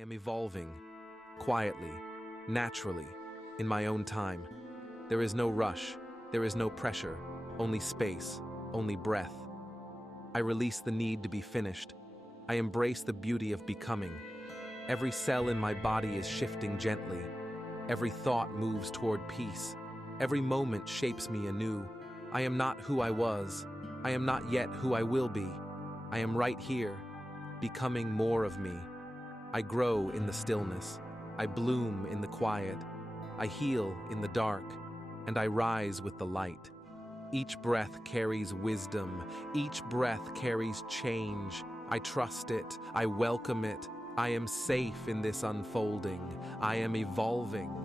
am evolving, quietly, naturally, in my own time. There is no rush, there is no pressure, only space, only breath. I release the need to be finished. I embrace the beauty of becoming. Every cell in my body is shifting gently. Every thought moves toward peace. Every moment shapes me anew. I am not who I was. I am not yet who I will be. I am right here, becoming more of me. I grow in the stillness. I bloom in the quiet. I heal in the dark, and I rise with the light. Each breath carries wisdom. Each breath carries change. I trust it. I welcome it. I am safe in this unfolding. I am evolving.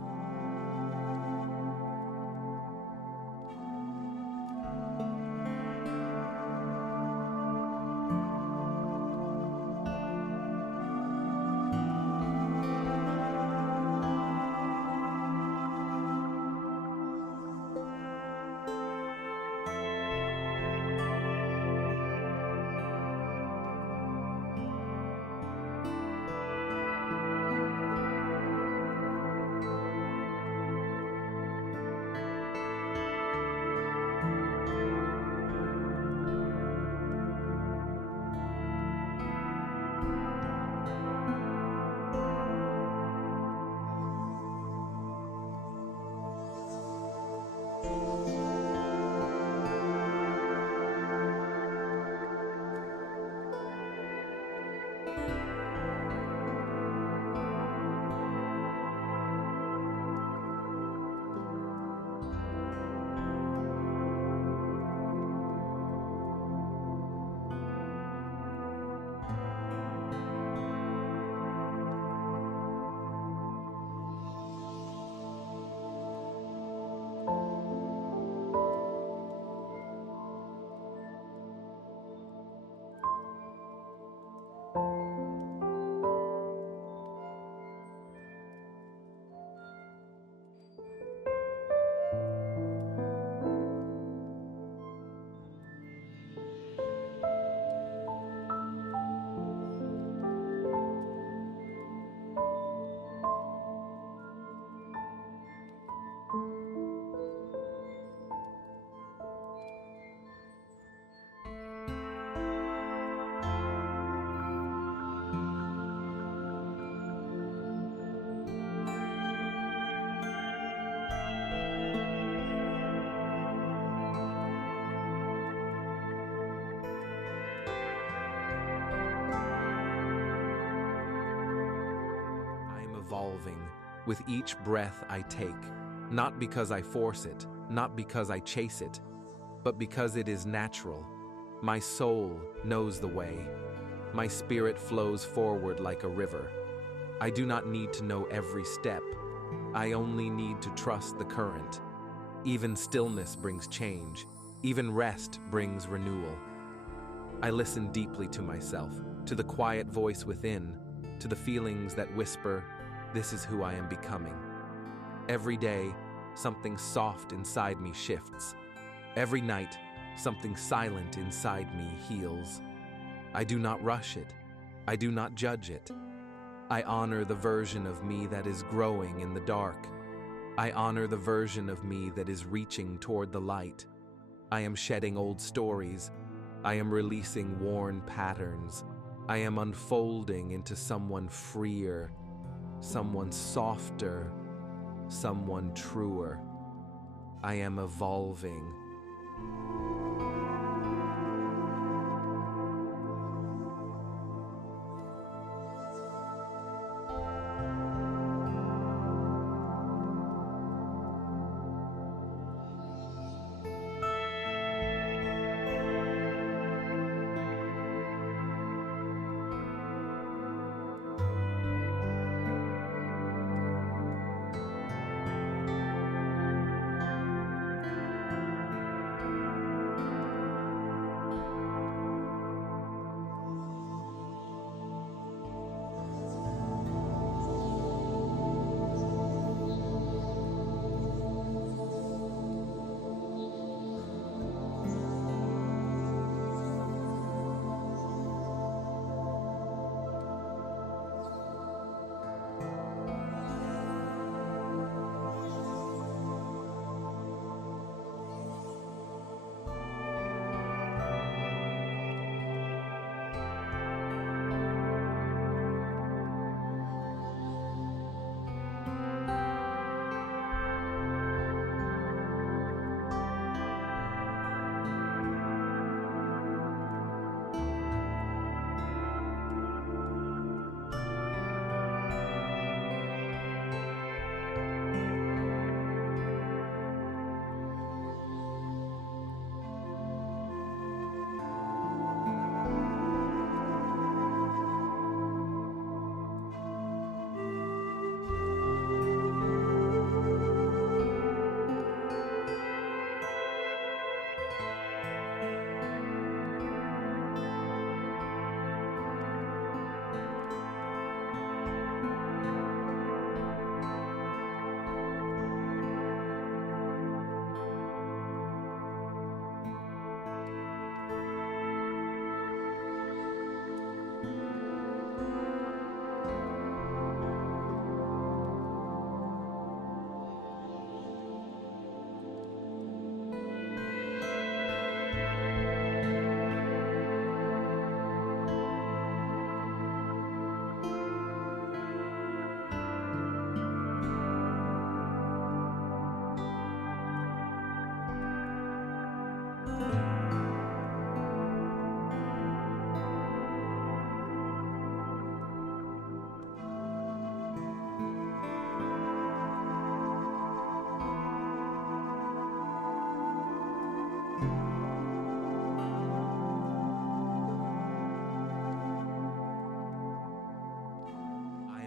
Evolving with each breath I take, not because I force it, not because I chase it, but because it is natural. My soul knows the way. My spirit flows forward like a river. I do not need to know every step. I only need to trust the current. Even stillness brings change. Even rest brings renewal. I listen deeply to myself, to the quiet voice within, to the feelings that whisper, "This is who I am becoming." Every day, something soft inside me shifts. Every night, something silent inside me heals. I do not rush it. I do not judge it. I honor the version of me that is growing in the dark. I honor the version of me that is reaching toward the light. I am shedding old stories. I am releasing worn patterns. I am unfolding into someone freer, someone softer, someone truer. I am evolving.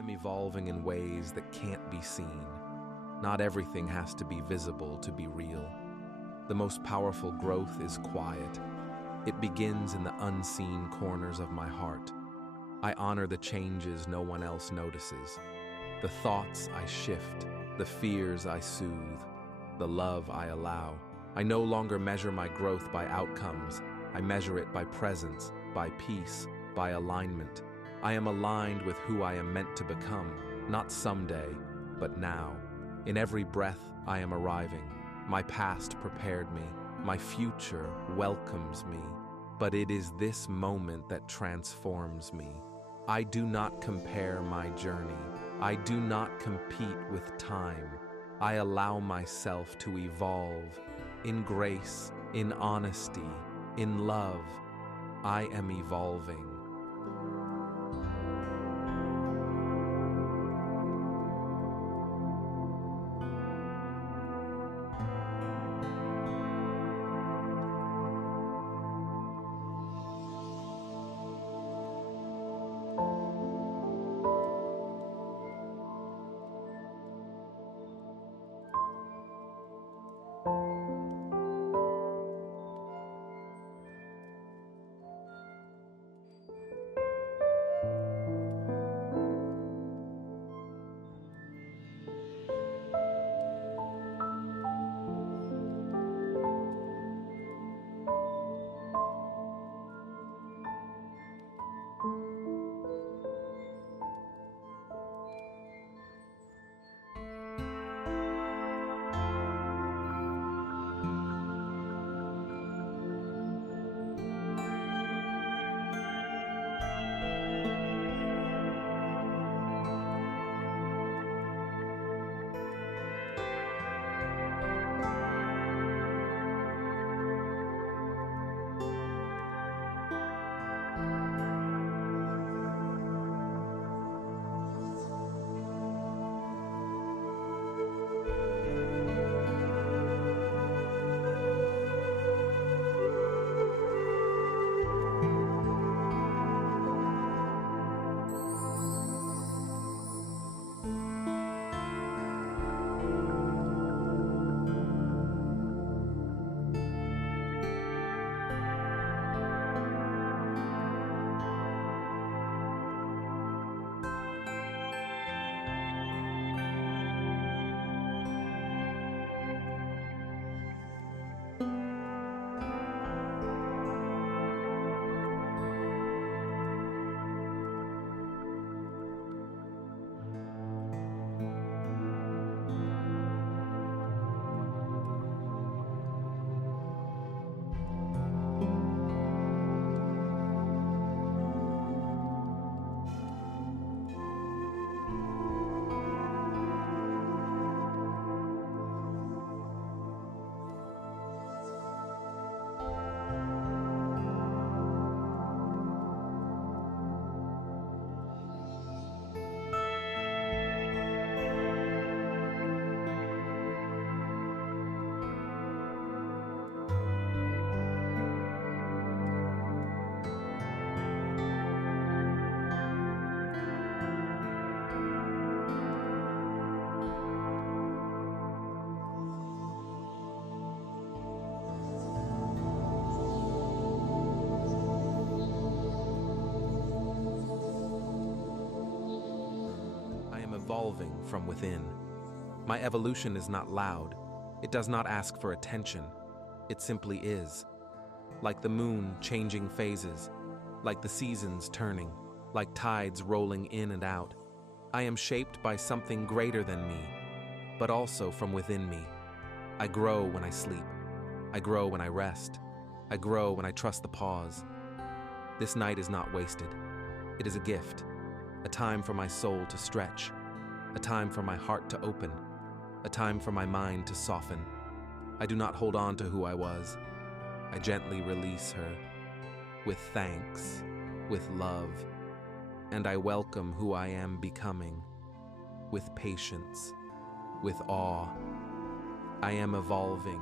am evolving in ways that can't be seen. Not everything has to be visible to be real. The most powerful growth is quiet. It begins in the unseen corners of my heart. I honor the changes no one else notices. The thoughts I shift, the fears I soothe, the love I allow. I no longer measure my growth by outcomes. I measure it by presence, by peace, by alignment. I am aligned with who I am meant to become, not someday, but now. In every breath, I am arriving. My past prepared me. My future welcomes me. But it is this moment that transforms me. I do not compare my journey. I do not compete with time. I allow myself to evolve in grace, in honesty, in love. I am evolving. Evolving from within. My evolution is not loud. It does not ask for attention. It simply is. Like the moon changing phases, like the seasons turning, like tides rolling in and out. I am shaped by something greater than me, but also from within me. I grow when I sleep. I grow when I rest. I grow when I trust the pause. This night is not wasted. It is a gift, a time for my soul to stretch, a time for my heart to open, a time for my mind to soften. I do not hold on to who I was. I gently release her, with thanks, with love, and I welcome who I am becoming, with patience, with awe. I am evolving.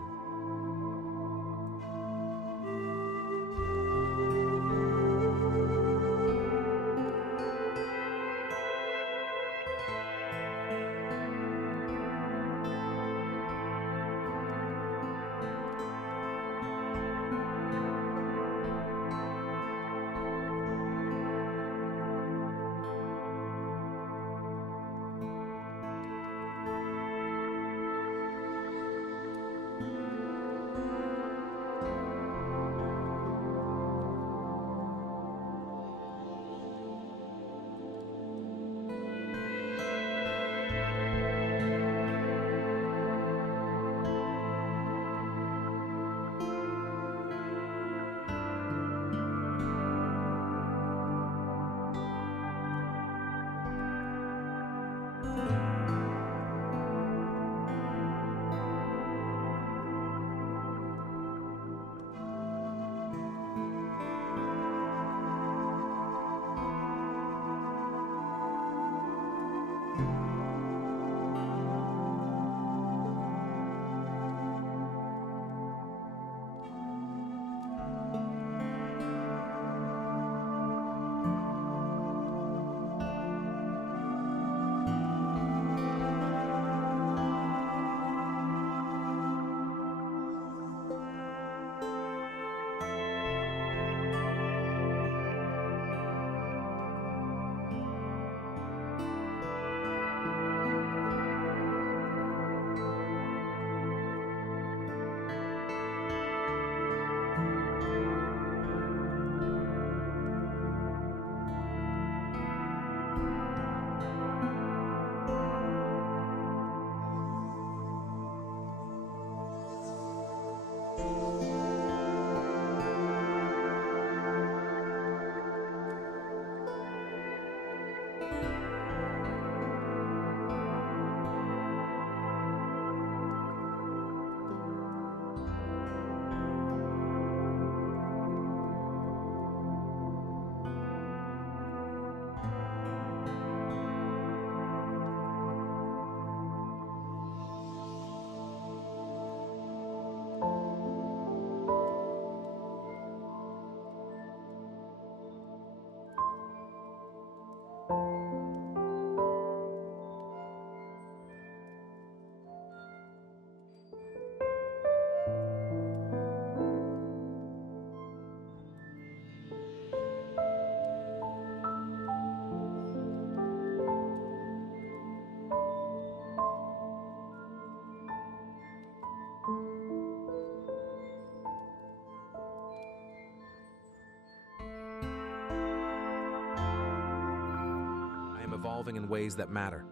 evolving in ways that matter.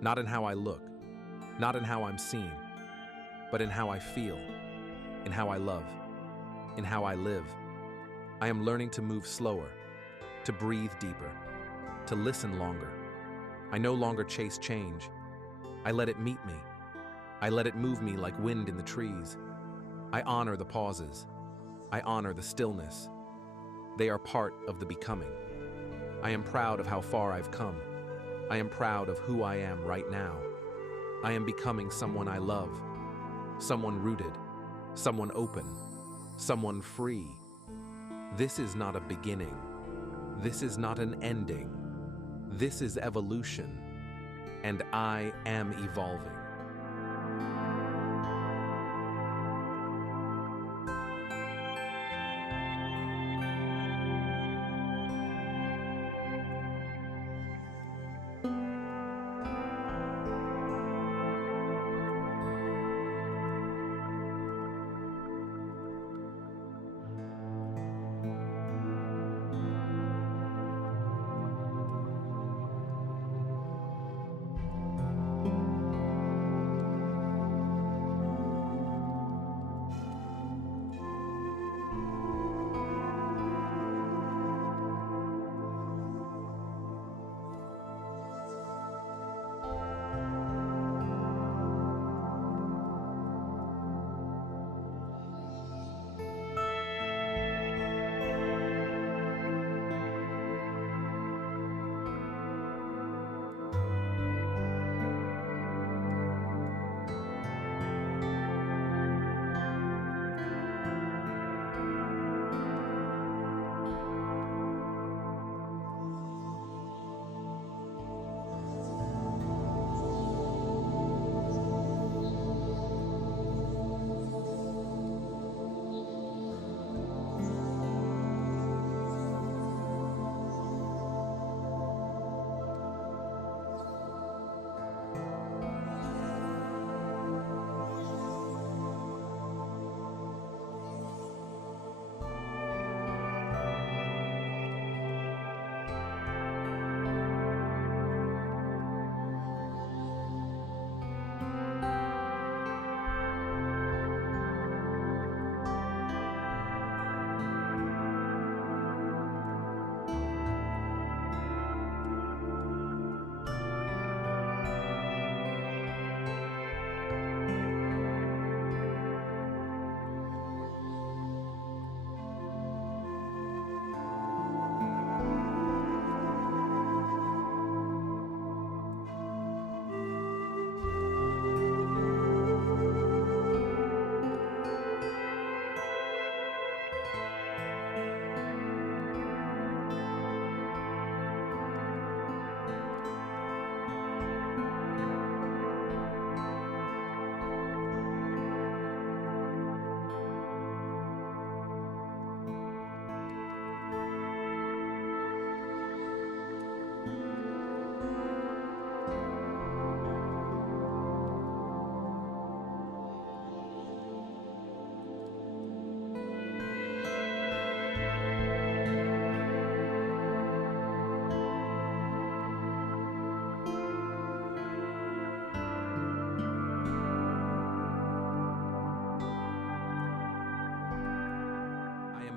Not in how I look, not in how I'm seen, but in how I feel, in how I love, in how I live. I am learning to move slower, to breathe deeper, to listen longer. I no longer chase change. I let it meet me. I let it move me like wind in the trees. I honor the pauses. I honor the stillness. They are part of the becoming. I am proud of how far I've come. I am proud of who I am right now. I am becoming someone I love, someone rooted, someone open, someone free. This is not a beginning. This is not an ending. This is evolution, and I am evolving.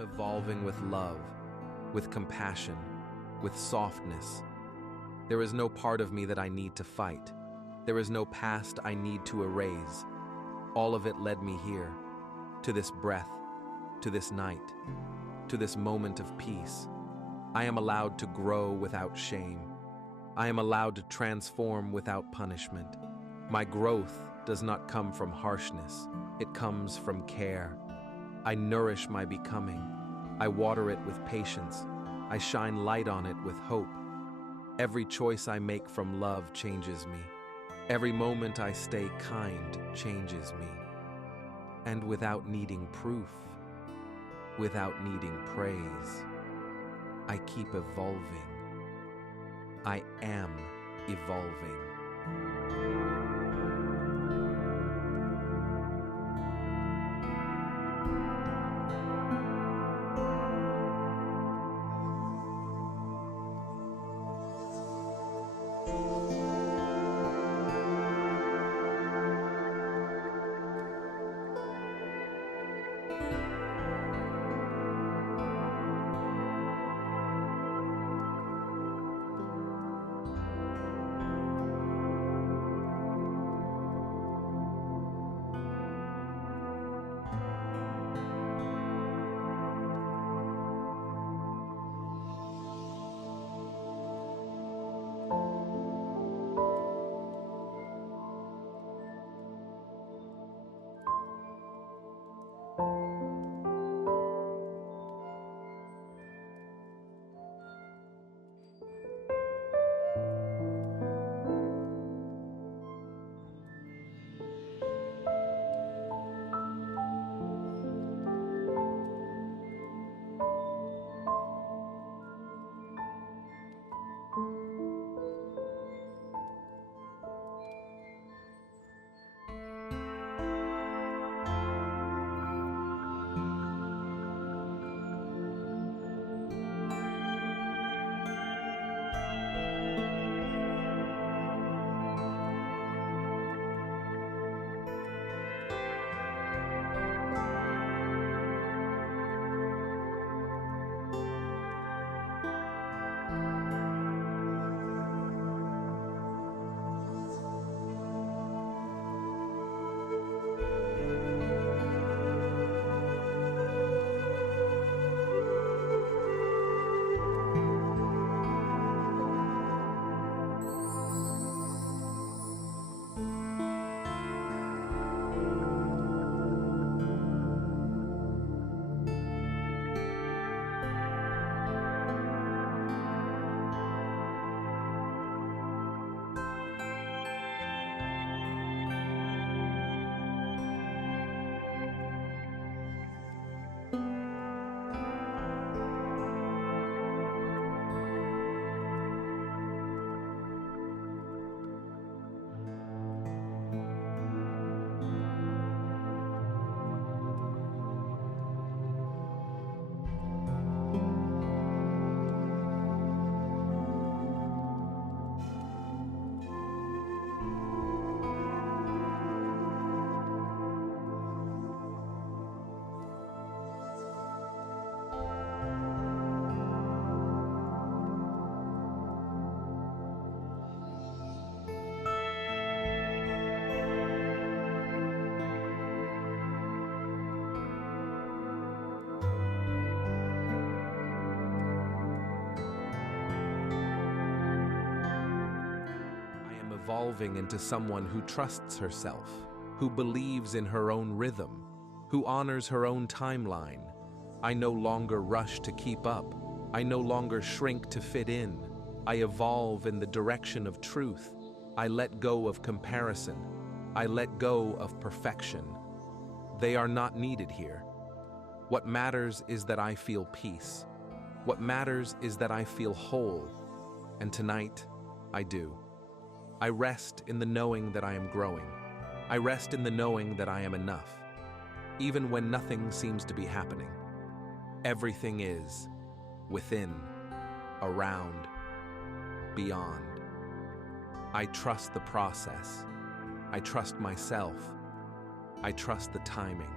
Evolving with love, with compassion, with softness. There is no part of me that I need to fight. There is no past I need to erase. All of it led me here, to this breath, to this night, to this moment of peace. I am allowed to grow without shame. I am allowed to transform without punishment. My growth does not come from harshness. It comes from care. I nourish my becoming. I water it with patience. I shine light on it with hope. Every choice I make from love changes me. Every moment I stay kind changes me. And without needing proof, without needing praise, I keep evolving. I am evolving. evolving into someone who trusts herself, who believes in her own rhythm, who honors her own timeline. I no longer rush to keep up. I no longer shrink to fit in. I evolve in the direction of truth. I let go of comparison. I let go of perfection. They are not needed here. What matters is that I feel peace. What matters is that I feel whole. And tonight, I do. I rest in the knowing that I am growing. I rest in the knowing that I am enough. Even when nothing seems to be happening. Everything is within, around, beyond. I trust the process. I trust myself. I trust the timing.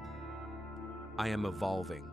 I am evolving.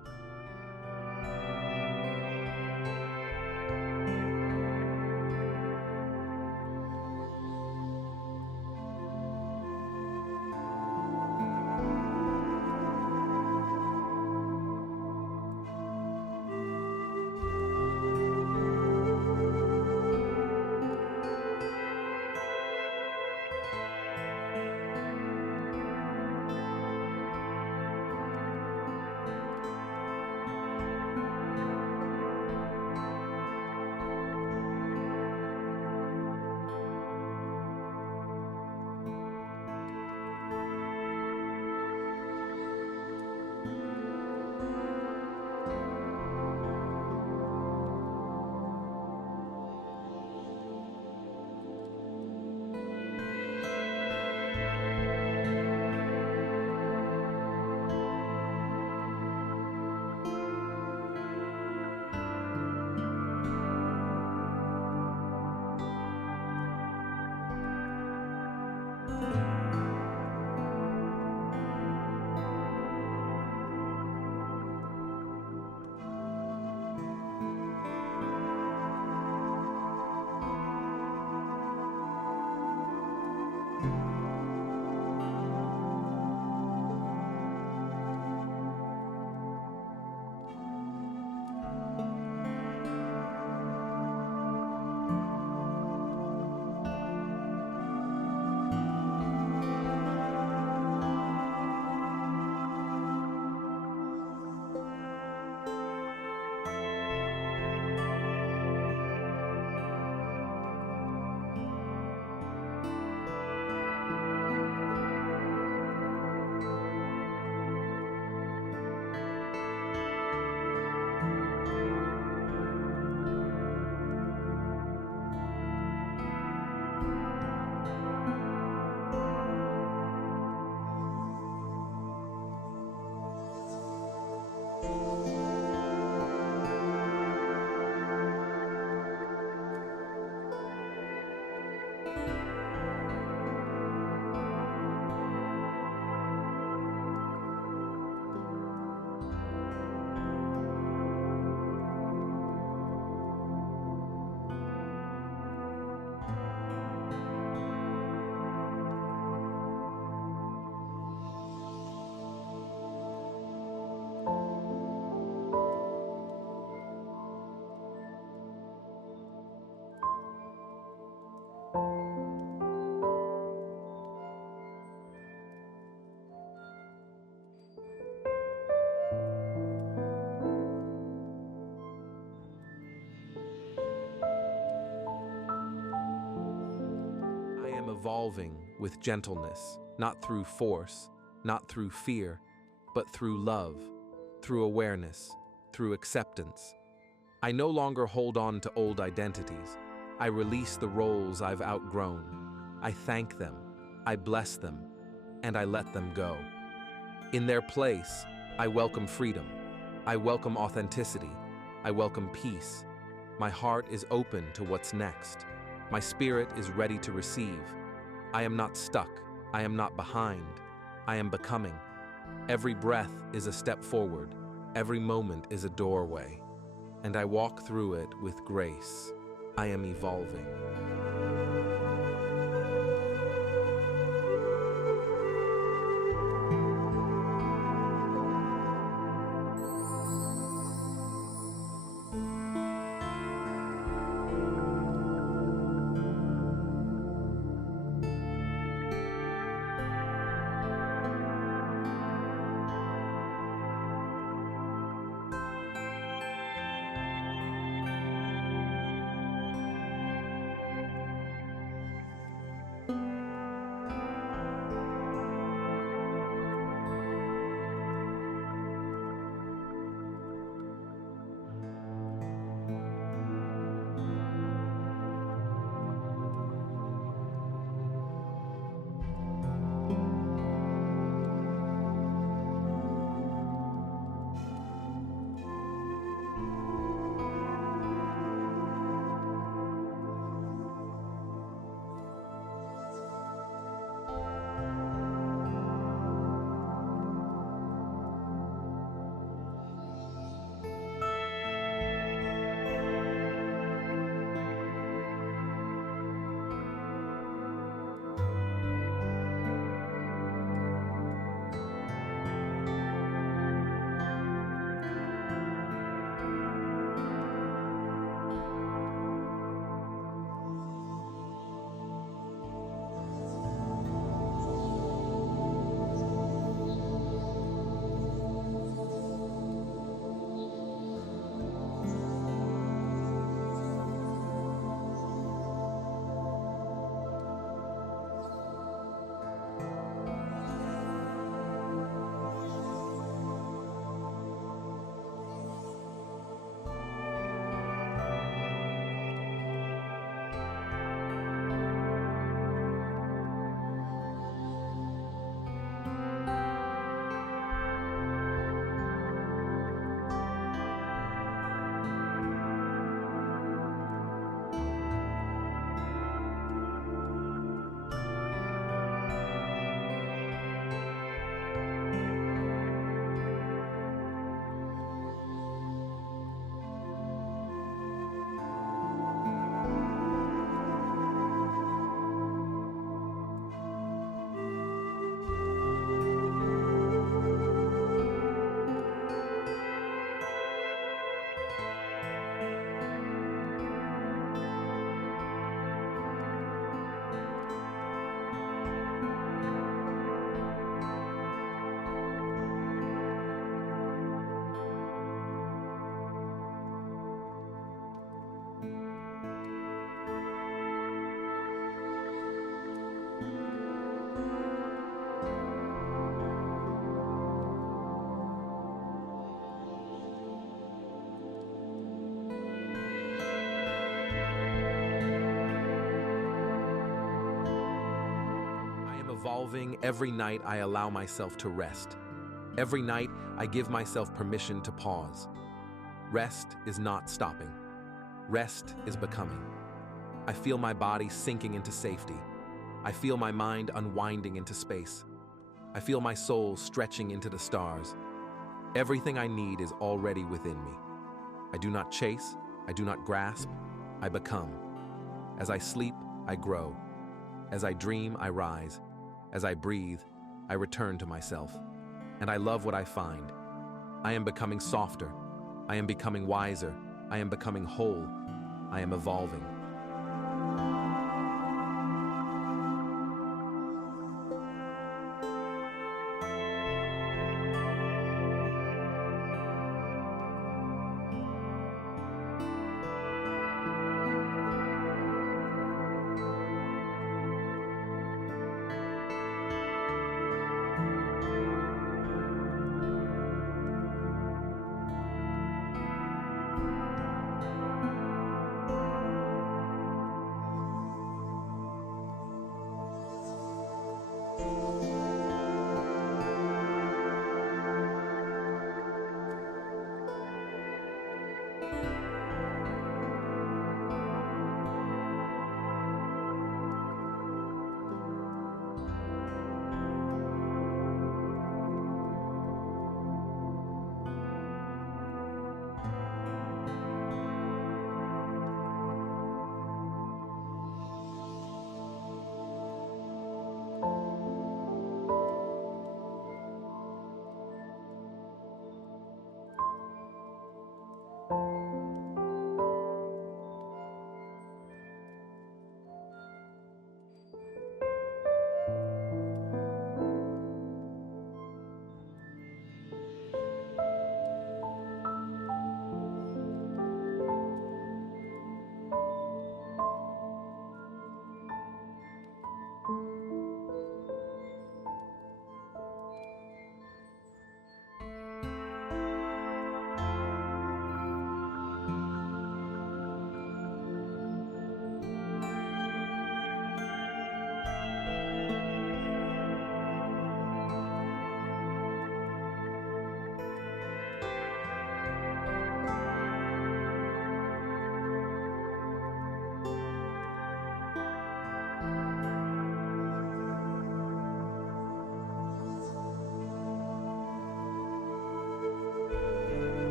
Evolving with gentleness, not through force, not through fear, but through love, through awareness, through acceptance. I no longer hold on to old identities. I release the roles I've outgrown. I thank them, I bless them, and I let them go. In their place, I welcome freedom. I welcome authenticity. I welcome peace. My heart is open to what's next. My spirit is ready to receive. I am not stuck. I am not behind. I am becoming. Every breath is a step forward. Every moment is a doorway. And I walk through it with grace. I am evolving. evolving every night I allow myself to rest. Every night I give myself permission to pause. Rest is not stopping. Rest is becoming. I feel my body sinking into safety. I feel my mind unwinding into space. I feel my soul stretching into the stars. Everything I need is already within me. I do not chase, I do not grasp, I become. As I sleep, I grow. As I dream, I rise. As I breathe, I return to myself. And I love what I find. I am becoming softer. I am becoming wiser. I am becoming whole. I am evolving.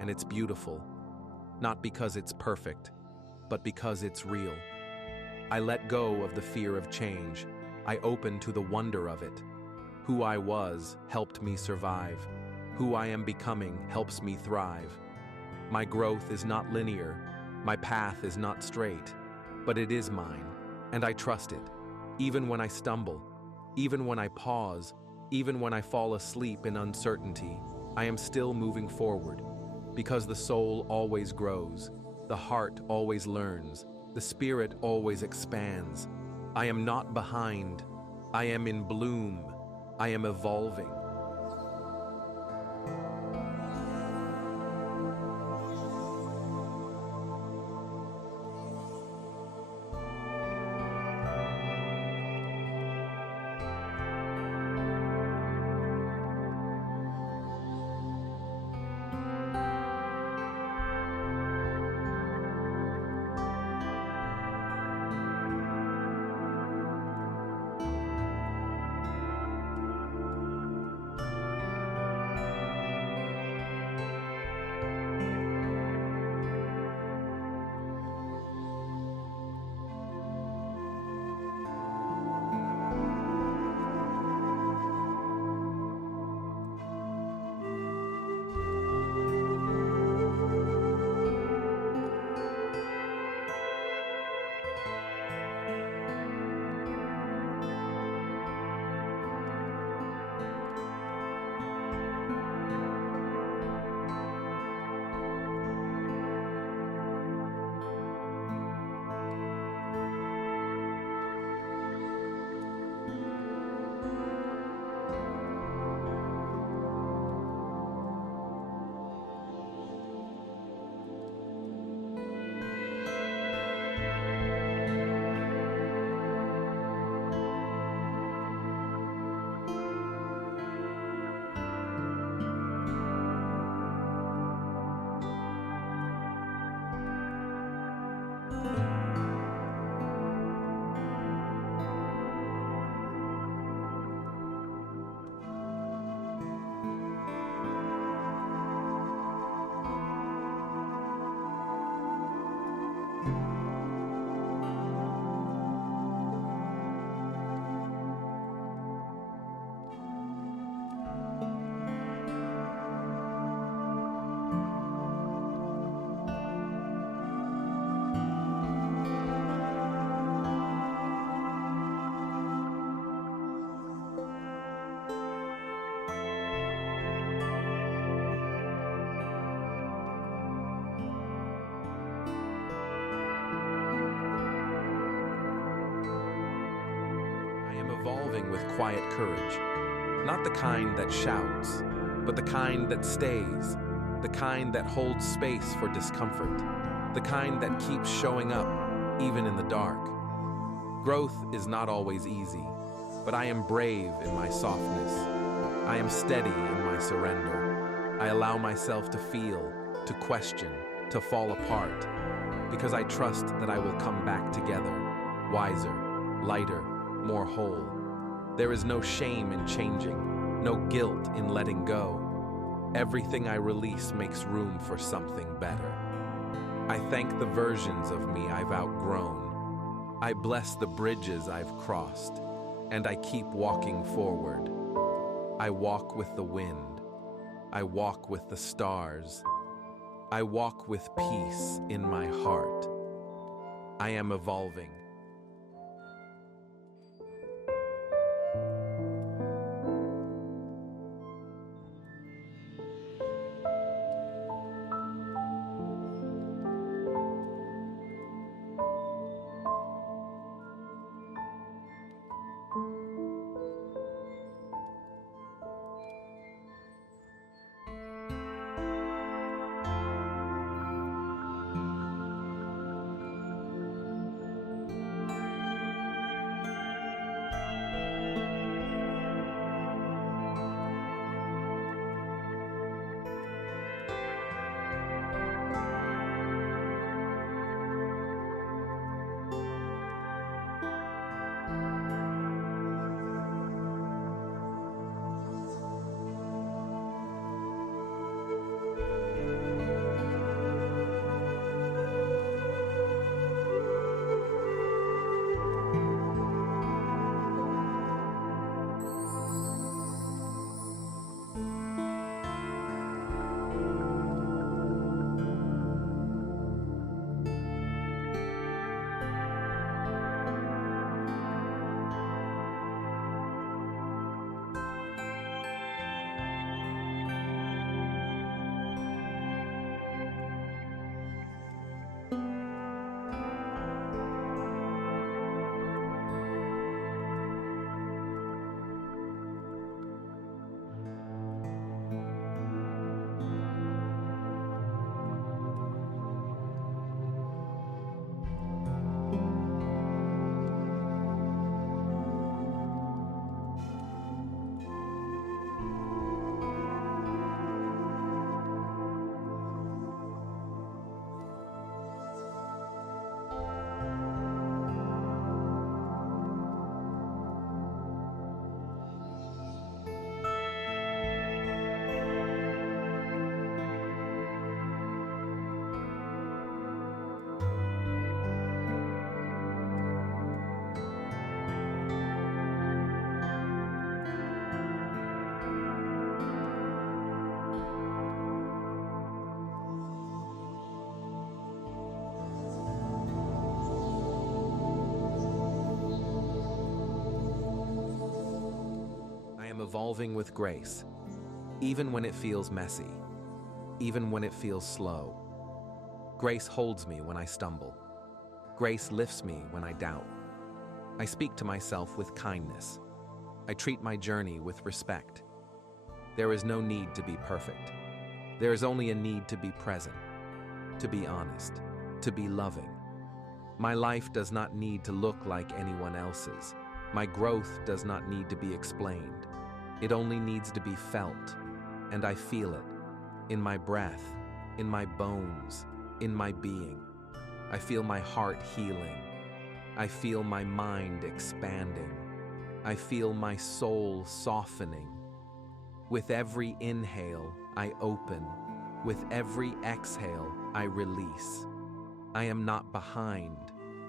And it's beautiful, not because it's perfect, but because it's real. I let go of the fear of change. I open to the wonder of it. Who I was helped me survive. Who I am becoming helps me thrive. My growth is not linear. My path is not straight, but it is mine, and I trust it. Even when I stumble, even when I pause, even when I fall asleep in uncertainty, I am still moving forward. Because the soul always grows, the heart always learns, the spirit always expands. I am not behind. I am in bloom. I am evolving. evolving with quiet courage. Not the kind that shouts, but the kind that stays. The kind that holds space for discomfort. The kind that keeps showing up, even in the dark. Growth is not always easy, but I am brave in my softness. I am steady in my surrender. I allow myself to feel, to question, to fall apart, because I trust that I will come back together, wiser, lighter, more whole. There is no shame in changing, no guilt in letting go. Everything I release makes room for something better. I thank the versions of me I've outgrown. I bless the bridges I've crossed, and I keep walking forward. I walk with the wind. I walk with the stars. I walk with peace in my heart. I am evolving. Evolving with grace, even when it feels messy, even when it feels slow. Grace holds me when I stumble. Grace lifts me when I doubt. I speak to myself with kindness. I treat my journey with respect. There is no need to be perfect. There is only a need to be present, to be honest, to be loving. My life does not need to look like anyone else's. My growth does not need to be explained. It only needs to be felt, and I feel it, in my breath, in my bones, in my being. I feel my heart healing. I feel my mind expanding. I feel my soul softening. With every inhale, I open. With every exhale, I release. I am not behind.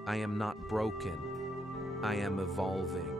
I am not broken. I am evolving.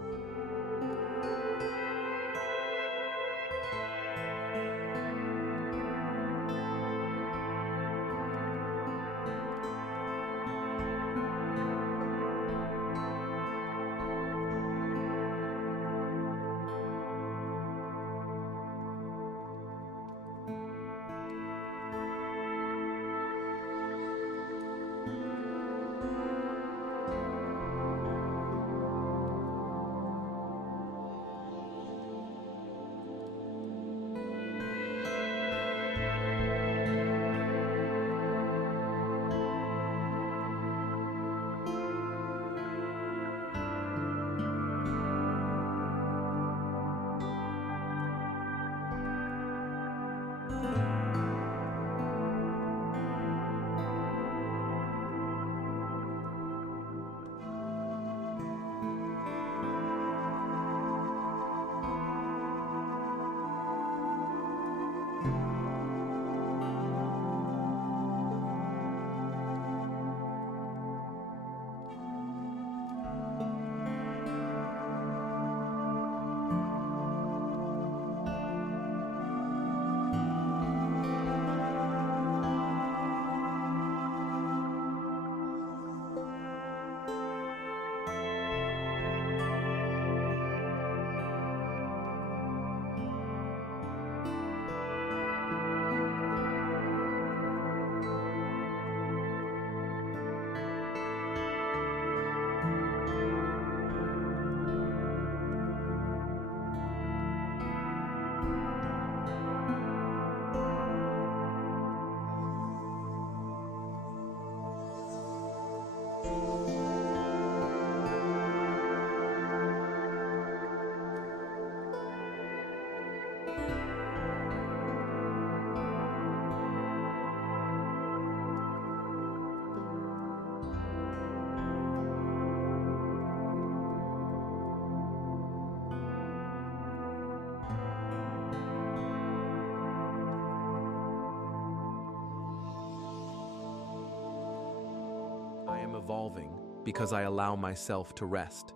I am evolving because I allow myself to rest,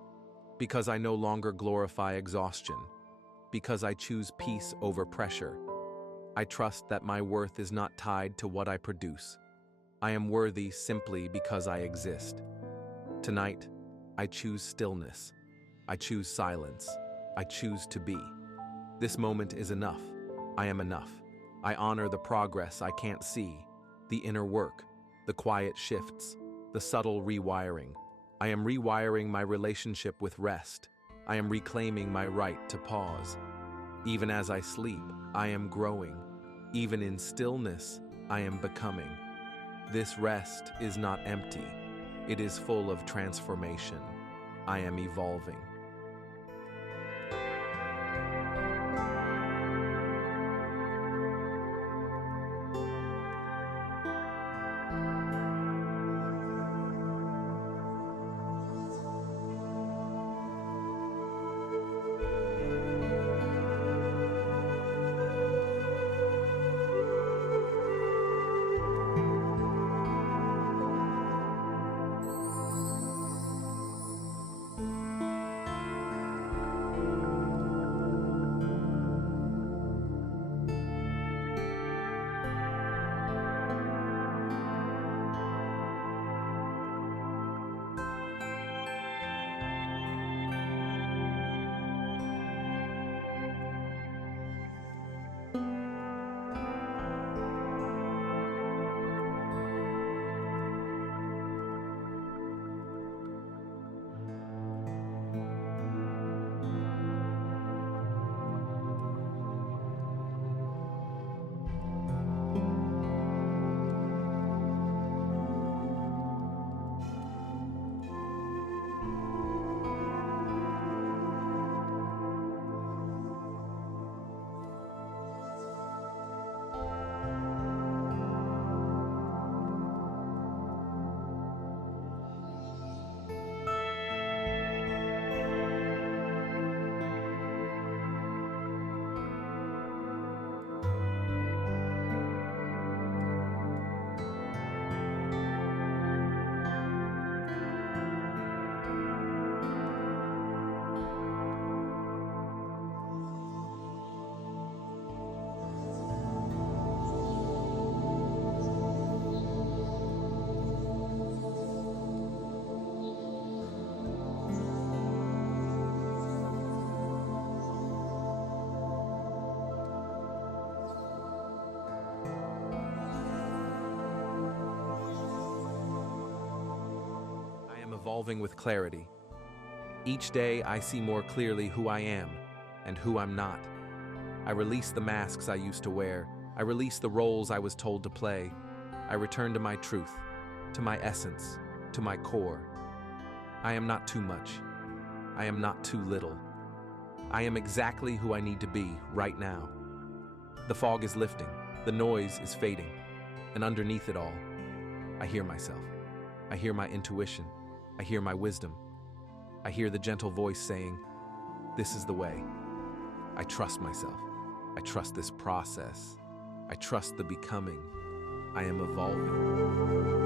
because I no longer glorify exhaustion, because I choose peace over pressure. I trust that my worth is not tied to what I produce. I am worthy simply because I exist. Tonight, I choose stillness. I choose silence. I choose to be. This moment is enough. I am enough. I honor the progress I can't see, the inner work, the quiet shifts, the subtle rewiring. I am rewiring my relationship with rest. I am reclaiming my right to pause. Even as I sleep, I am growing. Even in stillness, I am becoming. This rest is not empty. It is full of transformation. I am evolving. Evolving with clarity. Each day, I see more clearly who I am and who I'm not. I release the masks I used to wear. I release the roles I was told to play. I return to my truth, to my essence, to my core. I am not too much. I am not too little. I am exactly who I need to be right now. The fog is lifting. The noise is fading. And underneath it all, I hear myself. I hear my intuition. I hear my wisdom. I hear the gentle voice saying, "This is the way." I trust myself. I trust this process. I trust the becoming. I am evolving.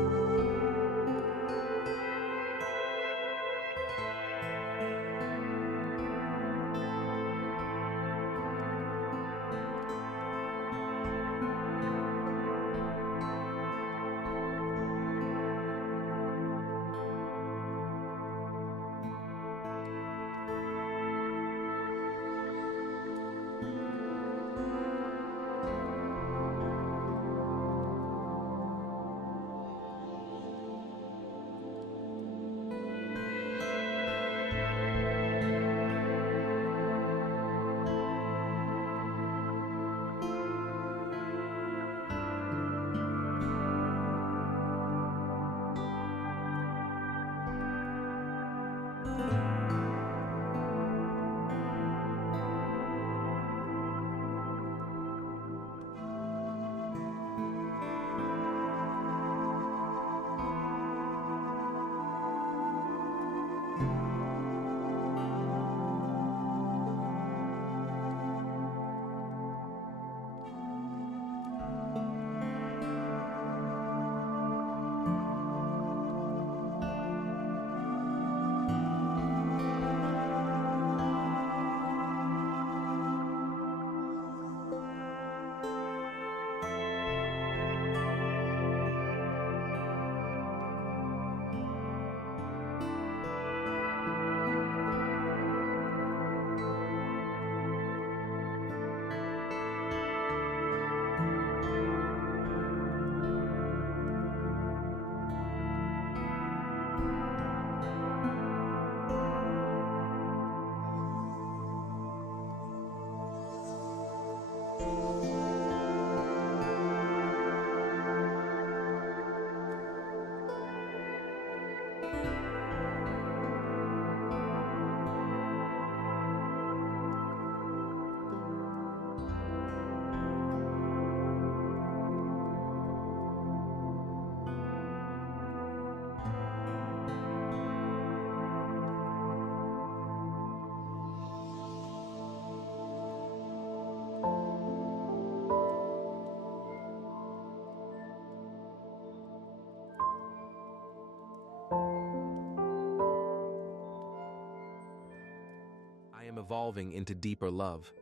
evolving into deeper love.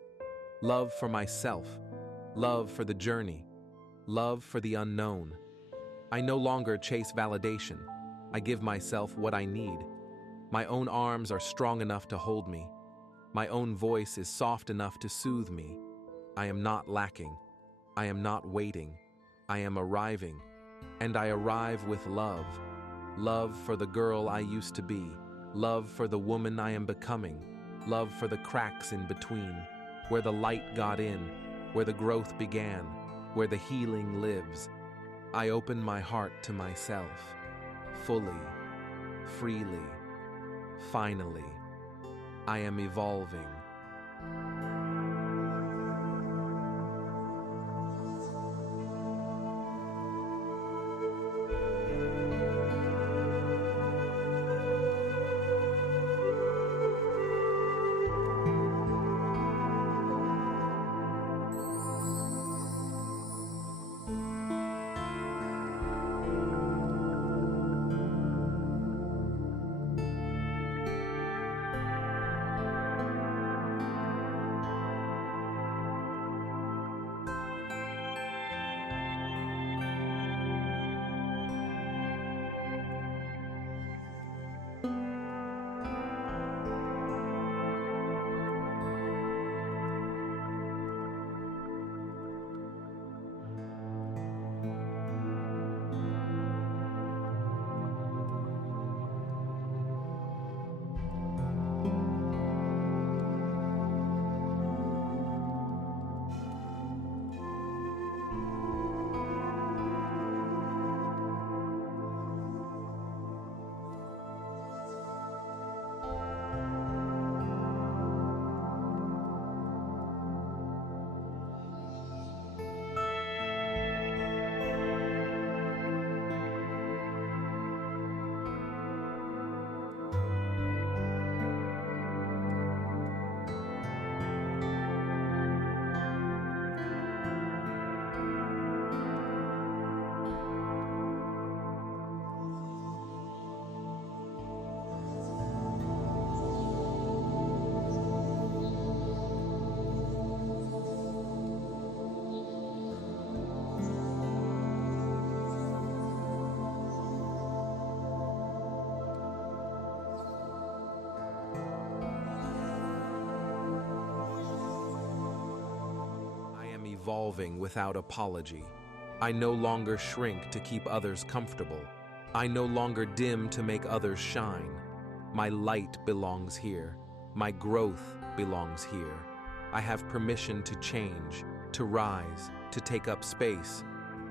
Love for myself, love for the journey, love for the unknown. I no longer chase validation. I give myself what I need. My own arms are strong enough to hold me. My own voice is soft enough to soothe me. I am not lacking. I am not waiting. I am arriving. And I arrive with love. Love for the girl I used to be. Love for the woman I am becoming. Love for the cracks in between, where the light got in, where the growth began, where the healing lives. I open my heart to myself, fully, freely, finally. I am evolving. Evolving without apology. I no longer shrink to keep others comfortable. I no longer dim to make others shine. My light belongs here. My growth belongs here. I have permission to change, to rise, to take up space.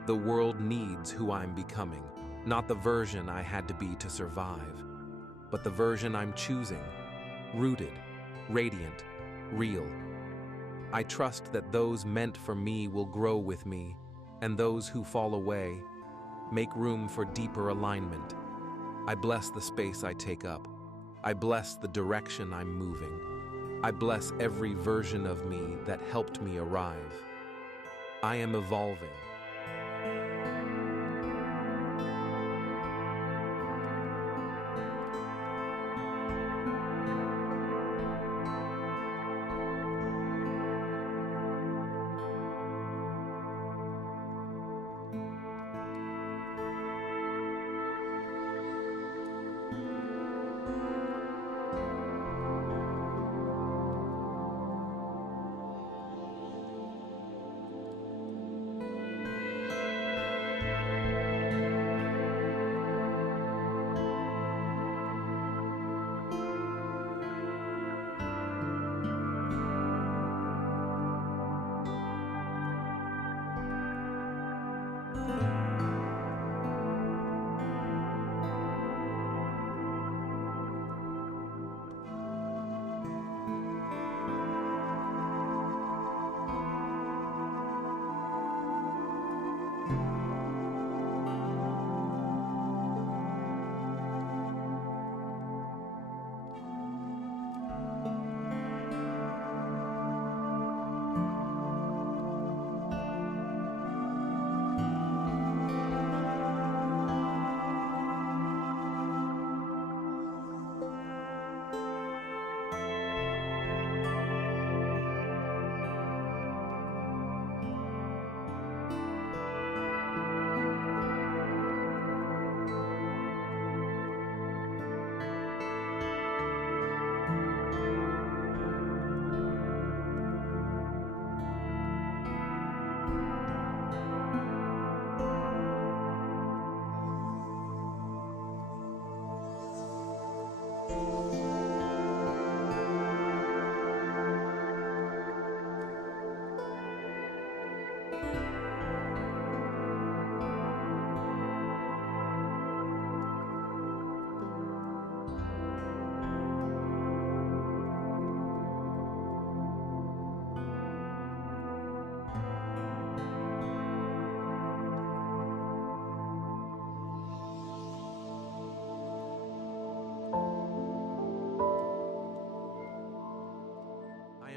The world needs who I'm becoming, not the version I had to be to survive, but the version I'm choosing, rooted, radiant, real. I trust that those meant for me will grow with me, and those who fall away make room for deeper alignment. I bless the space I take up. I bless the direction I'm moving. I bless every version of me that helped me arrive. I am evolving.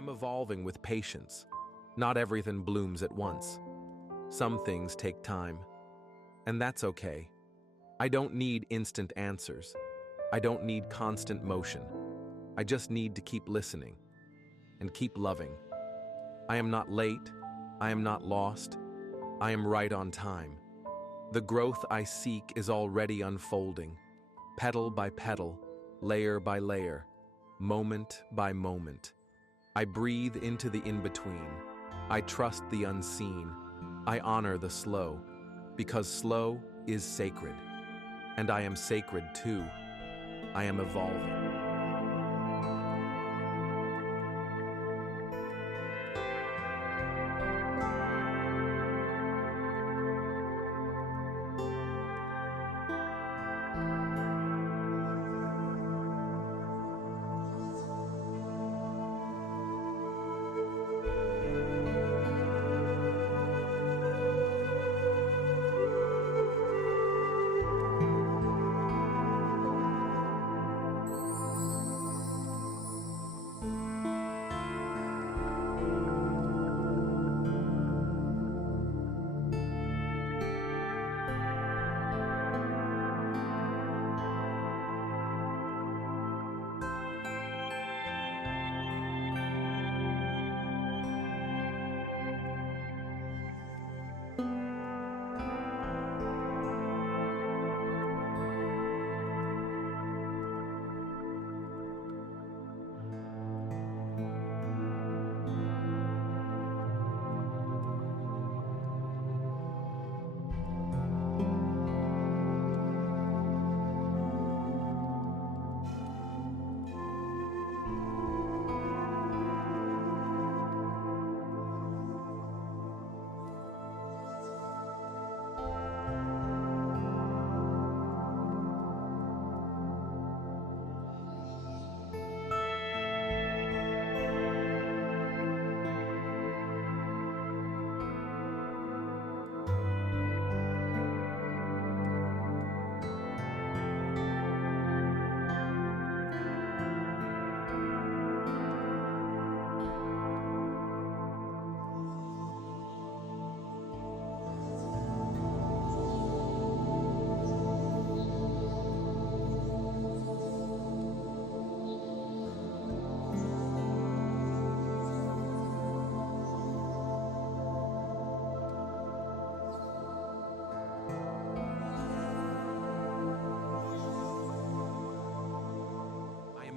am evolving with patience. Not everything blooms at once. Some things take time, and that's okay. I don't need instant answers. I don't need constant motion. I just need to keep listening and keep loving. I am not late. I am not lost. I am right on time. The growth I seek is already unfolding, petal by petal, layer by layer, moment by moment. I breathe into the in-between. I trust the unseen. I honor the slow, because slow is sacred. And I am sacred too. I am evolving.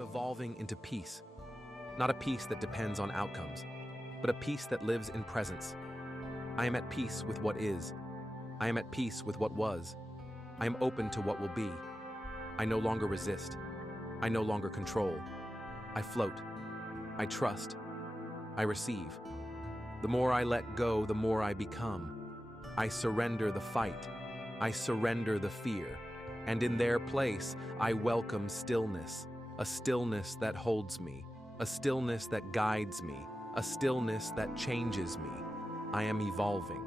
Evolving into peace. Not a peace that depends on outcomes, but a peace that lives in presence. I am at peace with what is. I am at peace with what was. I am open to what will be. I no longer resist. I no longer control. I float. I trust. I receive. The more I let go, the more I become. I surrender the fight. I surrender the fear. And in their place, I welcome stillness. A stillness that holds me, a stillness that guides me, a stillness that changes me. I am evolving.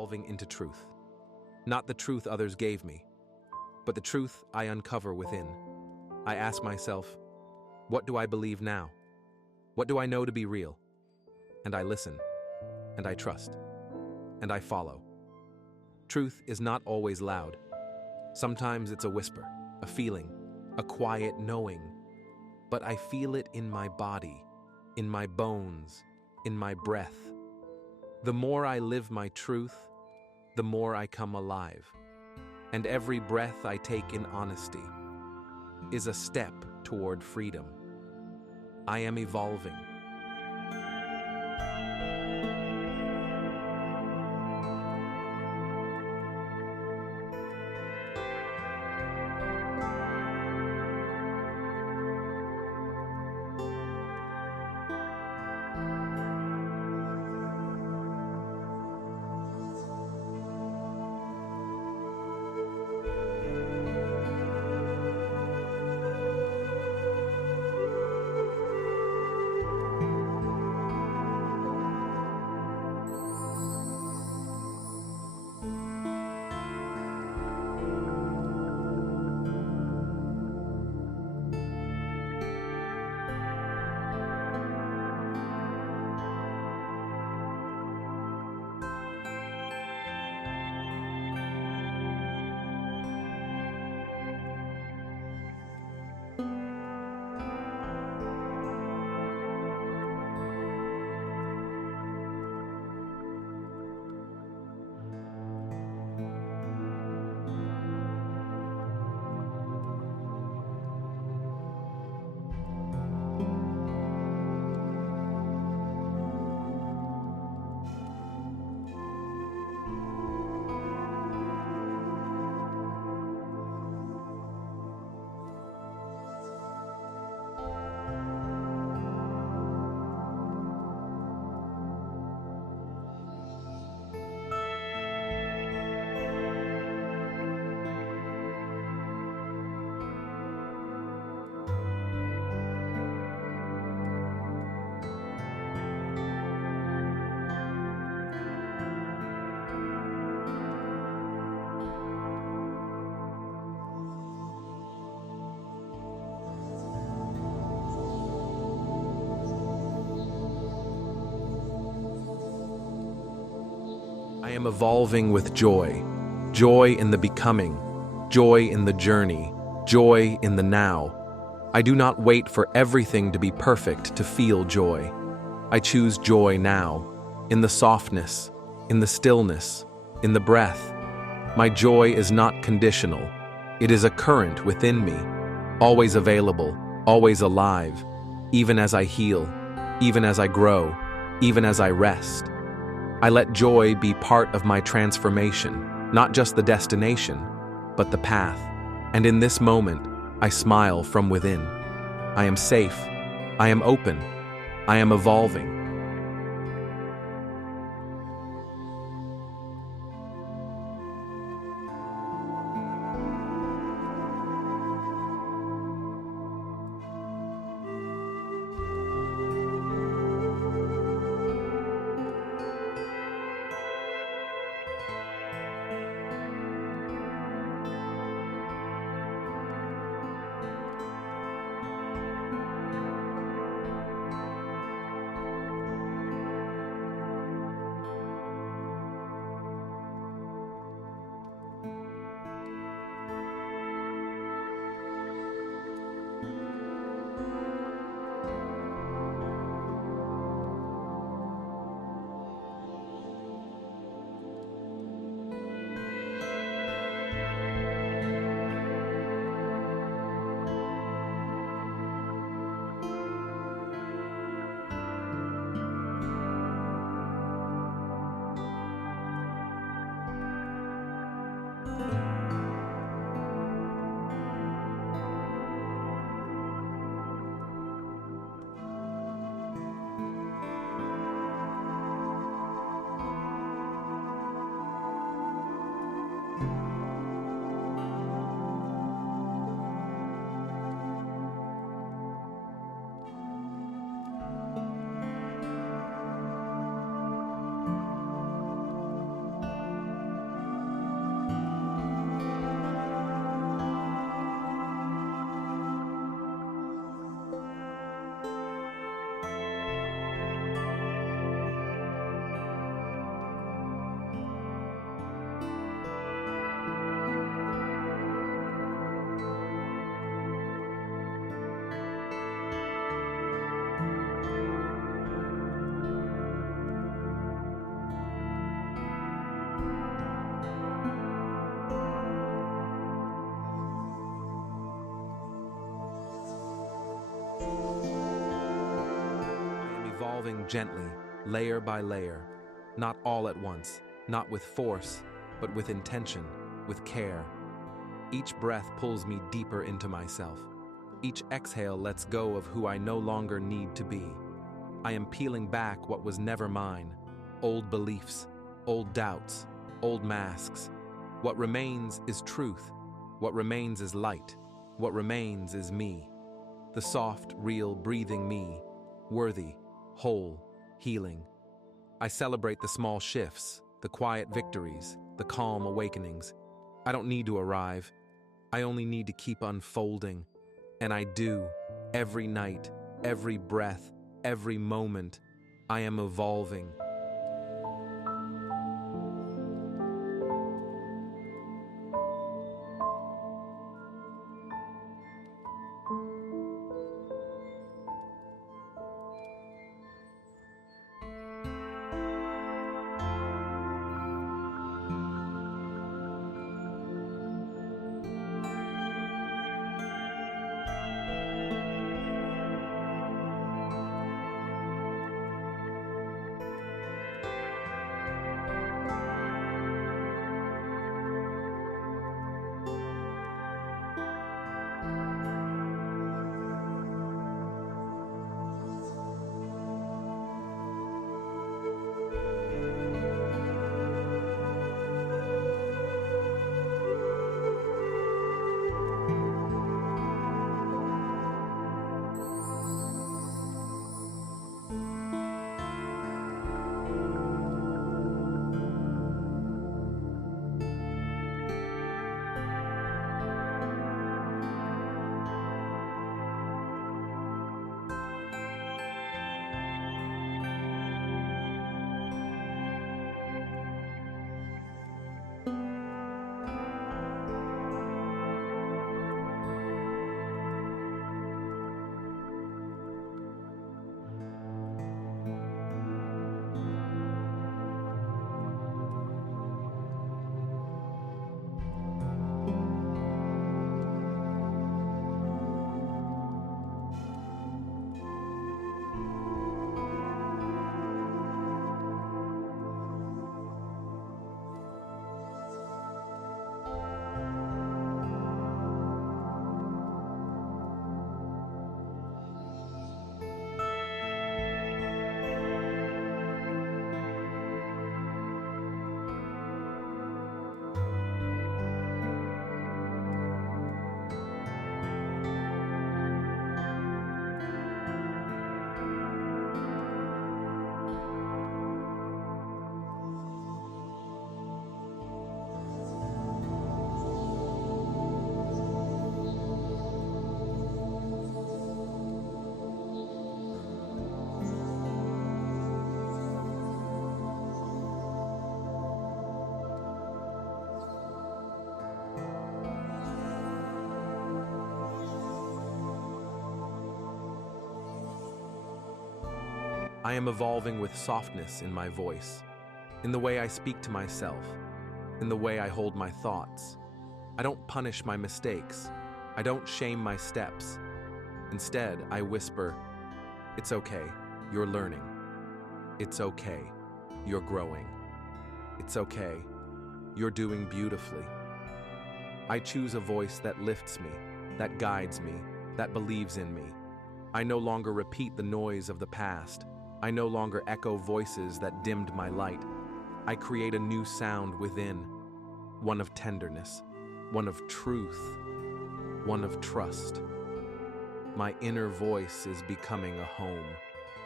evolving into truth. Not the truth others gave me, but the truth I uncover within. I ask myself, what do I believe now? What do I know to be real? And I listen, and I trust, and I follow. Truth is not always loud. Sometimes it's a whisper, a feeling, a quiet knowing. But I feel it in my body, in my bones, in my breath. The more I live my truth, the more I come alive. And every breath I take in honesty is a step toward freedom. I am evolving. I am evolving with joy. Joy in the becoming, joy in the journey, joy in the now. I do not wait for everything to be perfect to feel joy. I choose joy now, in the softness, in the stillness, in the breath. My joy is not conditional. It is a current within me, always available, always alive, even as I heal, even as I grow, even as I rest. I let joy be part of my transformation, not just the destination, but the path. And in this moment, I smile from within. I am safe. I am open. I am evolving. evolving gently, layer by layer, not all at once, not with force, but with intention, with care. Each breath pulls me deeper into myself. Each exhale lets go of who I no longer need to be. I am peeling back what was never mine, old beliefs, old doubts, old masks. What remains is truth. What remains is light. What remains is me. The soft, real, breathing me, worthy, whole, healing. I celebrate the small shifts, the quiet victories, the calm awakenings. I don't need to arrive. I only need to keep unfolding. And I do, every night, every breath, every moment. I am evolving. I am evolving with softness in my voice, in the way I speak to myself, in the way I hold my thoughts. I don't punish my mistakes. I don't shame my steps. Instead, I whisper, "It's okay, you're learning. It's okay, you're growing. It's okay, you're doing beautifully." I choose a voice that lifts me, that guides me, that believes in me. I no longer repeat the noise of the past. I no longer echo voices that dimmed my light. I create a new sound within, one of tenderness, one of truth, one of trust. My inner voice is becoming a home.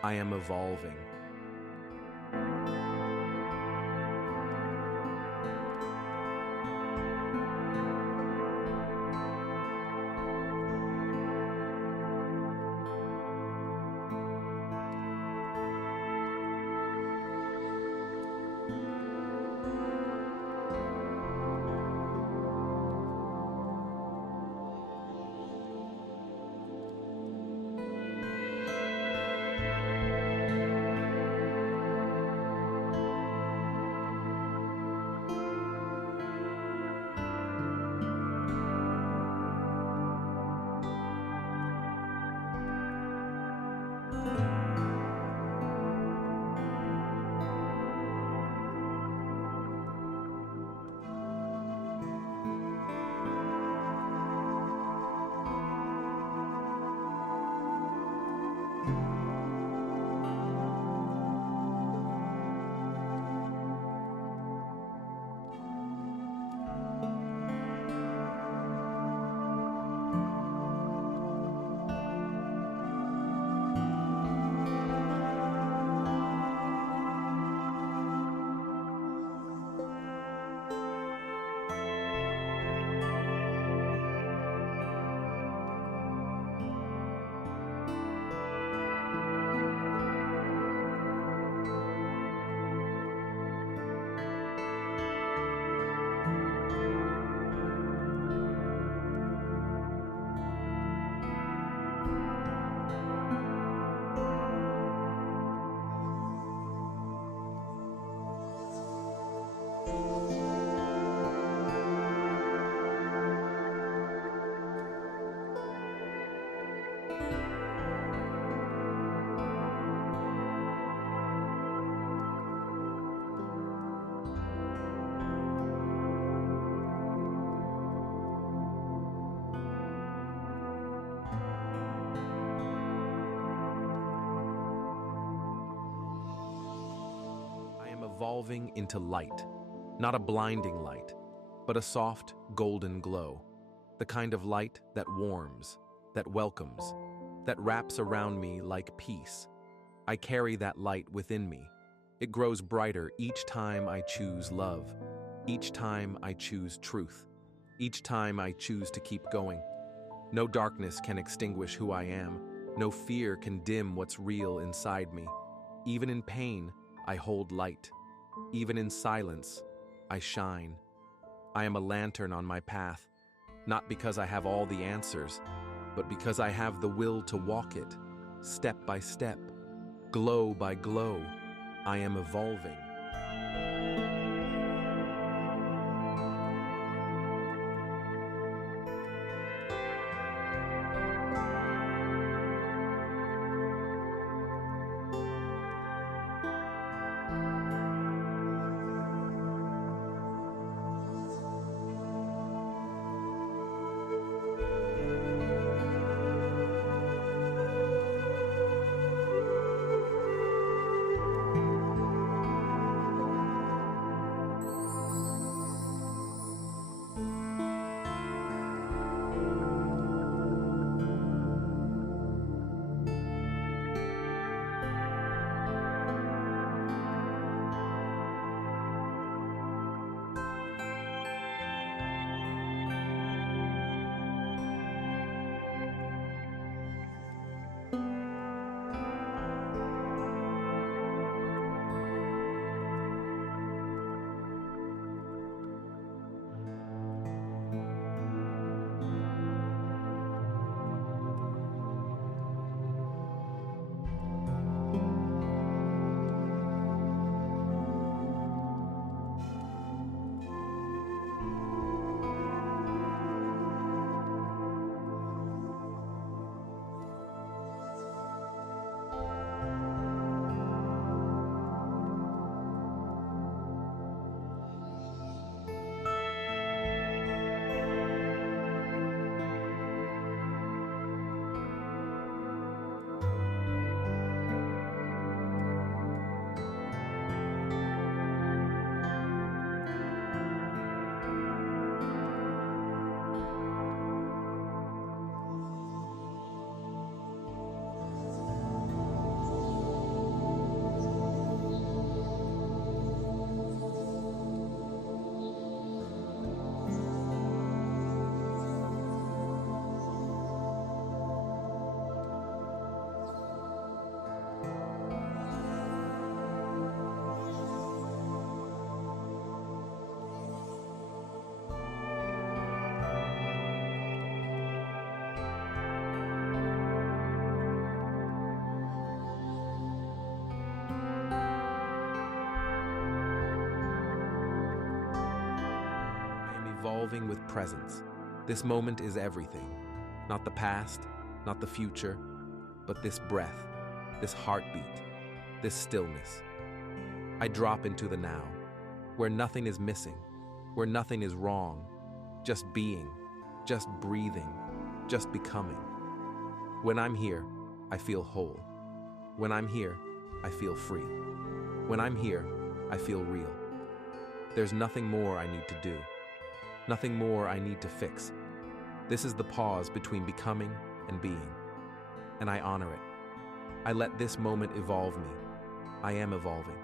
I am evolving. evolving into light, not a blinding light, but a soft, golden glow, the kind of light that warms, that welcomes, that wraps around me like peace. I carry that light within me. It grows brighter each time I choose love, each time I choose truth, each time I choose to keep going. No darkness can extinguish who I am. No fear can dim what's real inside me. Even in pain, I hold light. Even in silence, I shine. I am a lantern on my path, not because I have all the answers, but because I have the will to walk it, step by step, glow by glow. I am evolving. Evolving with presence. This moment is everything. Not the past, not the future, but this breath, this heartbeat, this stillness. I drop into the now, where nothing is missing, where nothing is wrong, just being, just breathing, just becoming. When I'm here, I feel whole. When I'm here, I feel free. When I'm here, I feel real. There's nothing more I need to do. Nothing more I need to fix. This is the pause between becoming and being, and I honor it. I let this moment evolve me. I am evolving.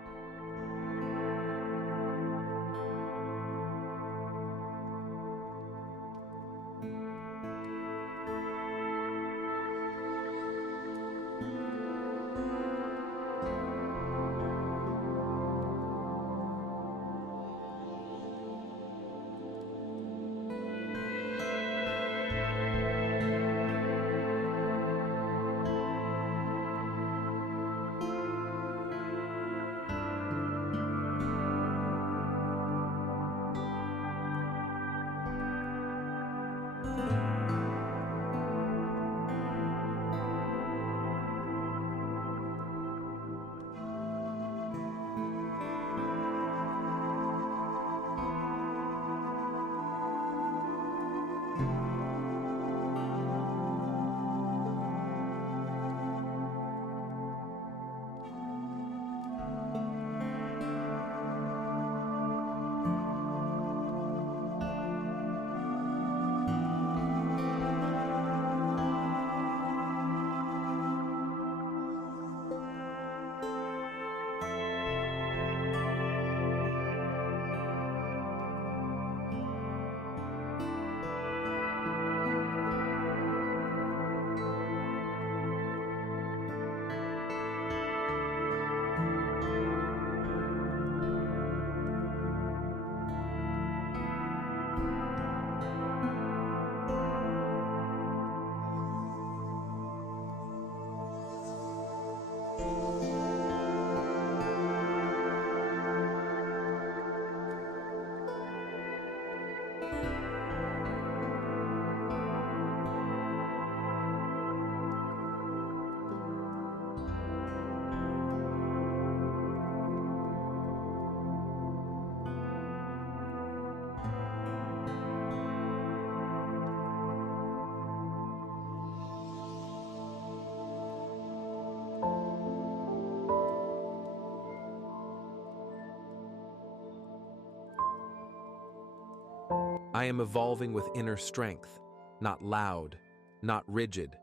I am evolving with inner strength, not loud, not rigid,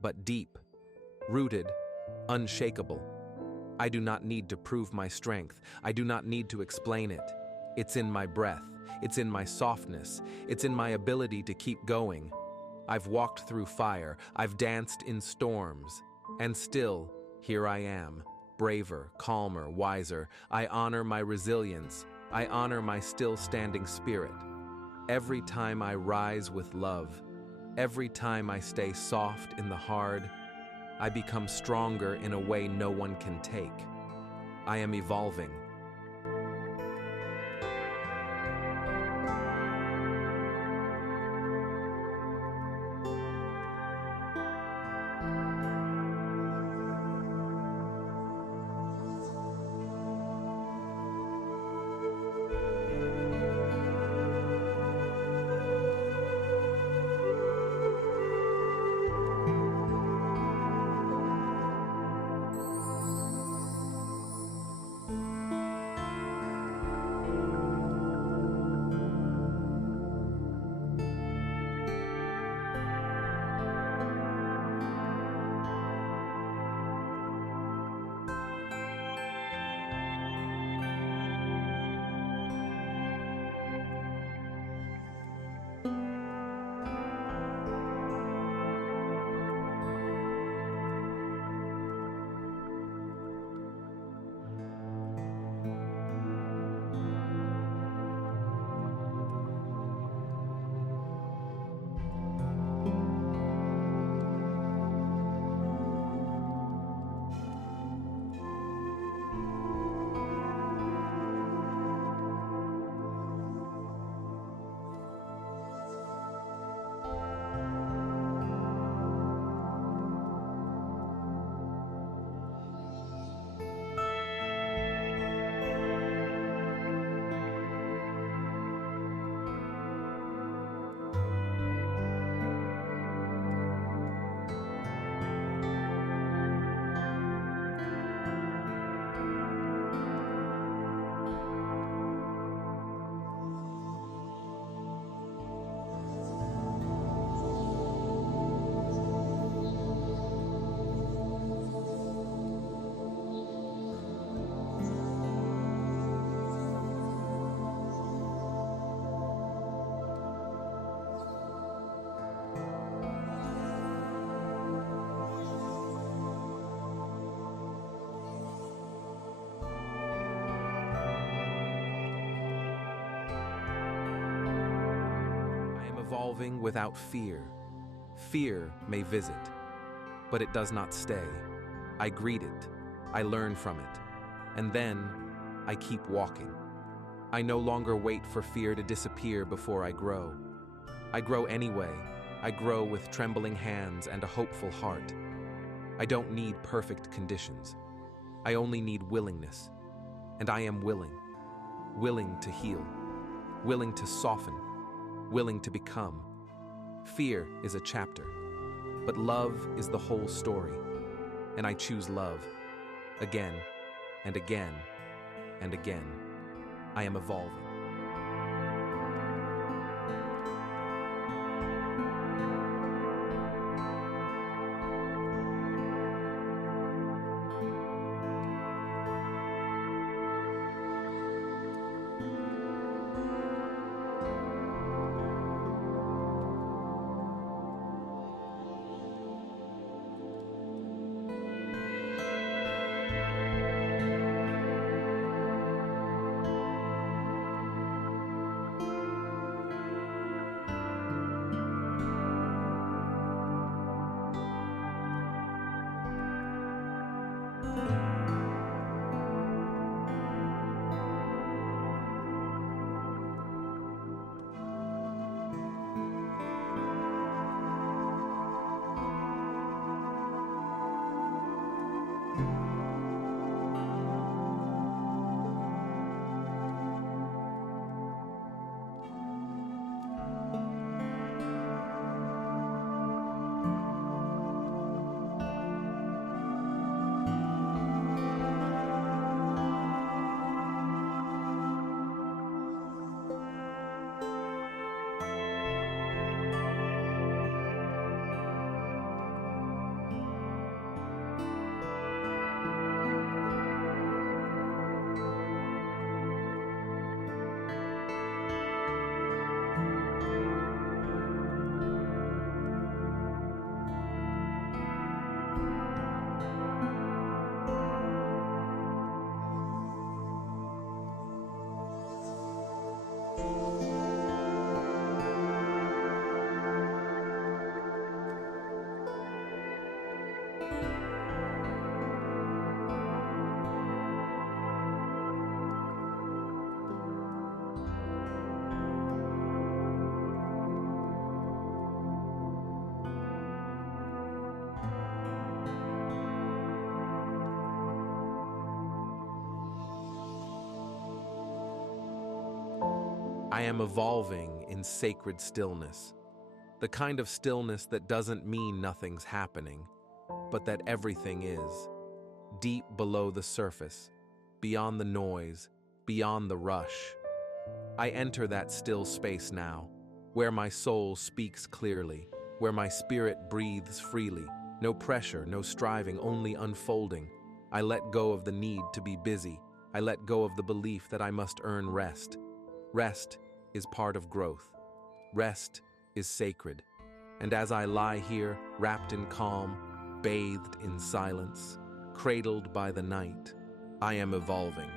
but deep, rooted, unshakable. I do not need to prove my strength. I do not need to explain it. It's in my breath. It's in my softness. It's in my ability to keep going. I've walked through fire. I've danced in storms. And still, here I am, braver, calmer, wiser. I honor my resilience. I honor my still-standing spirit. Every time I rise with love, every time I stay soft in the hard, I become stronger in a way no one can take. I am evolving. Evolving without fear. Fear may visit, but it does not stay. I greet it, I learn from it, and then I keep walking. I no longer wait for fear to disappear before I grow. I grow anyway. I grow with trembling hands and a hopeful heart. I don't need perfect conditions. I only need willingness. And I am willing. Willing to heal. Willing to soften. Willing to become. Fear is a chapter, but love is the whole story. And I choose love, again and again and again. I am evolving. I am evolving in sacred stillness, the kind of stillness that doesn't mean nothing's happening, but that everything is, deep below the surface, beyond the noise, beyond the rush. I enter that still space now, where my soul speaks clearly, where my spirit breathes freely, no pressure, no striving, only unfolding. I let go of the need to be busy. I let go of the belief that I must earn rest. Rest is part of growth. Rest is sacred. And as I lie here, wrapped in calm, bathed in silence, cradled by the night, I am evolving.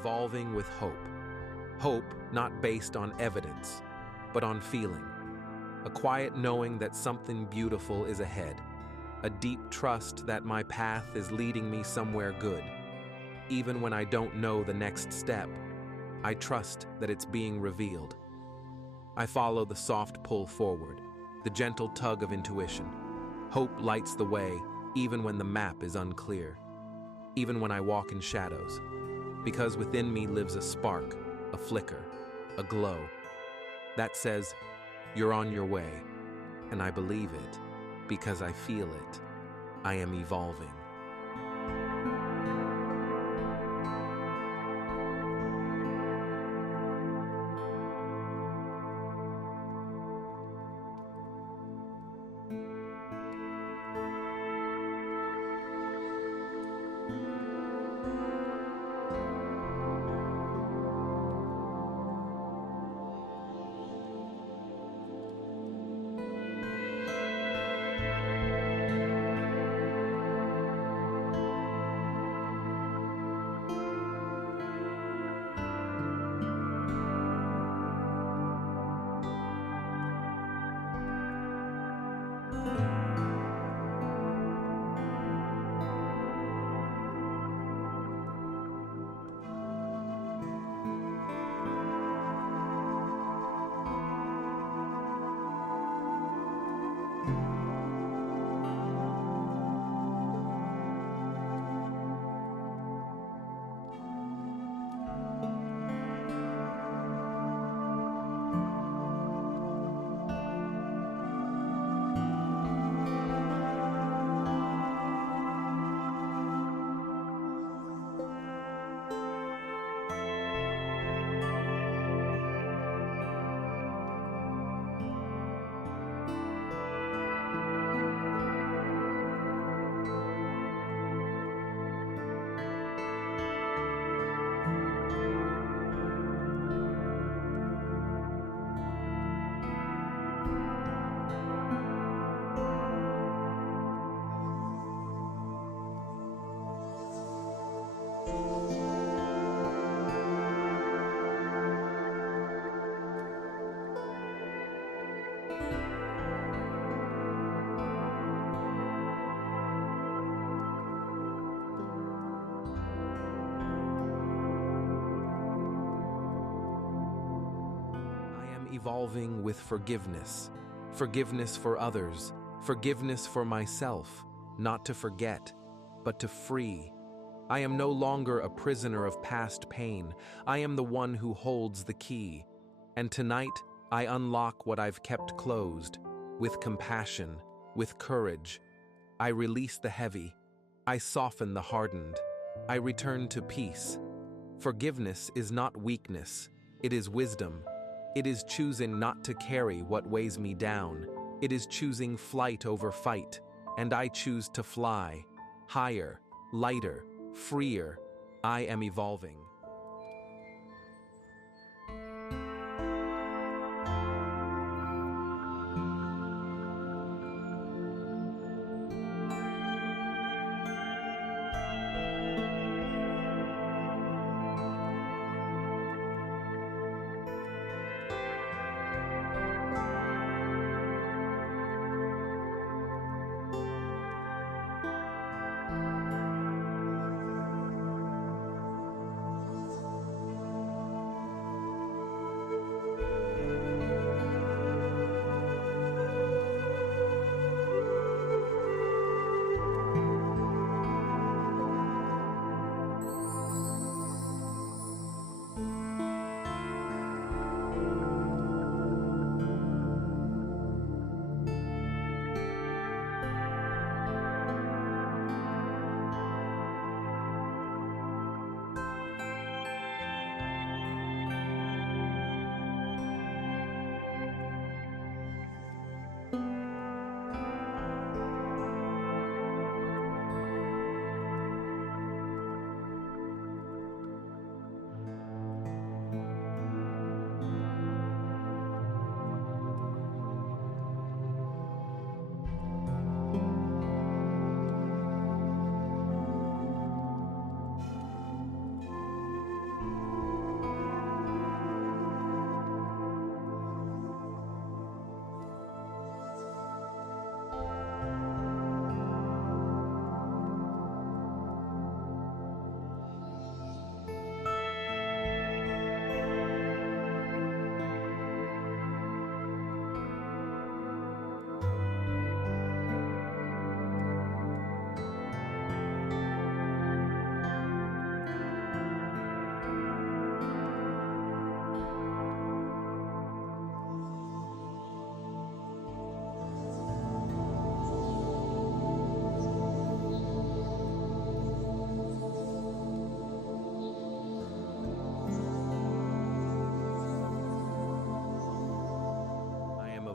Evolving with hope. Hope not based on evidence, but on feeling. A quiet knowing that something beautiful is ahead. A deep trust that my path is leading me somewhere good. Even when I don't know the next step, I trust that it's being revealed. I follow the soft pull forward, the gentle tug of intuition. Hope lights the way even when the map is unclear. Even when I walk in shadows. Because within me lives a spark, a flicker, a glow that says, you're on your way, and I believe it because I feel it. I am evolving. Evolving with forgiveness. Forgiveness for others. Forgiveness for myself. Not to forget, but to free. I am no longer a prisoner of past pain. I am the one who holds the key. And tonight, I unlock what I've kept closed. With compassion, with courage. I release the heavy. I soften the hardened. I return to peace. Forgiveness is not weakness. It is wisdom. It is choosing not to carry what weighs me down. It is choosing flight over fight. And I choose to fly. Higher, lighter, freer. I am evolving.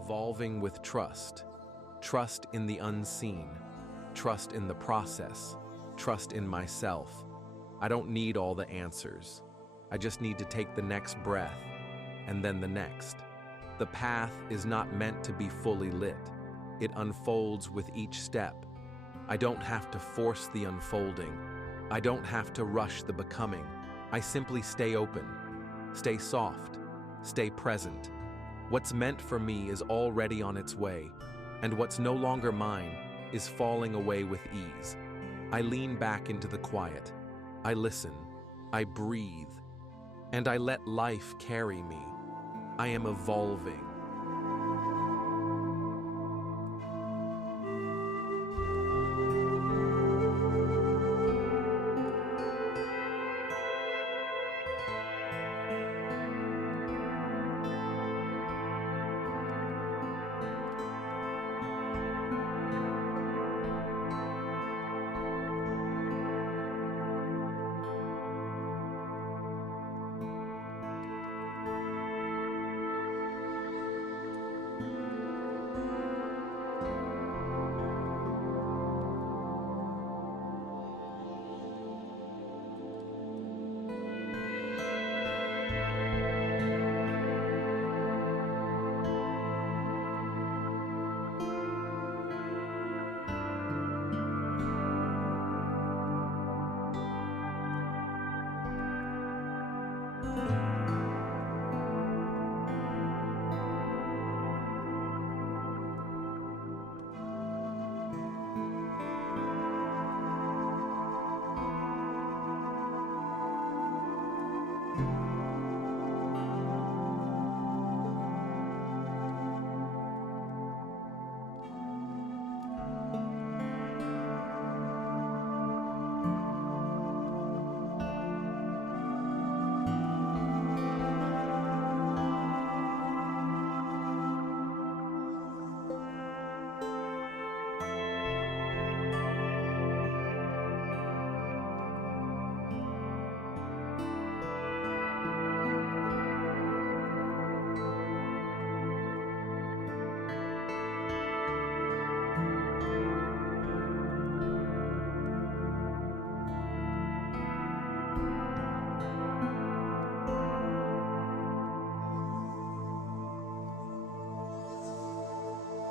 Evolving with trust. Trust in the unseen. Trust in the process. Trust in myself. I don't need all the answers. I just need to take the next breath, and then the next. The path is not meant to be fully lit. It unfolds with each step. I don't have to force the unfolding. I don't have to rush the becoming. I simply stay open, stay soft, stay present. What's meant for me is already on its way, and what's no longer mine is falling away with ease. I lean back into the quiet. I listen. I breathe. And I let life carry me. I am evolving.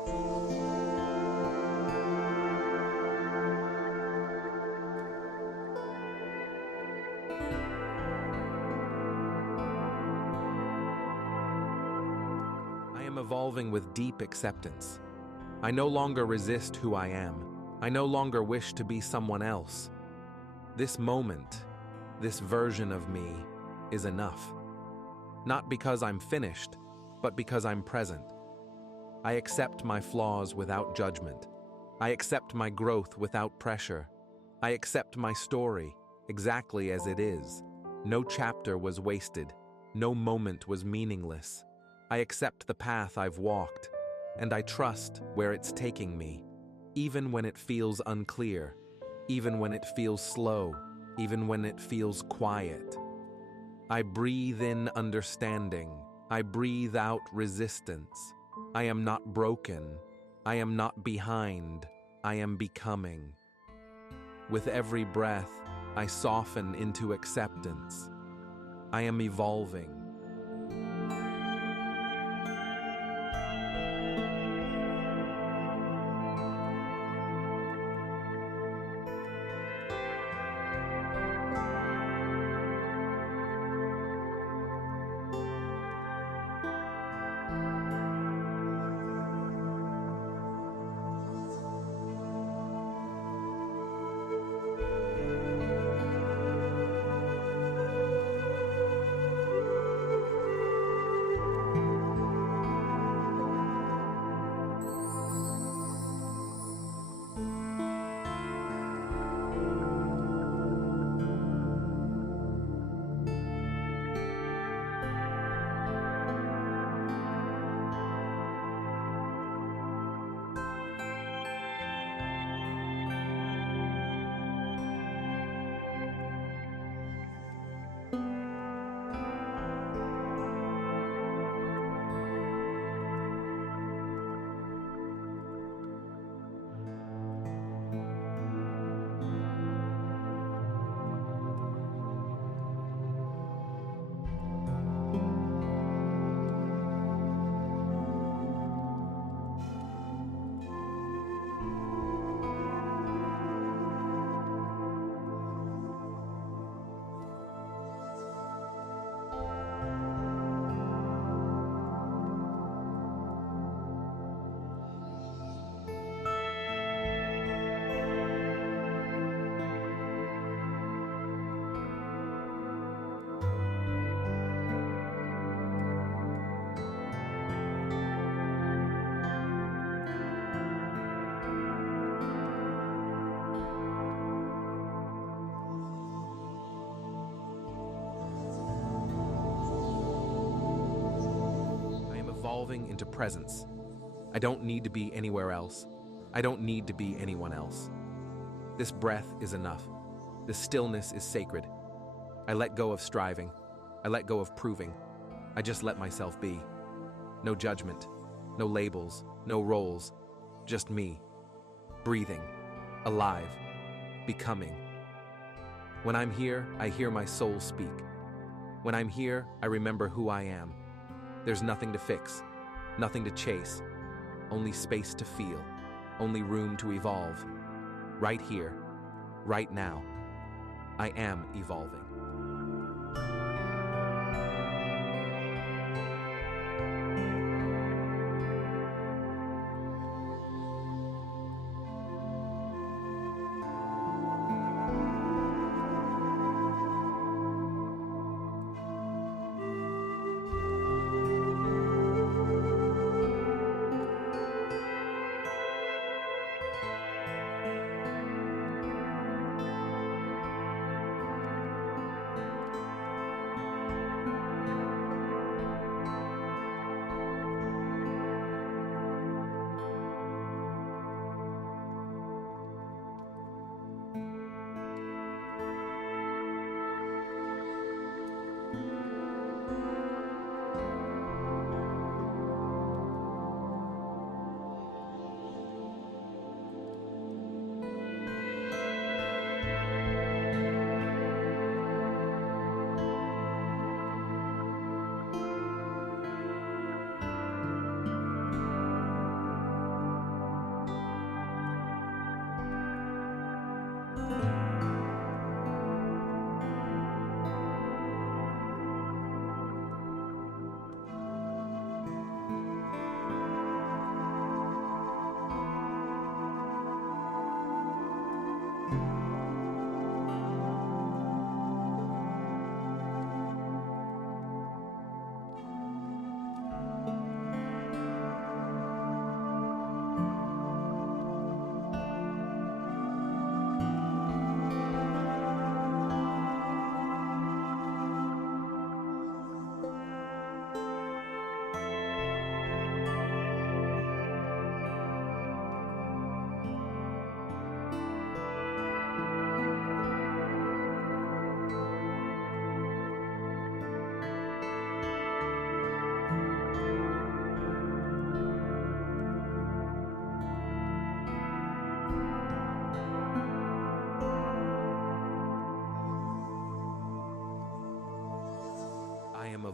I am evolving with deep acceptance. I no longer resist who I am. I no longer wish to be someone else. This moment, this version of me, is enough. Not because I'm finished, but because I'm present. I accept my flaws without judgment. I accept my growth without pressure. I accept my story exactly as it is. No chapter was wasted. No moment was meaningless. I accept the path I've walked, and I trust where it's taking me, even when it feels unclear, even when it feels slow, even when it feels quiet. I breathe in understanding. I breathe out resistance. I am not broken. I am not behind. I am becoming. With every breath, I soften into acceptance. I am evolving. Evolving into presence. I don't need to be anywhere else. I don't need to be anyone else. This breath is enough. This stillness is sacred. I let go of striving. I let go of proving. I just let myself be. No judgment, no labels, no roles, just me, breathing, alive, becoming. When I'm here, I hear my soul speak. When I'm here, I remember who I am. There's nothing to fix, nothing to chase, only space to feel, only room to evolve. Right here, right now, I am evolving.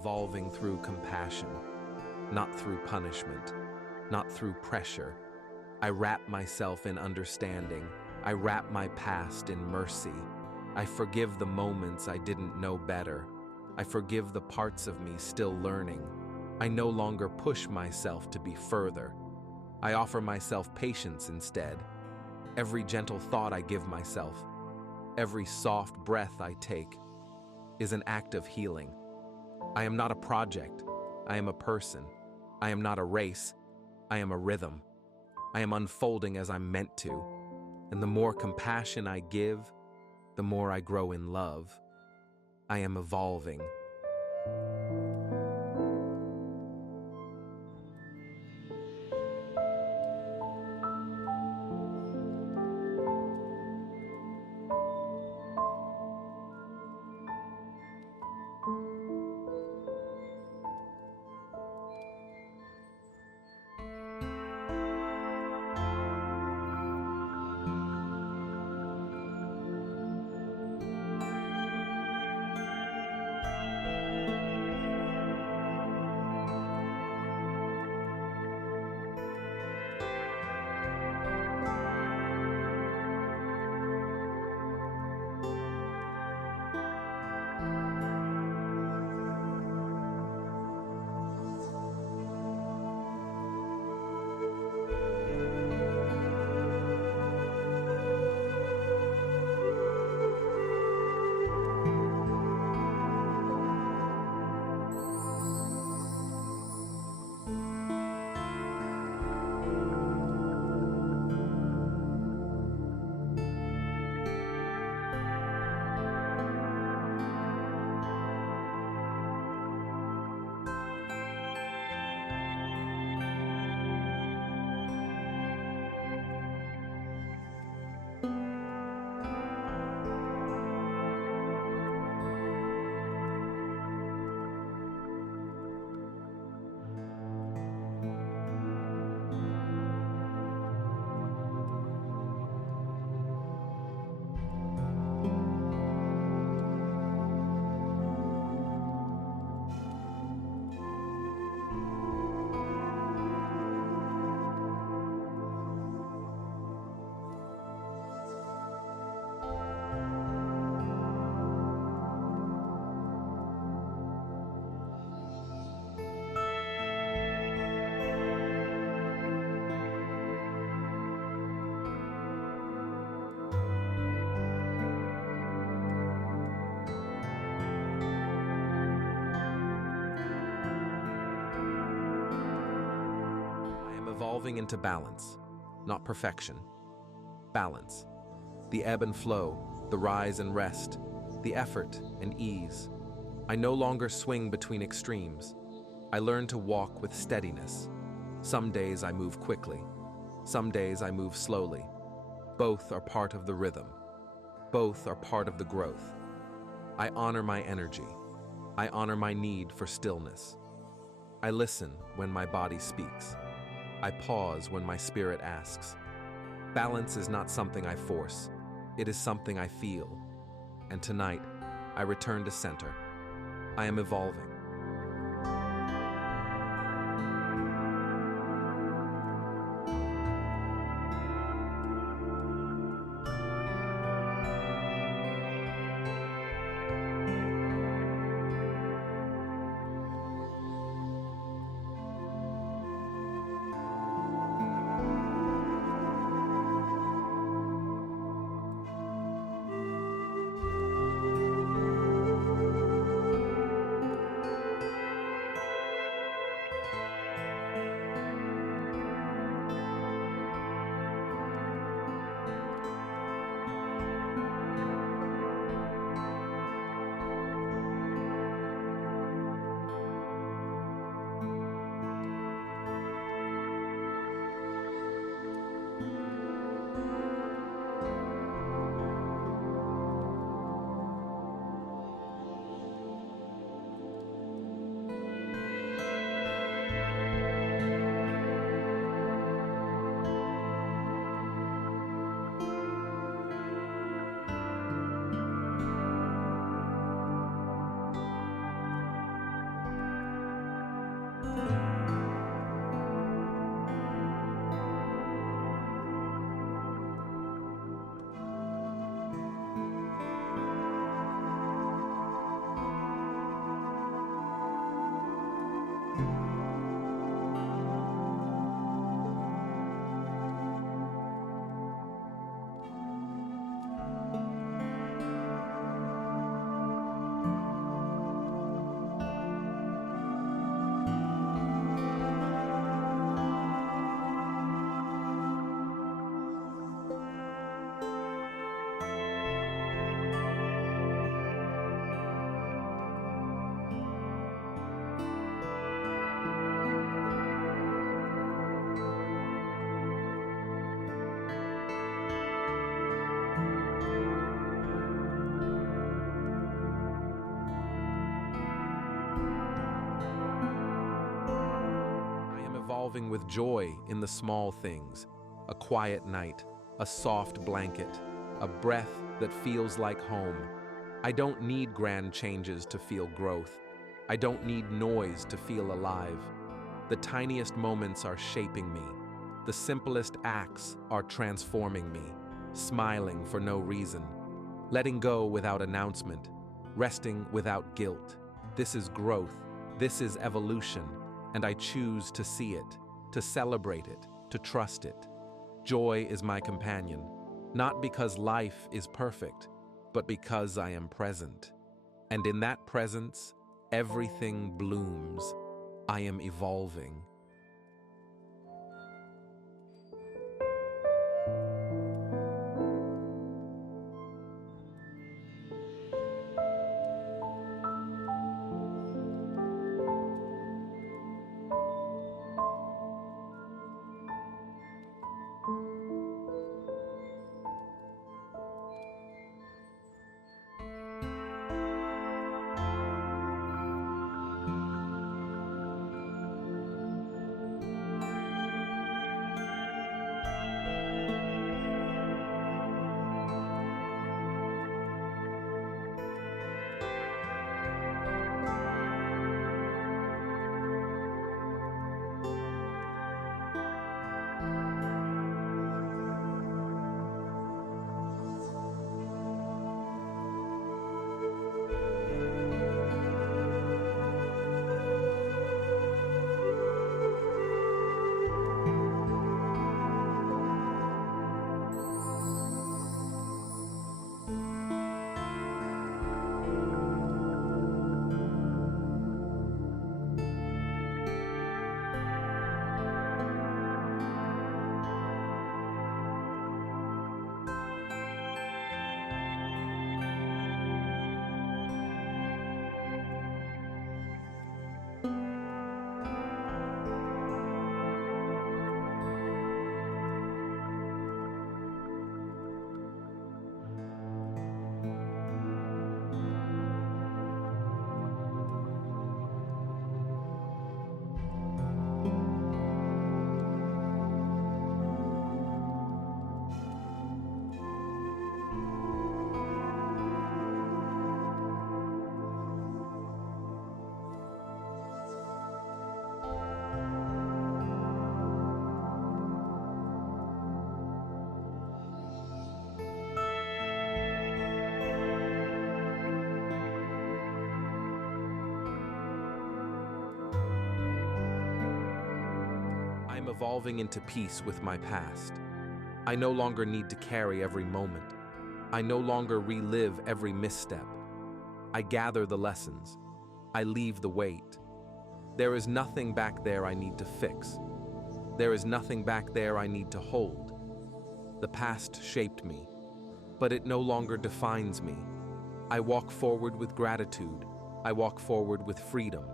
evolving through compassion, not through punishment, not through pressure. I wrap myself in understanding. I wrap my past in mercy. I forgive the moments I didn't know better. I forgive the parts of me still learning. I no longer push myself to be further. I offer myself patience instead. Every gentle thought I give myself, every soft breath I take, is an act of healing. I am not a project. I am a person. I am not a race. I am a rhythm. I am unfolding as I'm meant to. And the more compassion I give, the more I grow in love. I am evolving. Evolving into balance, not perfection. Balance. The ebb and flow, the rise and rest, the effort and ease. I no longer swing between extremes. I learn to walk with steadiness. Some days I move quickly. Some days I move slowly. Both are part of the rhythm. Both are part of the growth. I honor my energy. I honor my need for stillness. I listen when my body speaks. I pause when my spirit asks. Balance is not something I force. It is something I feel. And tonight, I return to center. I am evolving. evolving with joy in the small things, a quiet night, a soft blanket, a breath that feels like home. I don't need grand changes to feel growth. I don't need noise to feel alive. The tiniest moments are shaping me. The simplest acts are transforming me, smiling for no reason, letting go without announcement, resting without guilt. This is growth, this is evolution, and I choose to see it, to celebrate it, to trust it. Joy is my companion, not because life is perfect, but because I am present. And in that presence, everything blooms. I am evolving. I'm evolving into peace with my past. I no longer need to carry every moment. I no longer relive every misstep. I gather the lessons. I leave the weight. There is nothing back there I need to fix. There is nothing back there I need to hold. The past shaped me, but it no longer defines me. I walk forward with gratitude. I walk forward with freedom.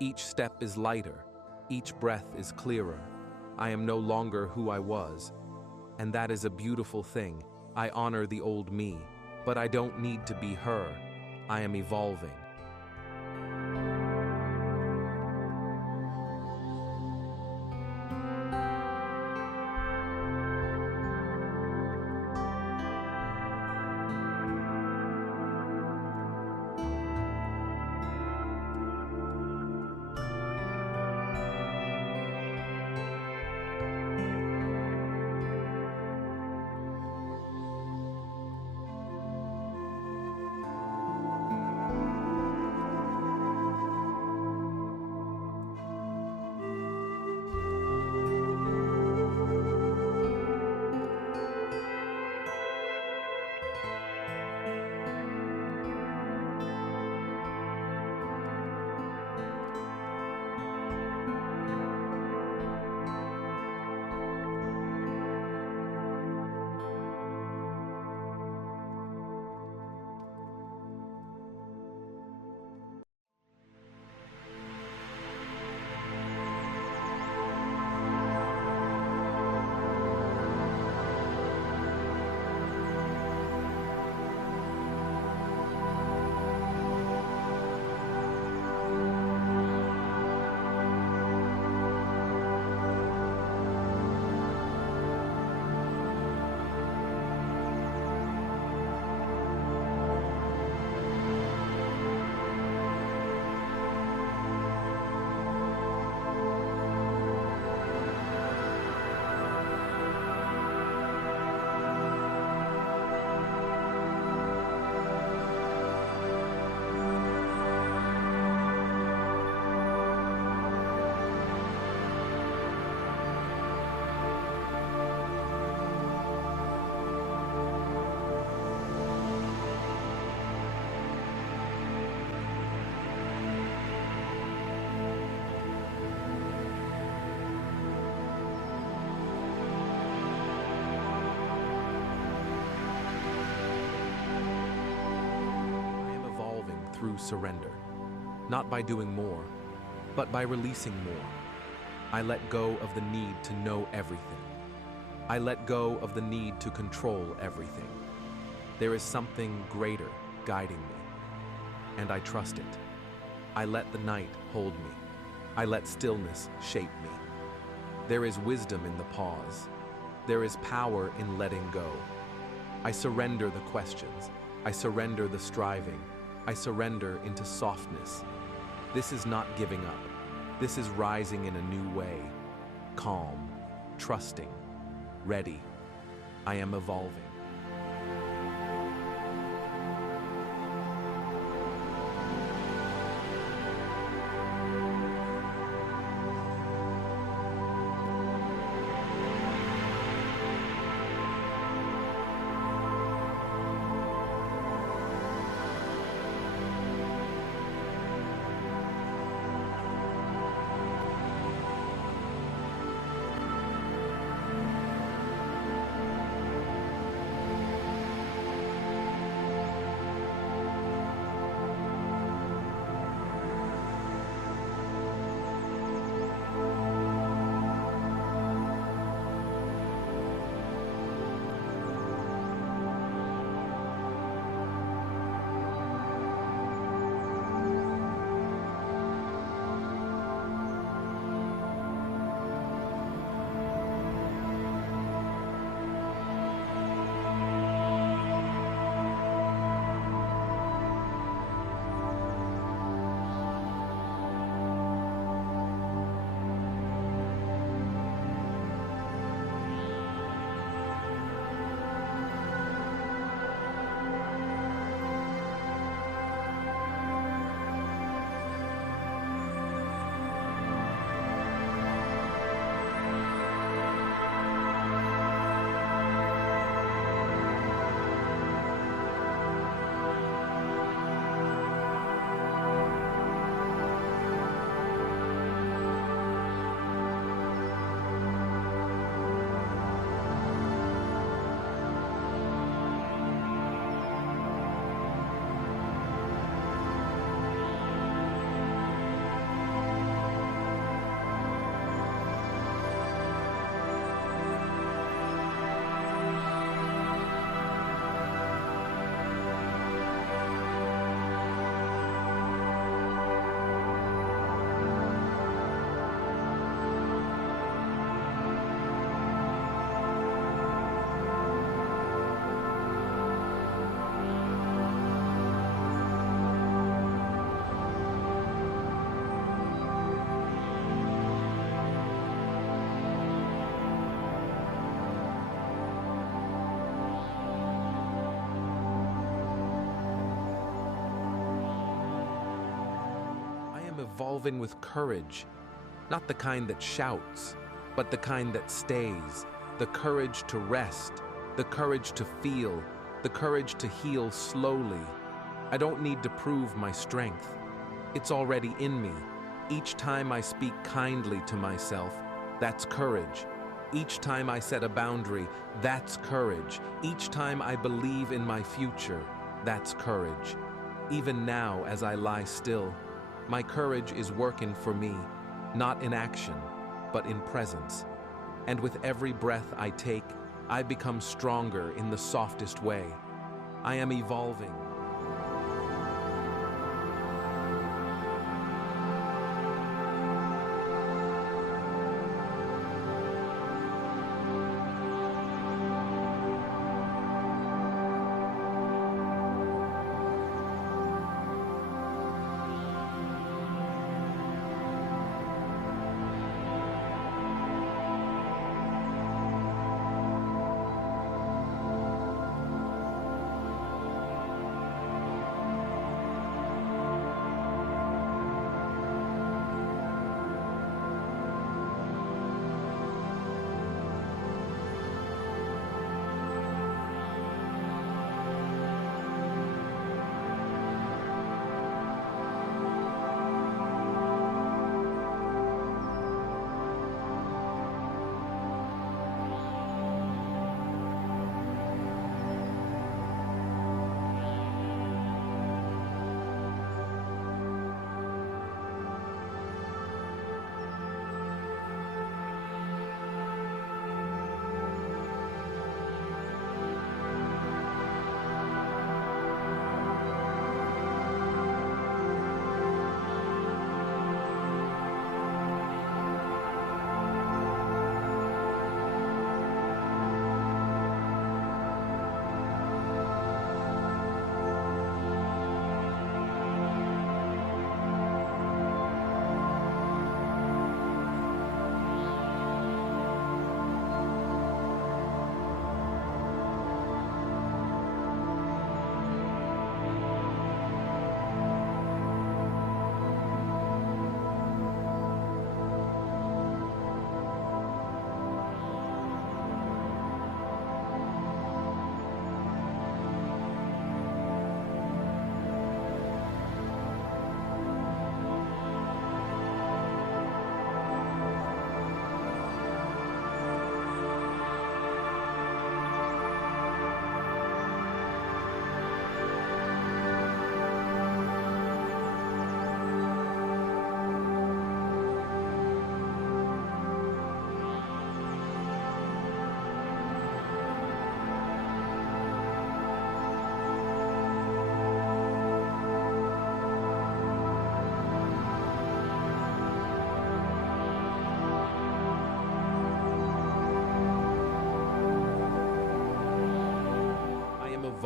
Each step is lighter. Each breath is clearer. I am no longer who I was. And that is a beautiful thing. I honor the old me, but I don't need to be her. I am evolving. through surrender. Not by doing more, but by releasing more. I let go of the need to know everything. I let go of the need to control everything. There is something greater guiding me, and I trust it. I let the night hold me. I let stillness shape me. There is wisdom in the pause. There is power in letting go. I surrender the questions. I surrender the striving. I surrender into softness. This is not giving up. This is rising in a new way. Calm, trusting, ready. I am evolving. Evolving with courage, not the kind that shouts, but the kind that stays, the courage to rest, the courage to feel, the courage to heal slowly. I don't need to prove my strength. It's already in me. Each time I speak kindly to myself, that's courage. Each time I set a boundary, that's courage. Each time I believe in my future, that's courage. Even now, as I lie still, my courage is working for me, not in action, but in presence. And with every breath I take, I become stronger in the softest way. I am evolving.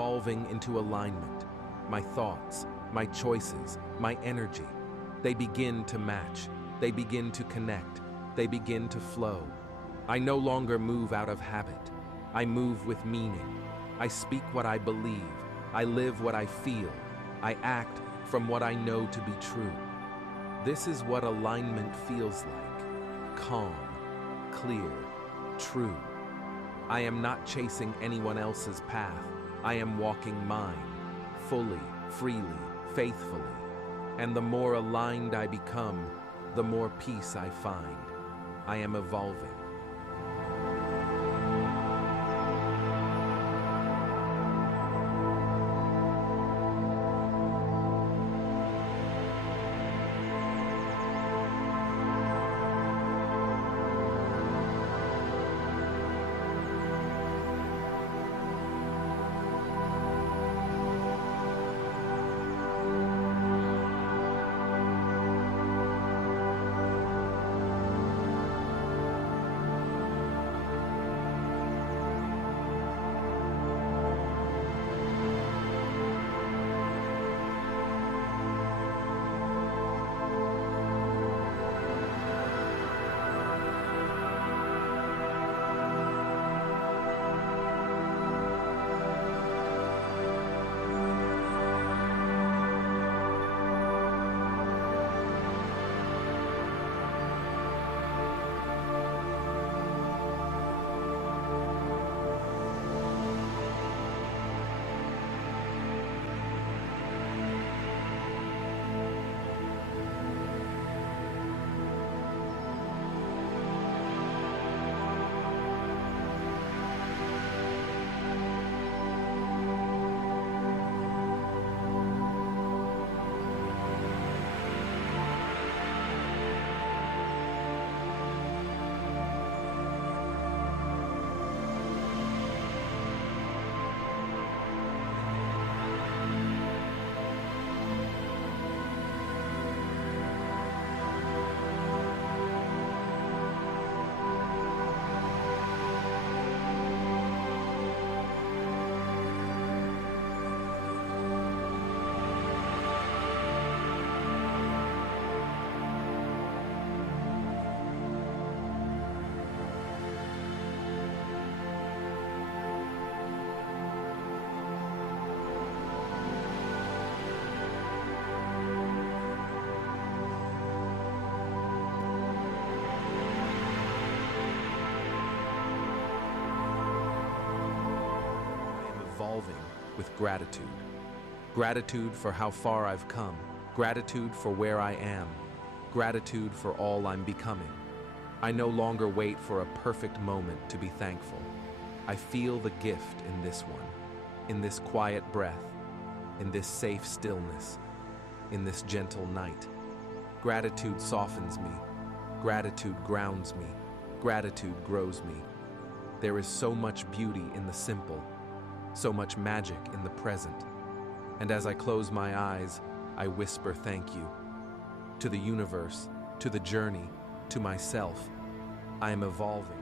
evolving into alignment. My thoughts, my choices, my energy, they begin to match. They begin to connect. They begin to flow. I no longer move out of habit. I move with meaning. I speak what I believe. I live what I feel. I act from what I know to be true. This is what alignment feels like. Calm, clear, true. I am not chasing anyone else's path. I am walking mine, fully, freely, faithfully. And the more aligned I become, the more peace I find. I am evolving. With gratitude. Gratitude for how far I've come. Gratitude for where I am. Gratitude for all I'm becoming. I no longer wait for a perfect moment to be thankful. I feel the gift in this one, in this quiet breath, in this safe stillness, in this gentle night. Gratitude softens me. Gratitude grounds me. Gratitude grows me. There is so much beauty in the simple, so much magic in the present. And as I close my eyes, I whisper thank you. To the universe, to the journey, to myself, I am evolving.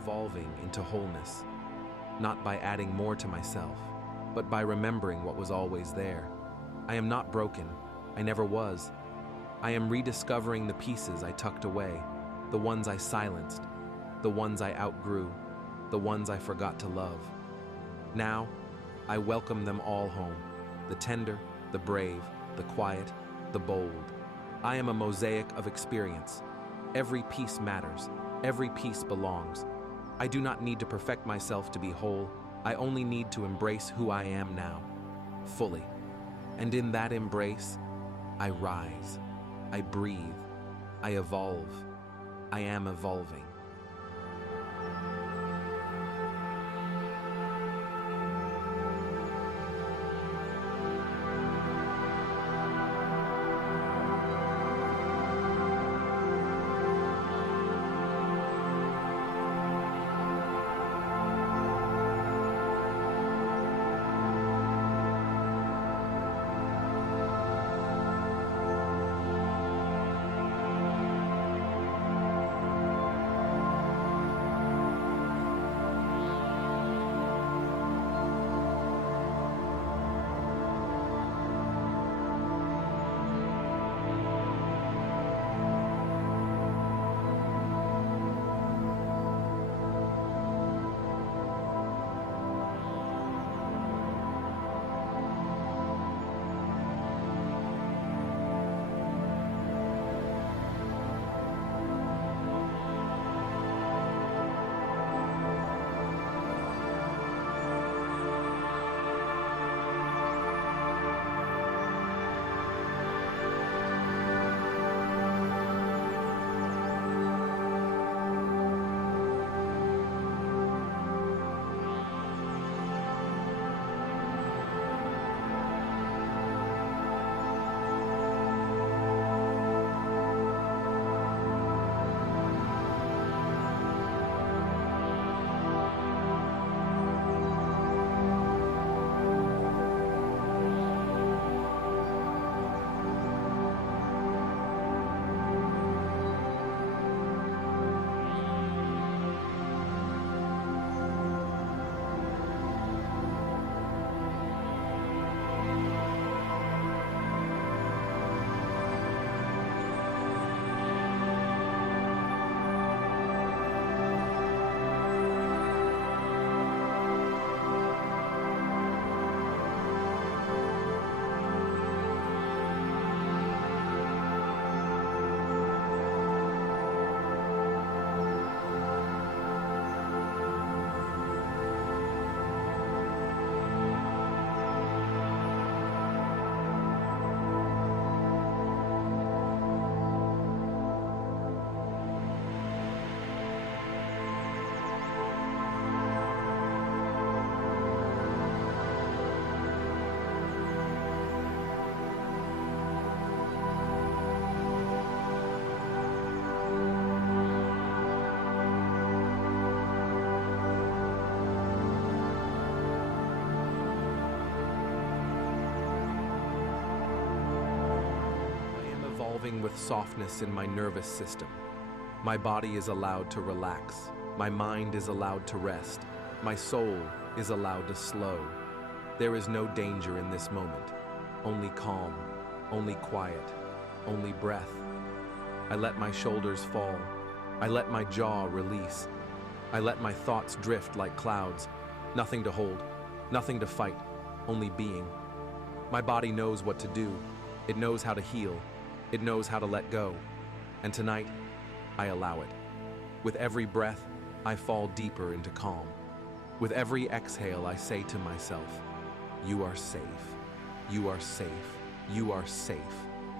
evolving into wholeness, not by adding more to myself, but by remembering what was always there. I am not broken. I never was. I am rediscovering the pieces I tucked away, the ones I silenced, the ones I outgrew, the ones I forgot to love. Now, I welcome them all home, the tender, the brave, the quiet, the bold. I am a mosaic of experience. Every piece matters. Every piece belongs. I do not need to perfect myself to be whole. I only need to embrace who I am now, fully. And in that embrace, I rise. I breathe. I evolve. I am evolving. With softness in my nervous system. My body is allowed to relax. My mind is allowed to rest. My soul is allowed to slow. There is no danger in this moment. Only calm, only quiet, only breath. I let my shoulders fall. I let my jaw release. I let my thoughts drift like clouds. Nothing to hold, nothing to fight, only being. My body knows what to do. It knows how to heal. It knows how to let go. And tonight, I allow it. With every breath, I fall deeper into calm. With every exhale, I say to myself, you are safe. You are safe. You are safe.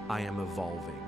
I am evolving.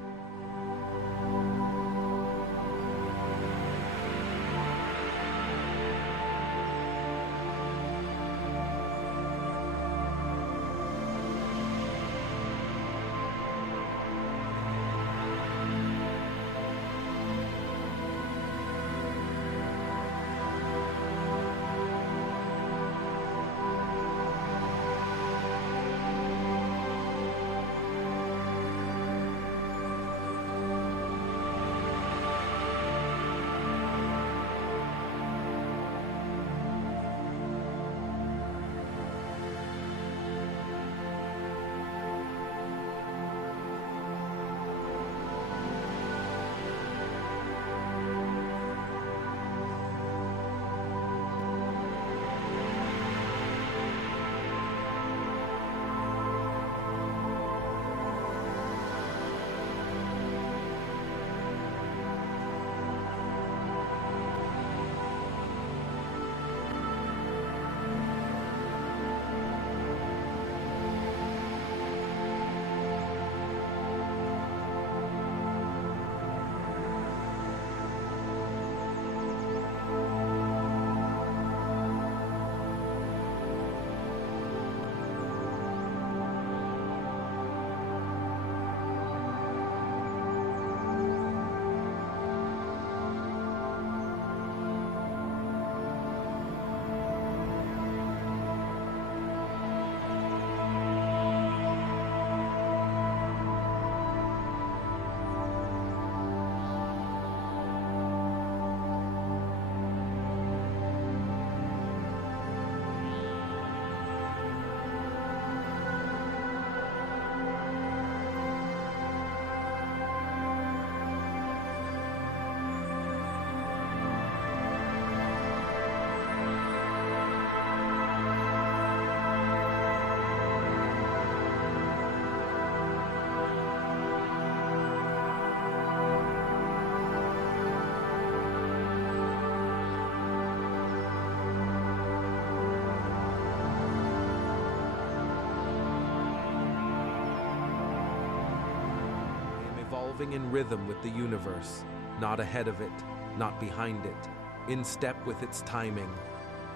evolving in rhythm with the universe, not ahead of it, not behind it, in step with its timing.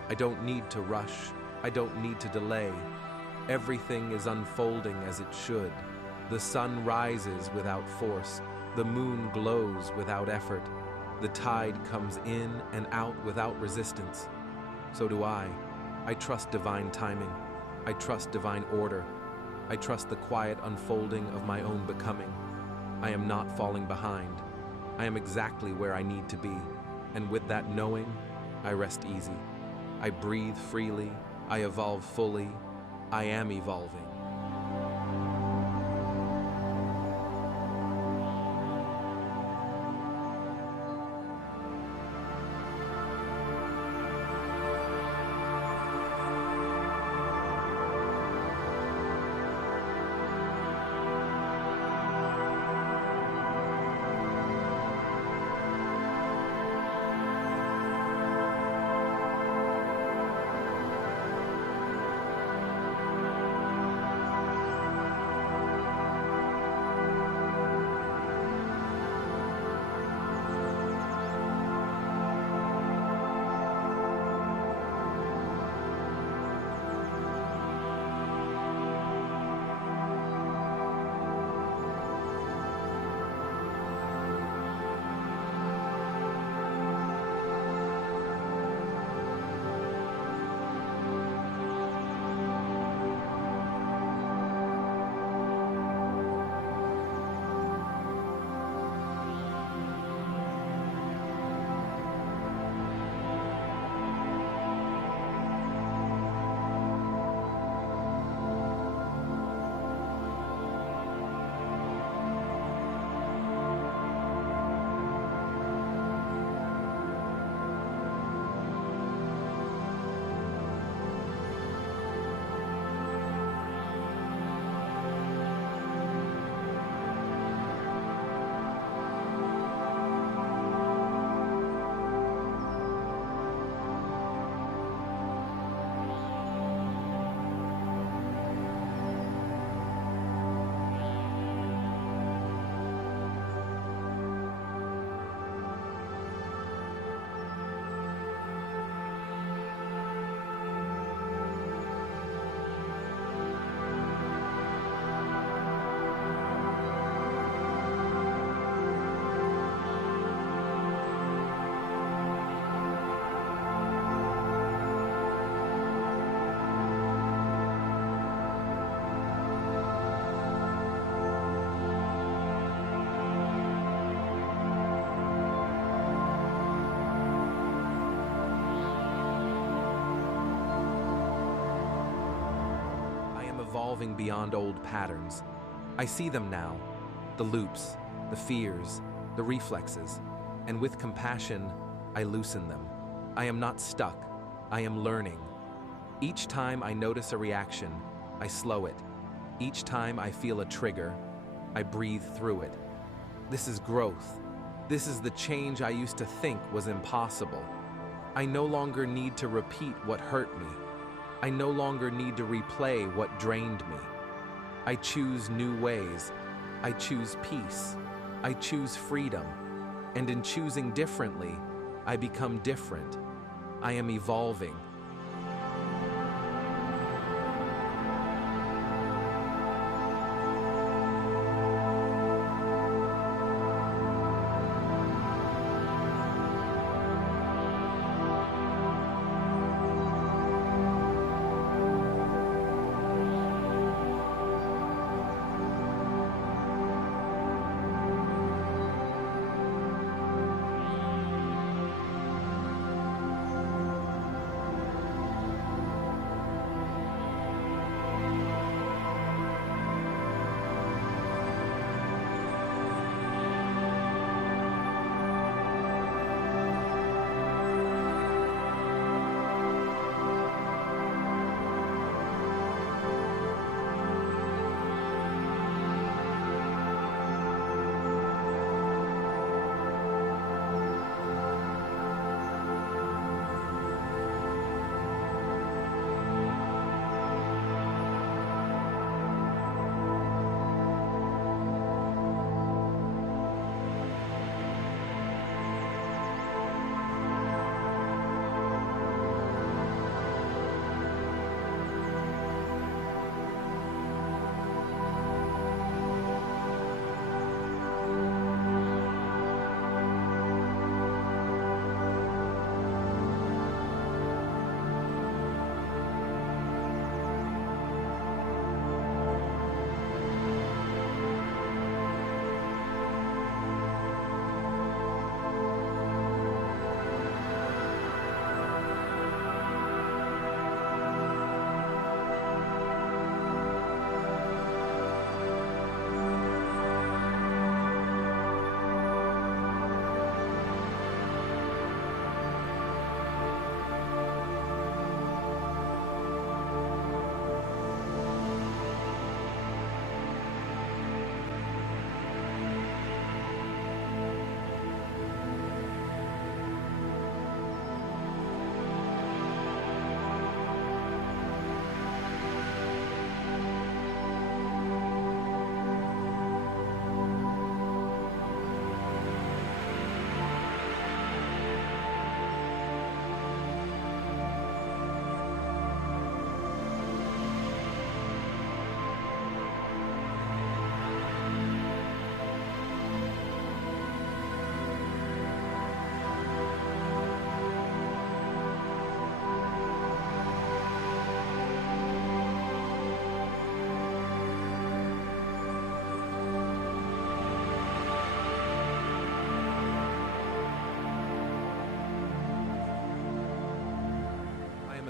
I don't need to rush. I don't need to delay. Everything is unfolding as it should. The sun rises without force. The moon glows without effort. The tide comes in and out without resistance. So do I. I trust divine timing. I trust divine order. I trust the quiet unfolding of my own becoming. I am not falling behind. I am exactly where I need to be. And with that knowing, I rest easy. I breathe freely. I evolve fully. I am evolving. Evolving beyond old patterns. I see them now, the loops, the fears, the reflexes, and with compassion, I loosen them. I am not stuck, I am learning. Each time I notice a reaction, I slow it. Each time I feel a trigger, I breathe through it. This is growth. This is the change I used to think was impossible. I no longer need to repeat what hurt me. I no longer need to replay what drained me. I choose new ways. I choose peace. I choose freedom. And in choosing differently, I become different. I am evolving.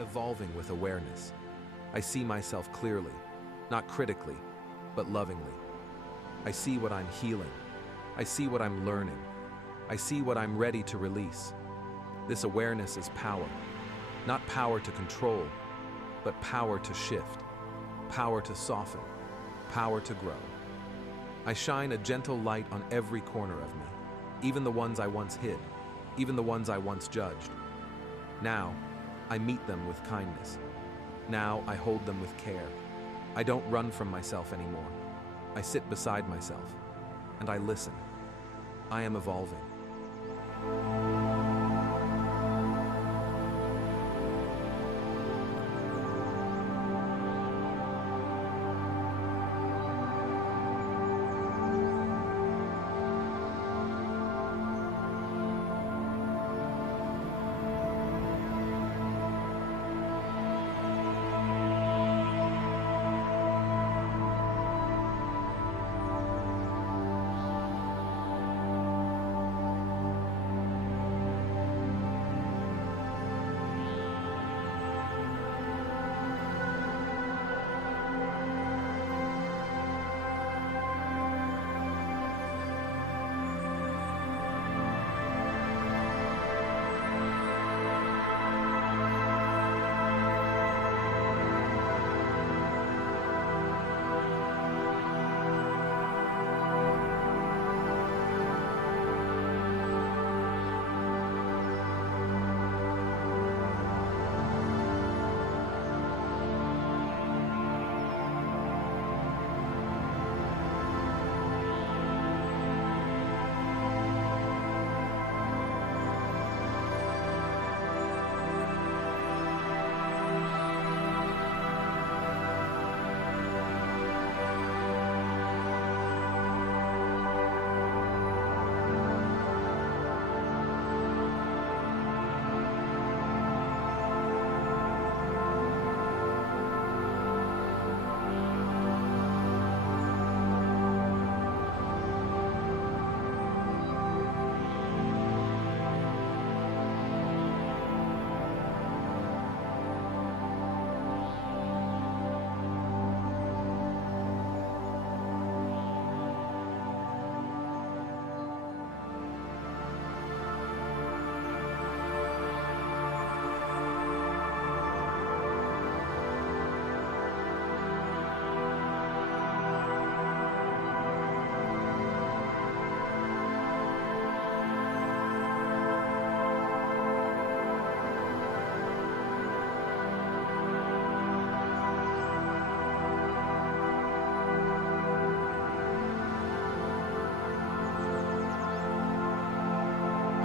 evolving with awareness. I see myself clearly, not critically, but lovingly. I see what I'm healing. I see what I'm learning. I see what I'm ready to release. This awareness is power. Not power to control, but power to shift, power to soften, power to grow. I shine a gentle light on every corner of me, even the ones I once hid, even the ones I once judged. Now, I meet them with kindness. Now, I hold them with care. I don't run from myself anymore. I sit beside myself, and I listen. I am evolving.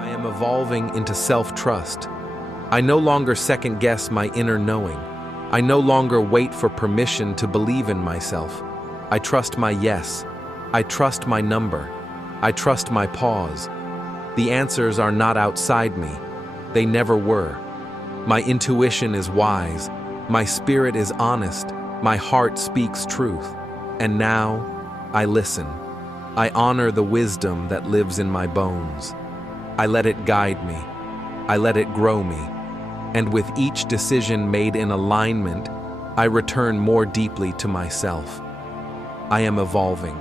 I am evolving into self-trust. I no longer second-guess my inner knowing. I no longer wait for permission to believe in myself. I trust my yes. I trust my number. I trust my pause. The answers are not outside me. They never were. My intuition is wise. My spirit is honest. My heart speaks truth. And now, I listen. I honor the wisdom that lives in my bones. I let it guide me. I let it grow me. And with each decision made in alignment, I return more deeply to myself. I am evolving.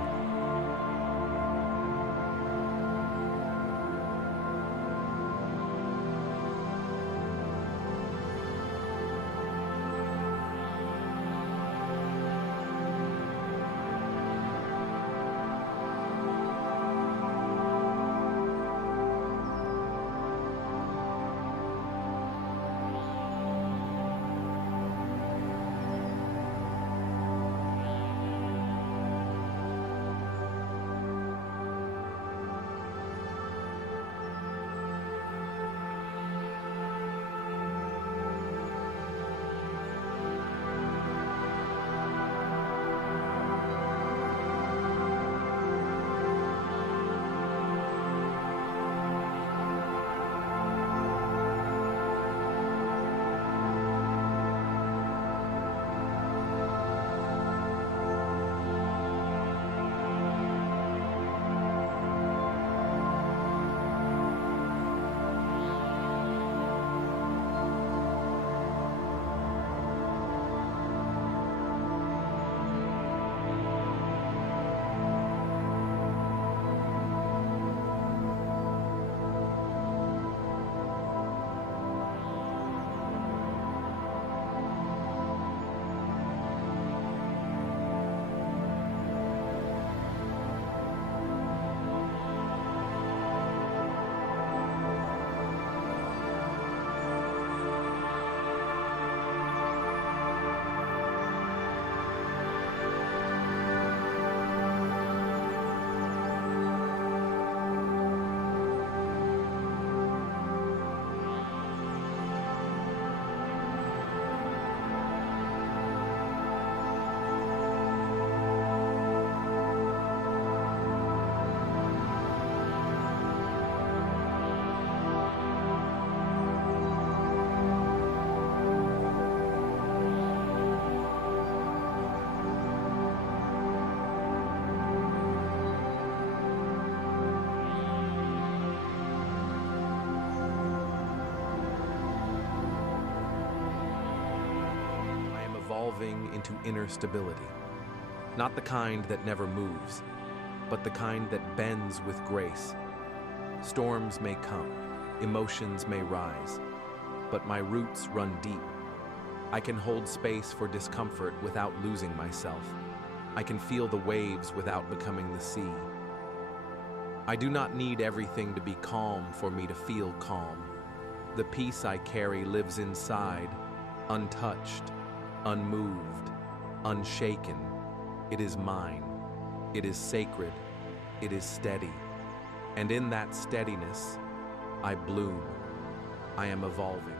evolving into inner stability. Not the kind that never moves, but the kind that bends with grace. Storms may come, emotions may rise, but my roots run deep. I can hold space for discomfort without losing myself. I can feel the waves without becoming the sea. I do not need everything to be calm for me to feel calm. The peace I carry lives inside, untouched, unmoved, unshaken. It is mine. It is sacred. It is steady. And in that steadiness, I bloom. I am evolving.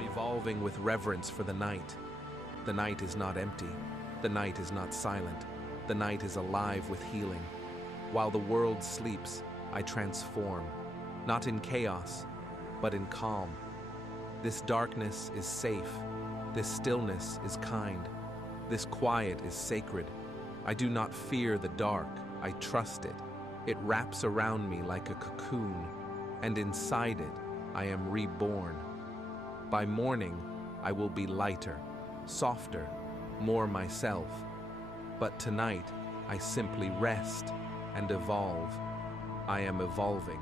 Evolving with reverence for the night. The night is not empty. The night is not silent. The night is alive with healing. While the world sleeps, I transform, not in chaos, but in calm. This darkness is safe. This stillness is kind. This quiet is sacred. I do not fear the dark. I trust it. It wraps around me like a cocoon, and inside it, I am reborn. By morning, I will be lighter, softer, more myself. But tonight, I simply rest and evolve. I am evolving.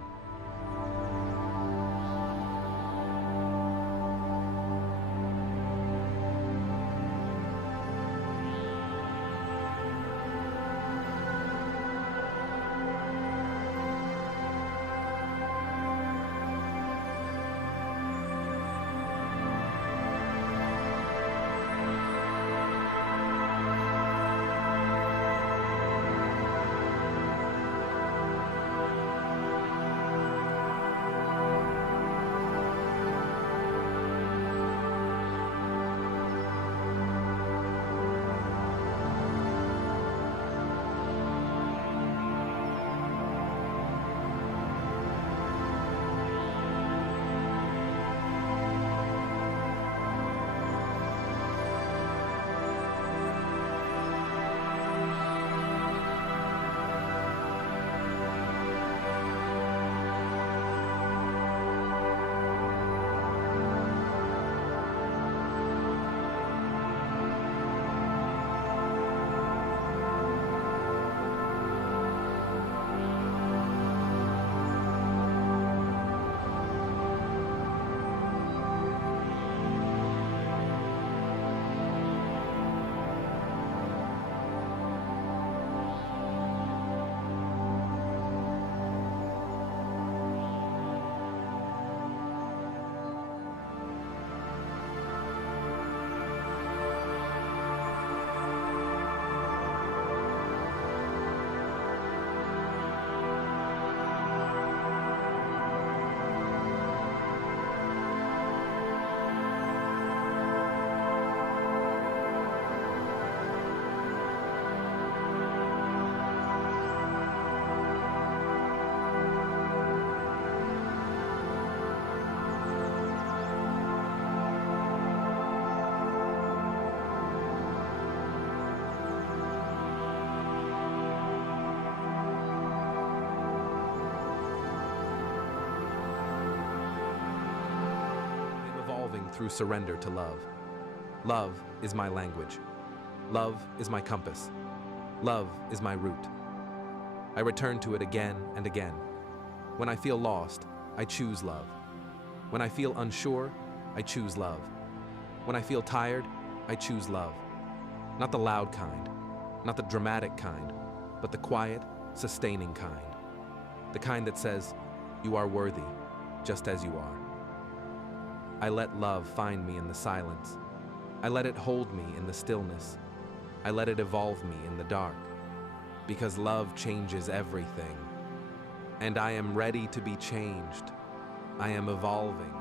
through surrender to love. Love is my language. Love is my compass. Love is my route. I return to it again and again. When I feel lost, I choose love. When I feel unsure, I choose love. When I feel tired, I choose love. Not the loud kind, not the dramatic kind, but the quiet, sustaining kind. The kind that says, you are worthy, just as you are. I let love find me in the silence. I let it hold me in the stillness. I let it evolve me in the dark. Because love changes everything. And I am ready to be changed. I am evolving.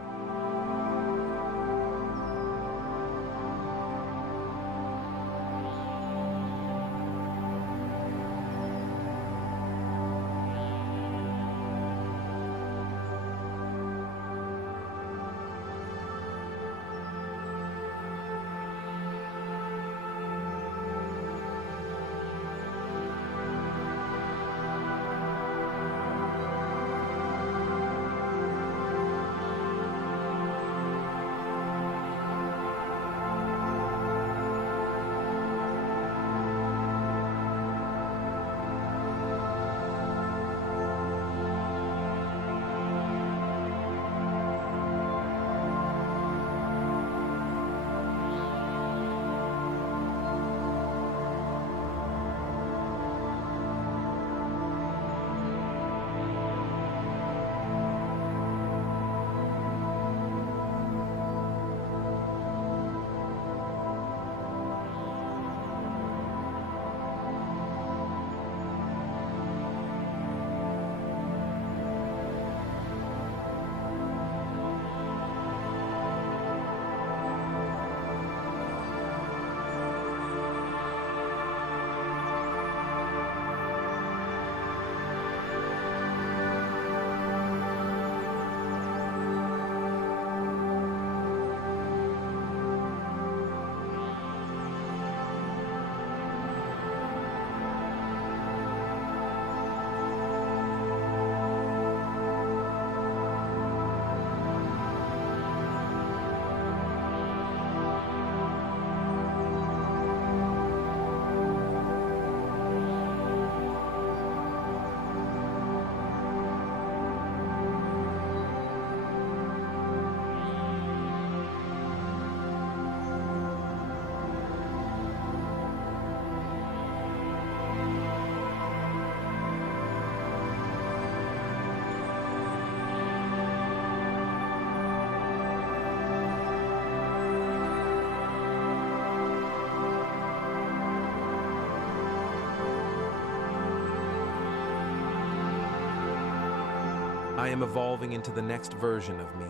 I am evolving into the next version of me.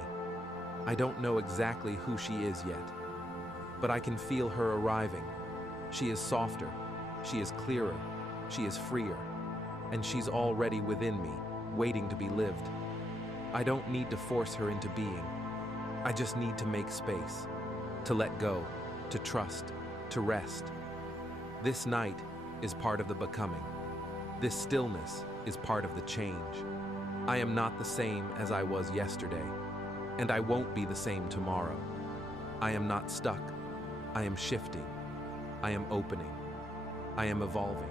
I don't know exactly who she is yet, but I can feel her arriving. She is softer, she is clearer, she is freer, and she's already within me, waiting to be lived. I don't need to force her into being. I just need to make space, to let go, to trust, to rest. This night is part of the becoming. This stillness is part of the change. I am not the same as I was yesterday, and I won't be the same tomorrow. I am not stuck. I am shifting. I am opening. I am evolving.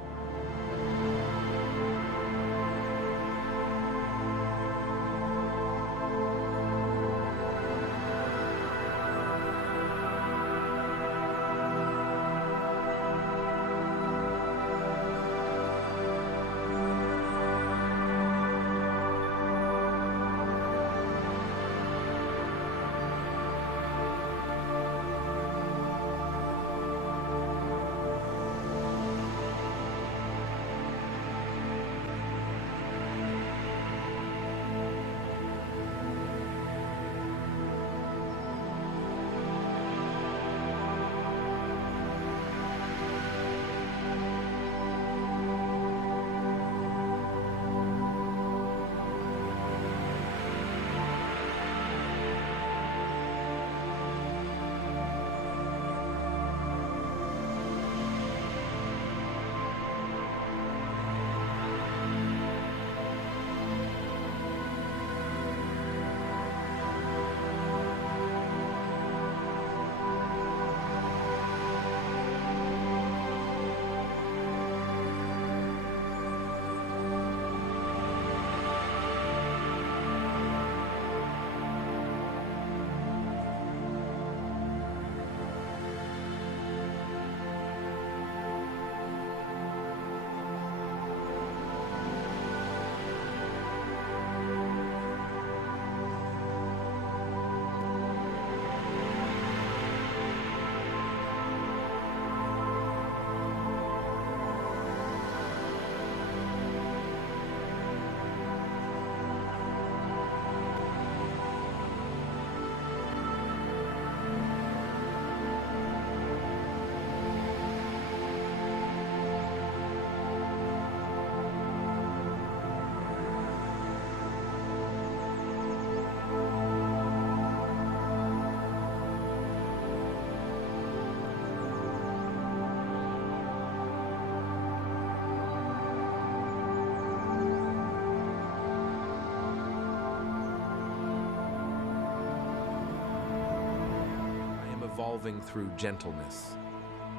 evolving through gentleness.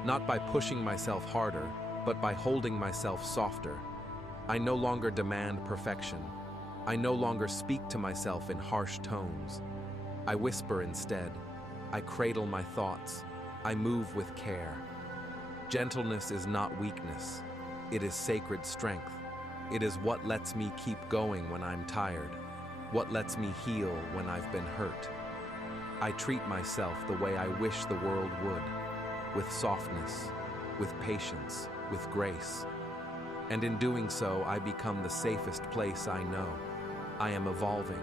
Not by pushing myself harder, but by holding myself softer. I no longer demand perfection. I no longer speak to myself in harsh tones. I whisper instead. I cradle my thoughts. I move with care. Gentleness is not weakness. It is sacred strength. It is what lets me keep going when I'm tired, what lets me heal when I've been hurt. I treat myself the way I wish the world would, with softness, with patience, with grace. And in doing so, I become the safest place I know. I am evolving.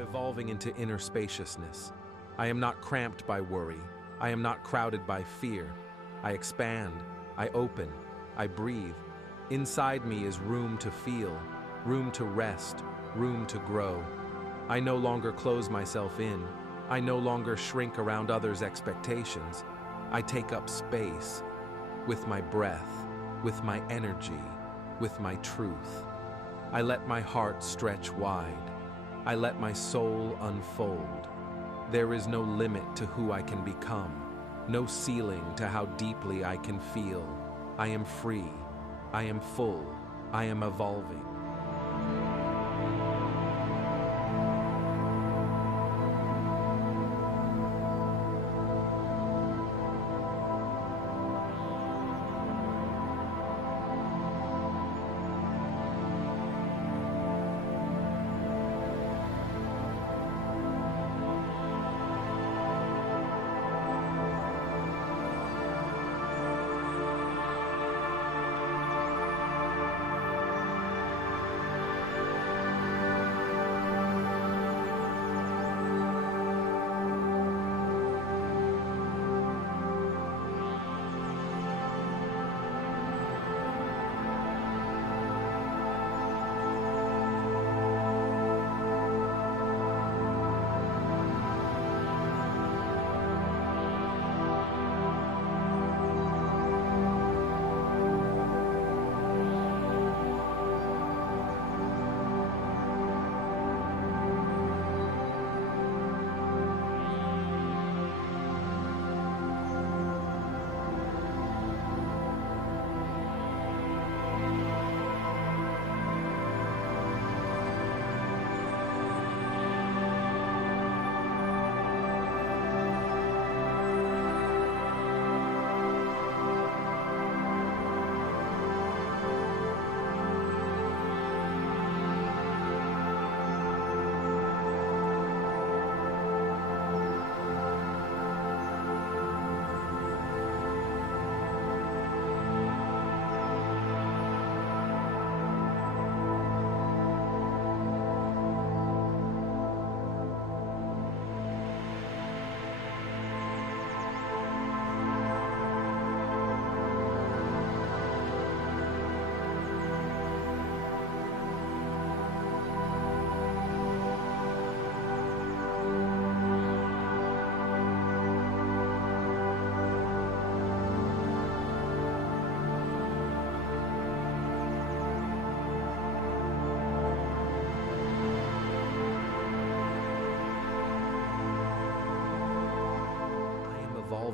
Evolving into inner spaciousness. I am not cramped by worry. I am not crowded by fear. I expand. I open. I breathe. Inside me is room to feel, room to rest, room to grow. I no longer close myself in. I no longer shrink around others' expectations. I take up space with my breath, with my energy, with my truth. I let my heart stretch wide. I let my soul unfold. There is no limit to who I can become, no ceiling to how deeply I can feel. I am free. I am full. I am evolving.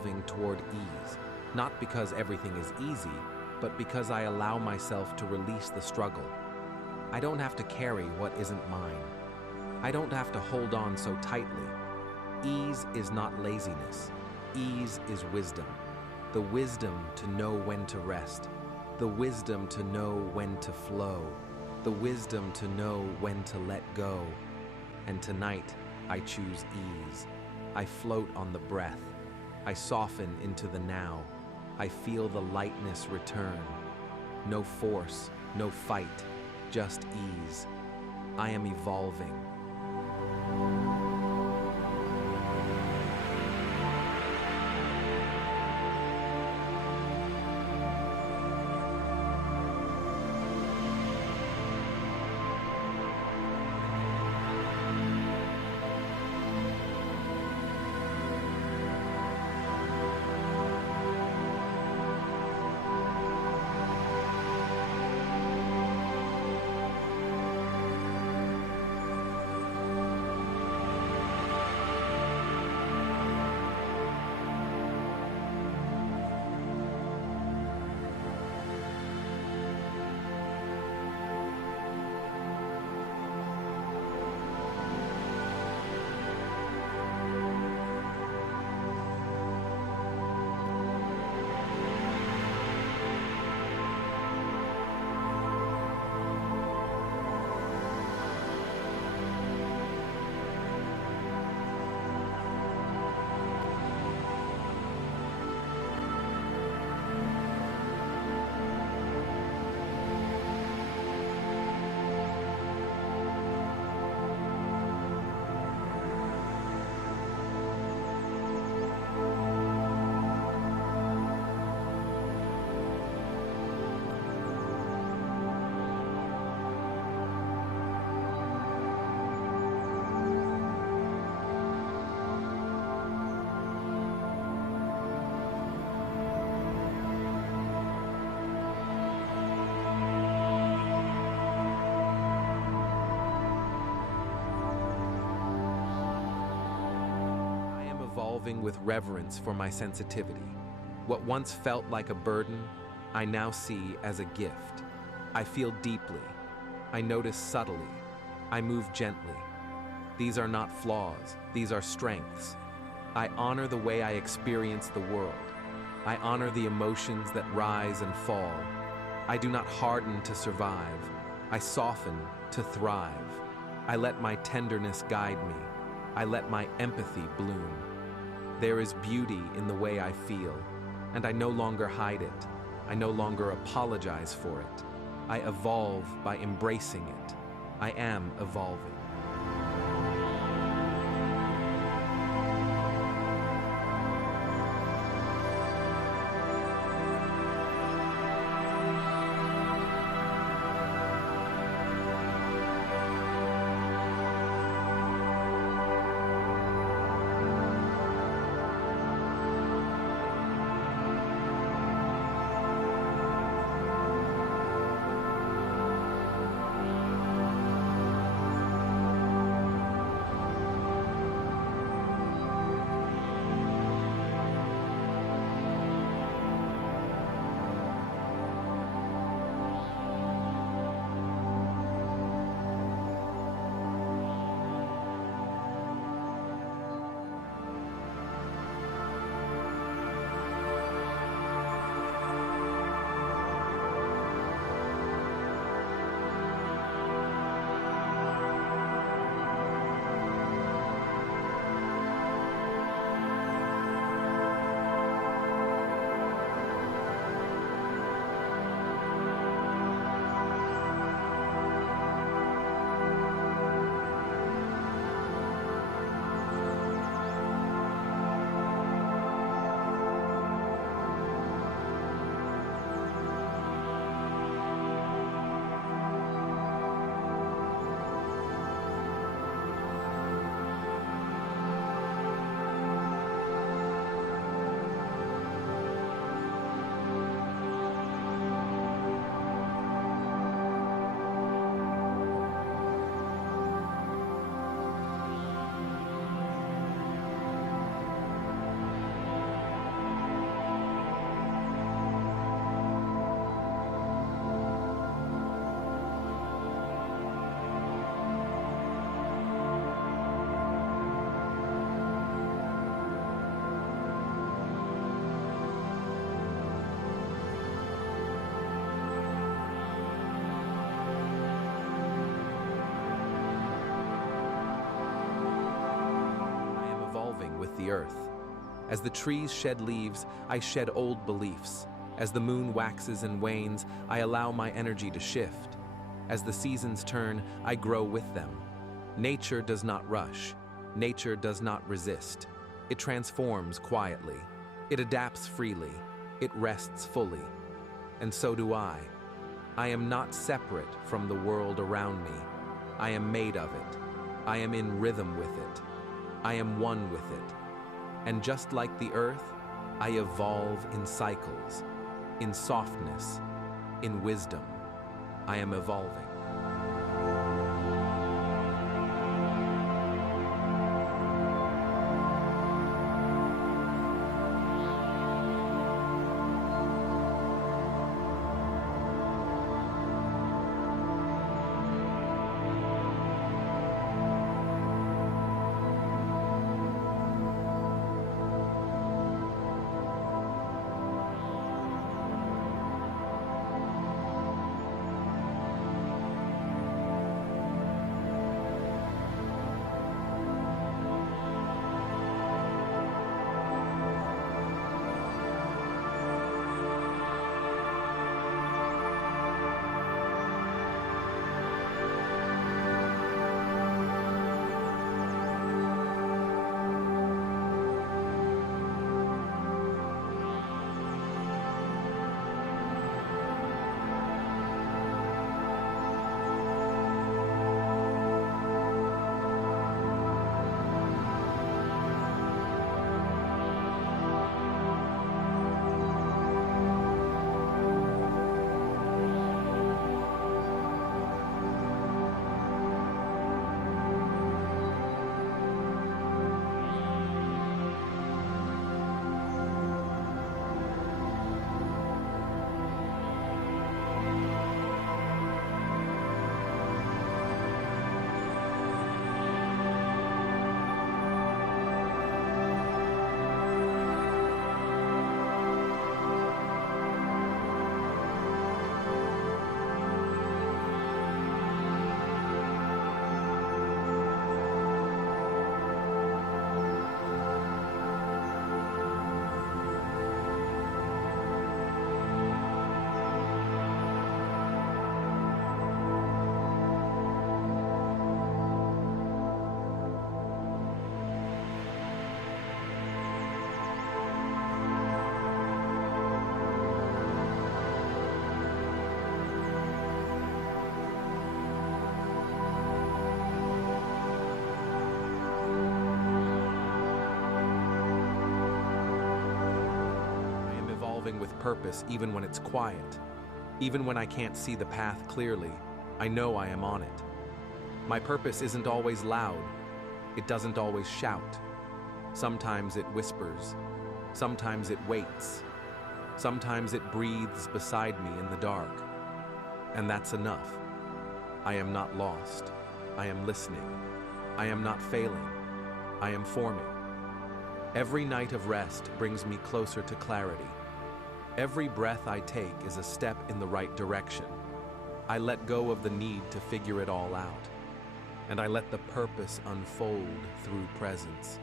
evolving toward ease, not because everything is easy, but because I allow myself to release the struggle. I don't have to carry what isn't mine. I don't have to hold on so tightly. Ease is not laziness. Ease is wisdom. The wisdom to know when to rest. The wisdom to know when to flow. The wisdom to know when to let go. And tonight, I choose ease. I float on the breath. I soften into the now. I feel the lightness return. No force, no fight, just ease. I am evolving. Evolving with reverence for my sensitivity. What once felt like a burden, I now see as a gift. I feel deeply. I notice subtly. I move gently. These are not flaws, these are strengths. I honor the way I experience the world. I honor the emotions that rise and fall. I do not harden to survive. I soften to thrive. I let my tenderness guide me. I let my empathy bloom. There is beauty in the way I feel, and I no longer hide it. I no longer apologize for it. I evolve by embracing it. I am evolving. the earth. As the trees shed leaves, I shed old beliefs. As the moon waxes and wanes, I allow my energy to shift. As the seasons turn, I grow with them. Nature does not rush. Nature does not resist. It transforms quietly. It adapts freely. It rests fully. And so do I. I am not separate from the world around me. I am made of it. I am in rhythm with it. I am one with it. And just like the earth, I evolve in cycles, in softness, in wisdom. I am evolving. With purpose even when it's quiet. Even when I can't see the path clearly, I know I am on it. My purpose isn't always loud. It doesn't always shout. Sometimes it whispers. Sometimes it waits. Sometimes it breathes beside me in the dark. And that's enough. I am not lost. I am listening. I am not failing. I am forming. Every night of rest brings me closer to clarity. Every breath I take is a step in the right direction. I let go of the need to figure it all out, and I let the purpose unfold through presence.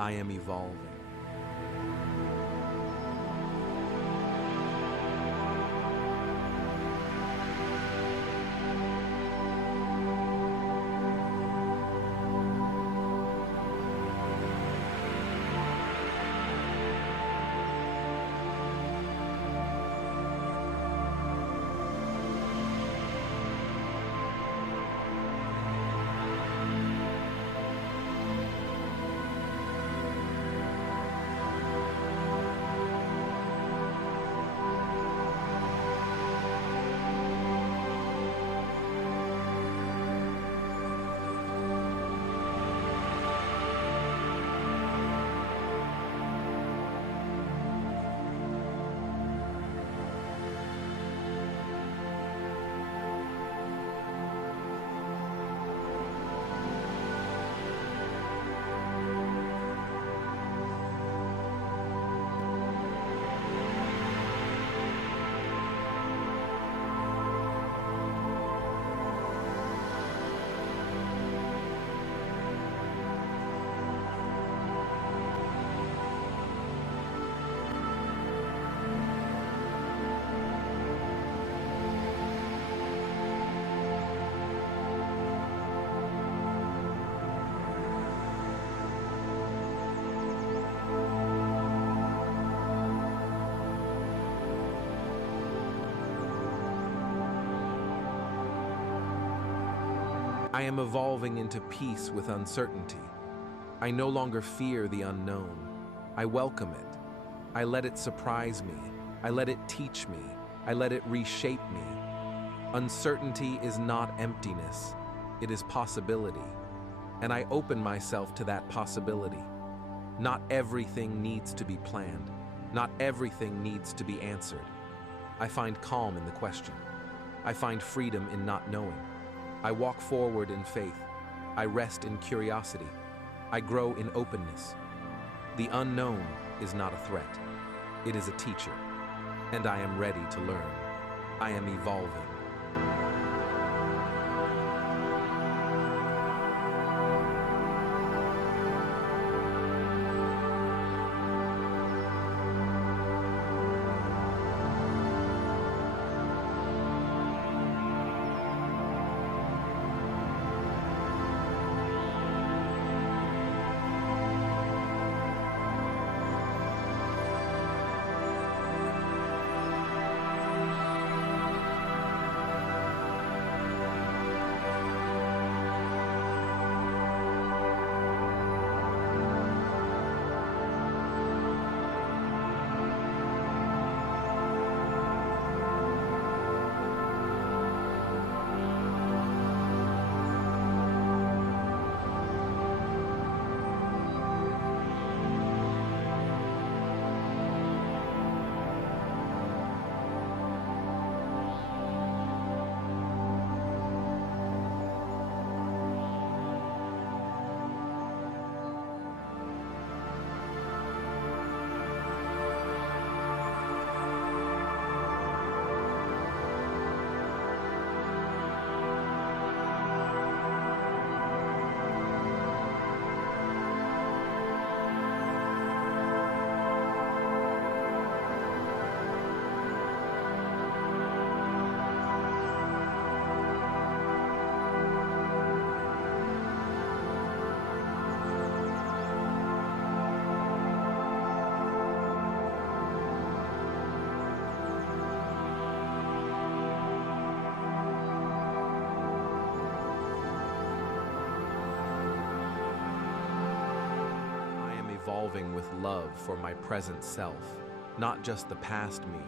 I am evolving. I am evolving into peace with uncertainty. I no longer fear the unknown. I welcome it. I let it surprise me. I let it teach me. I let it reshape me. Uncertainty is not emptiness. It is possibility. And I open myself to that possibility. Not everything needs to be planned. Not everything needs to be answered. I find calm in the question. I find freedom in not knowing. I walk forward in faith. I rest in curiosity. I grow in openness. The unknown is not a threat. It is a teacher. And I am ready to learn. I am evolving. Evolving with love for my present self, not just the past me,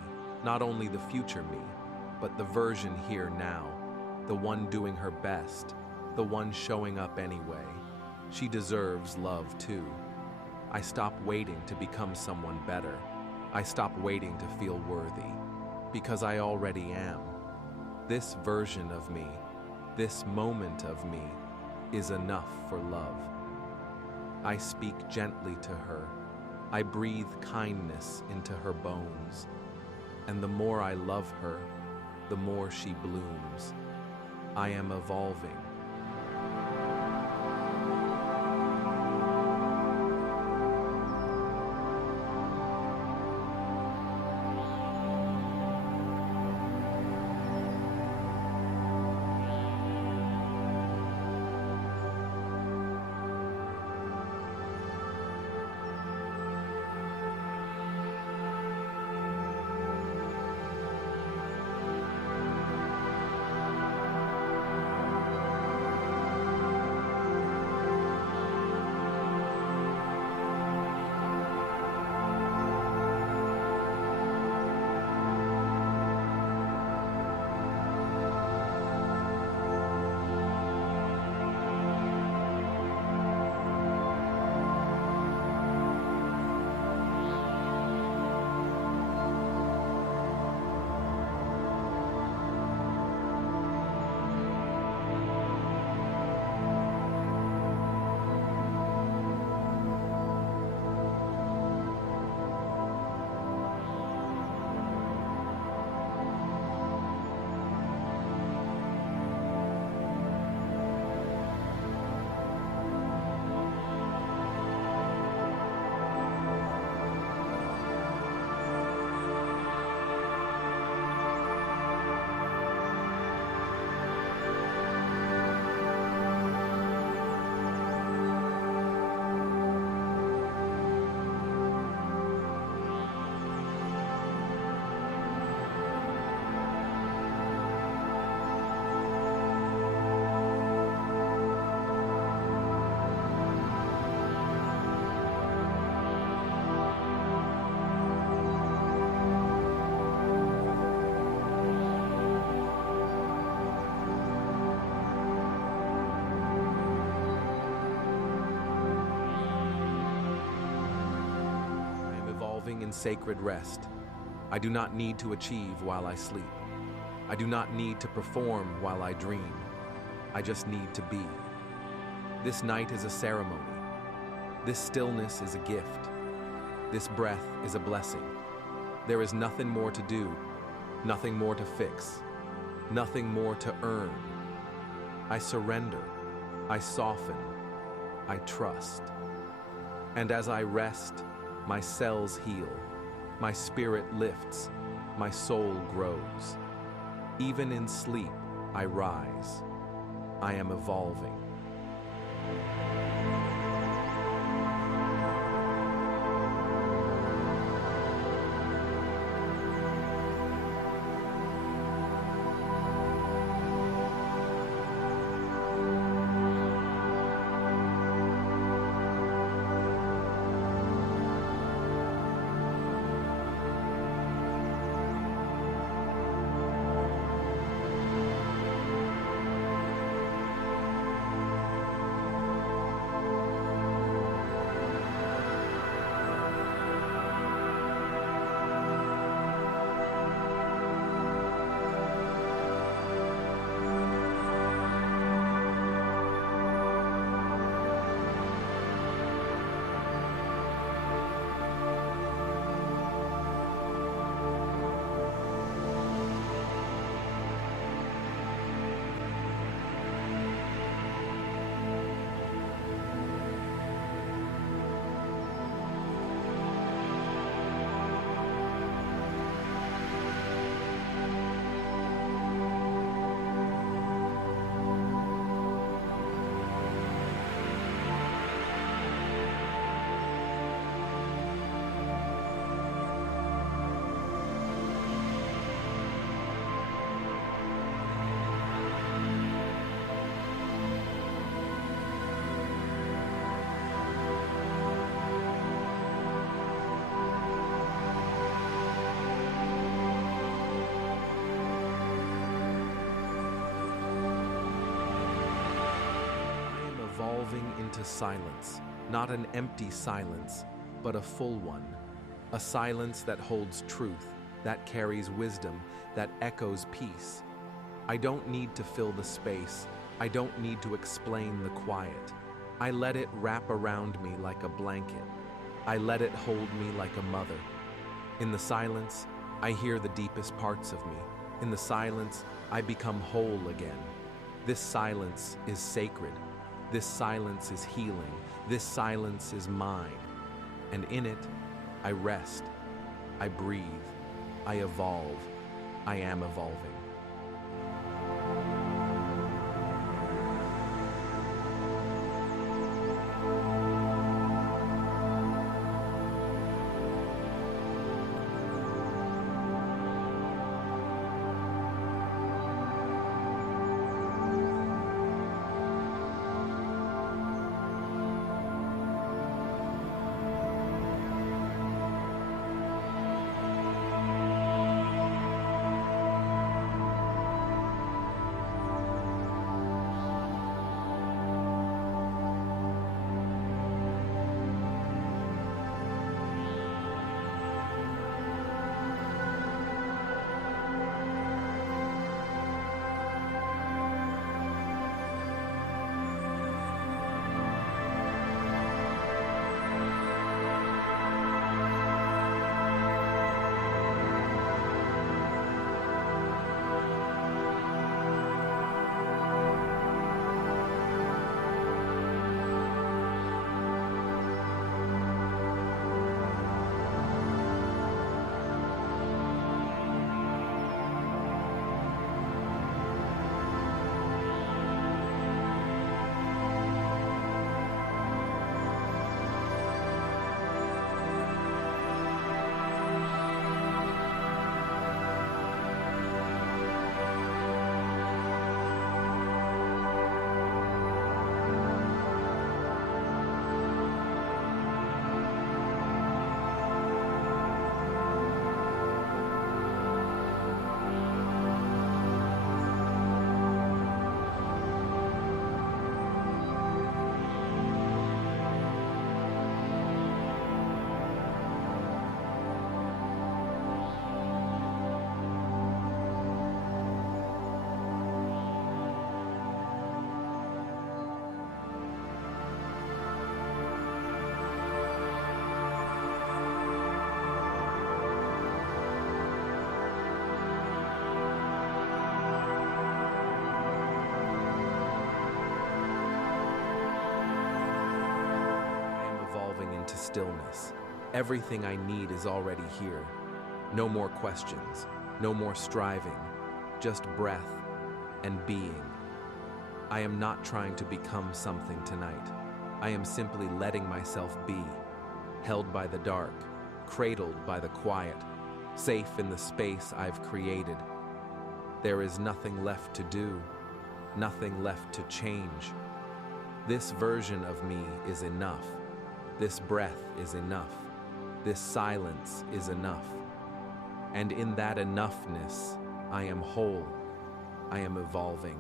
not only the future me, but the version here now, the one doing her best, the one showing up anyway. She deserves love too. I stop waiting to become someone better. I stop waiting to feel worthy, because I already am. This version of me, this moment of me, is enough for love. I speak gently to her. I breathe kindness into her bones. And the more I love her, the more she blooms. I am evolving. evolving in sacred rest. I do not need to achieve while I sleep. I do not need to perform while I dream. I just need to be. This night is a ceremony. This stillness is a gift. This breath is a blessing. There is nothing more to do, nothing more to fix, nothing more to earn. I surrender, I soften, I trust. And as I rest, my cells heal, my spirit lifts, my soul grows. Even in sleep, I rise. I am evolving. Into silence, not an empty silence, but a full one. A silence that holds truth, that carries wisdom, that echoes peace. I don't need to fill the space. I don't need to explain the quiet. I let it wrap around me like a blanket. I let it hold me like a mother. In the silence, I hear the deepest parts of me. In the silence, I become whole again. This silence is sacred. This silence is healing. This silence is mine. And in it, I rest. I breathe. I evolve. I am evolving. stillness. Everything I need is already here. No more questions, no more striving, just breath and being. I am not trying to become something tonight. I am simply letting myself be, held by the dark, cradled by the quiet, safe in the space I've created. There is nothing left to do, nothing left to change. This version of me is enough. This breath is enough. This silence is enough. And in that enoughness, I am whole. I am evolving.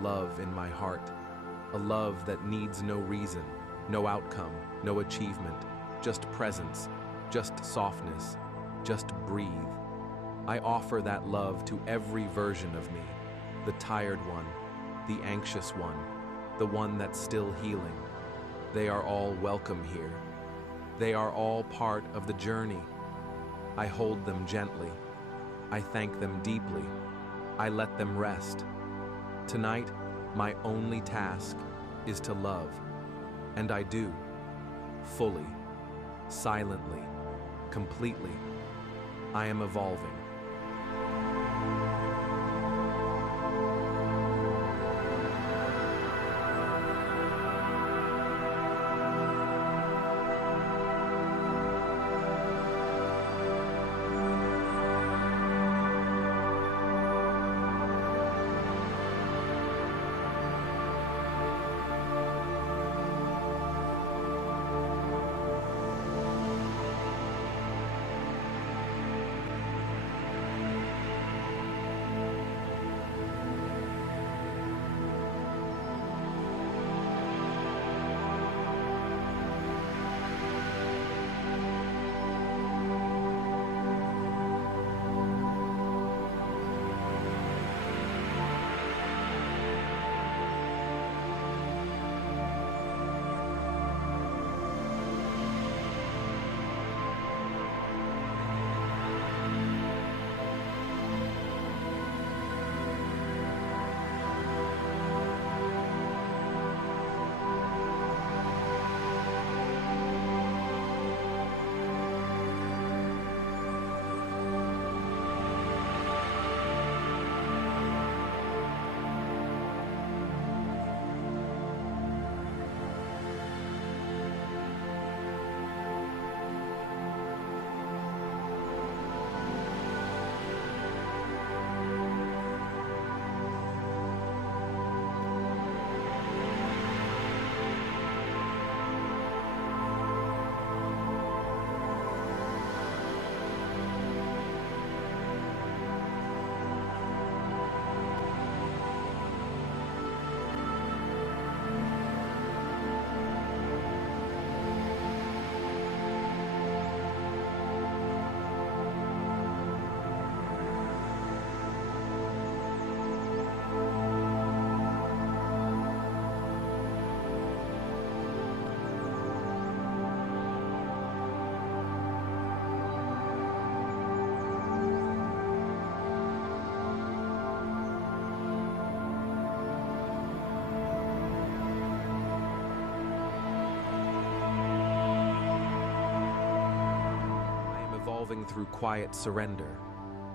Love in my heart, a love that needs no reason, no outcome, no achievement, just presence, just softness, just breathe. I offer that love to every version of me, the tired one, the anxious one, the one that's still healing. They are all welcome here. They are all part of the journey. I hold them gently. I thank them deeply. I let them rest. Tonight, my only task is to love, and I do, fully, silently, completely. I am evolving. evolving through quiet surrender.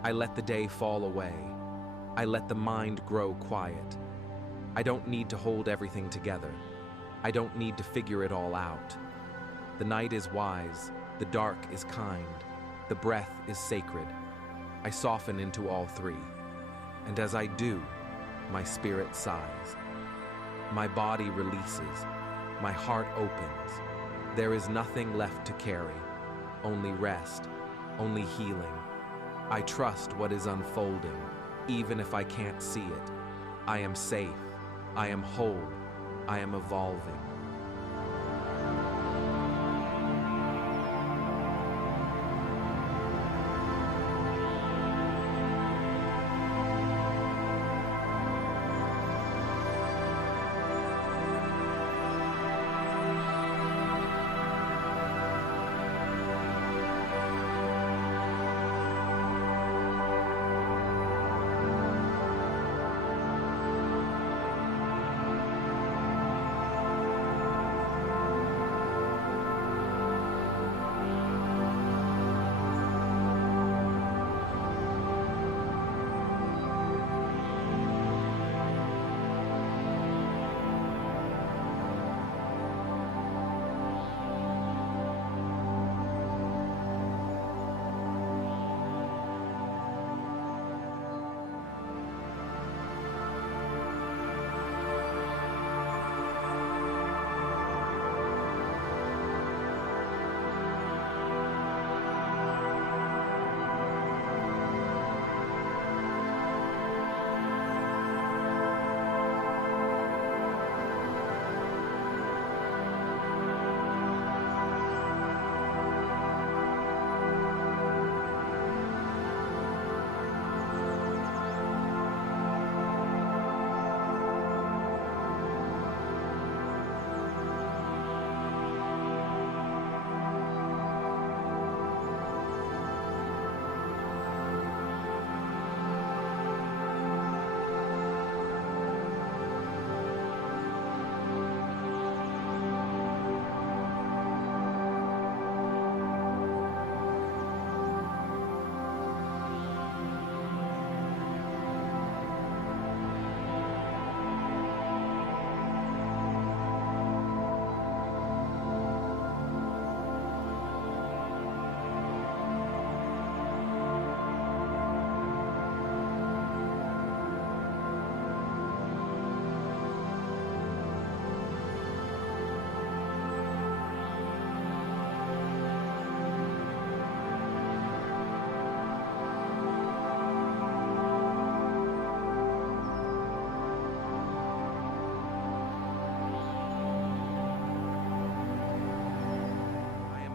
I let the day fall away. I let the mind grow quiet. I don't need to hold everything together. I don't need to figure it all out. The night is wise, the dark is kind, the breath is sacred. I soften into all three. And as I do, my spirit sighs. My body releases. My heart opens. There is nothing left to carry. Only rest, only healing. I trust what is unfolding, even if I can't see it. I am safe. I am whole. I am evolving.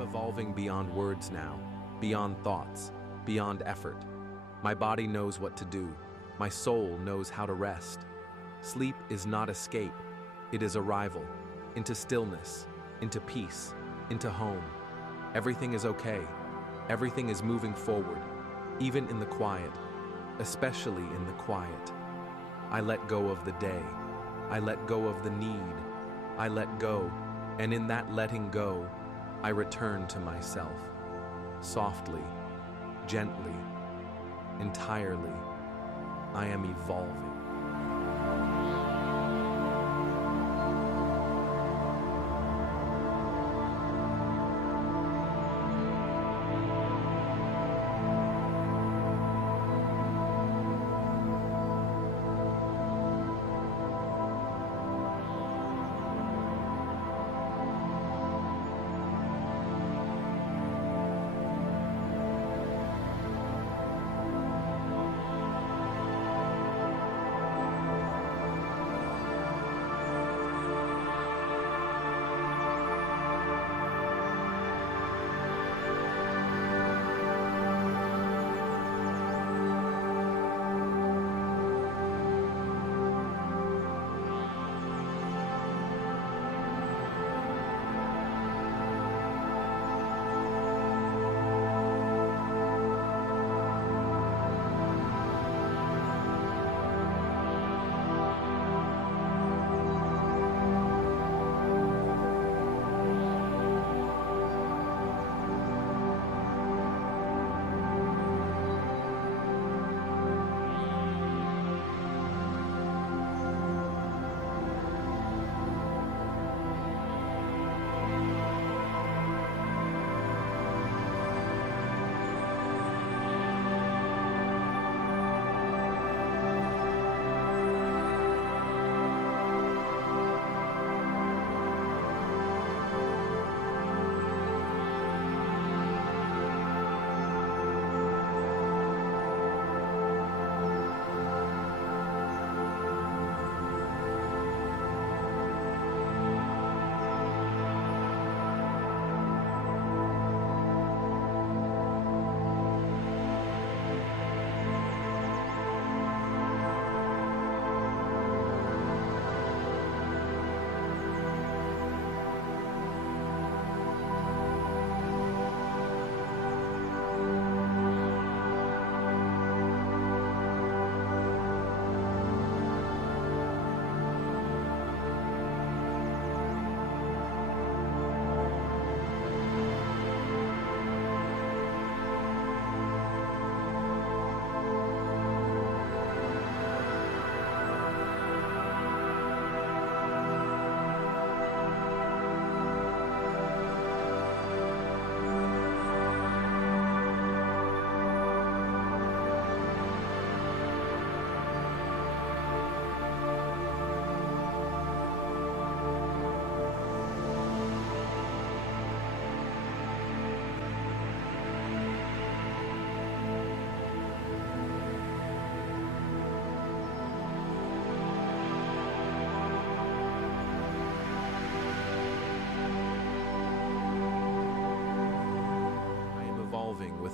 Evolving beyond words now, beyond thoughts, beyond effort. My body knows what to do. My soul knows how to rest. Sleep is not escape. It is arrival into stillness, into peace, into home. Everything is okay. Everything is moving forward, even in the quiet, especially in the quiet. I let go of the day. I let go of the need. I let go, and in that letting go, I return to myself, softly, gently, entirely. I am evolving.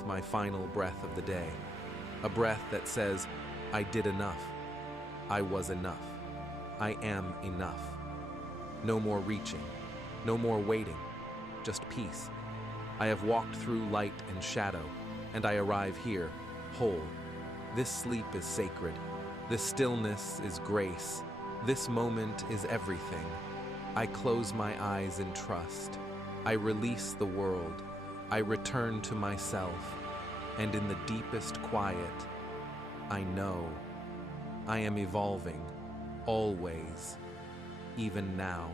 with my final breath of the day. A breath that says, I did enough. I was enough. I am enough. No more reaching. No more waiting. Just peace. I have walked through light and shadow, and I arrive here, whole. This sleep is sacred. This stillness is grace. This moment is everything. I close my eyes in trust. I release the world. I return to myself. And in the deepest quiet, I know I am evolving, always, even now.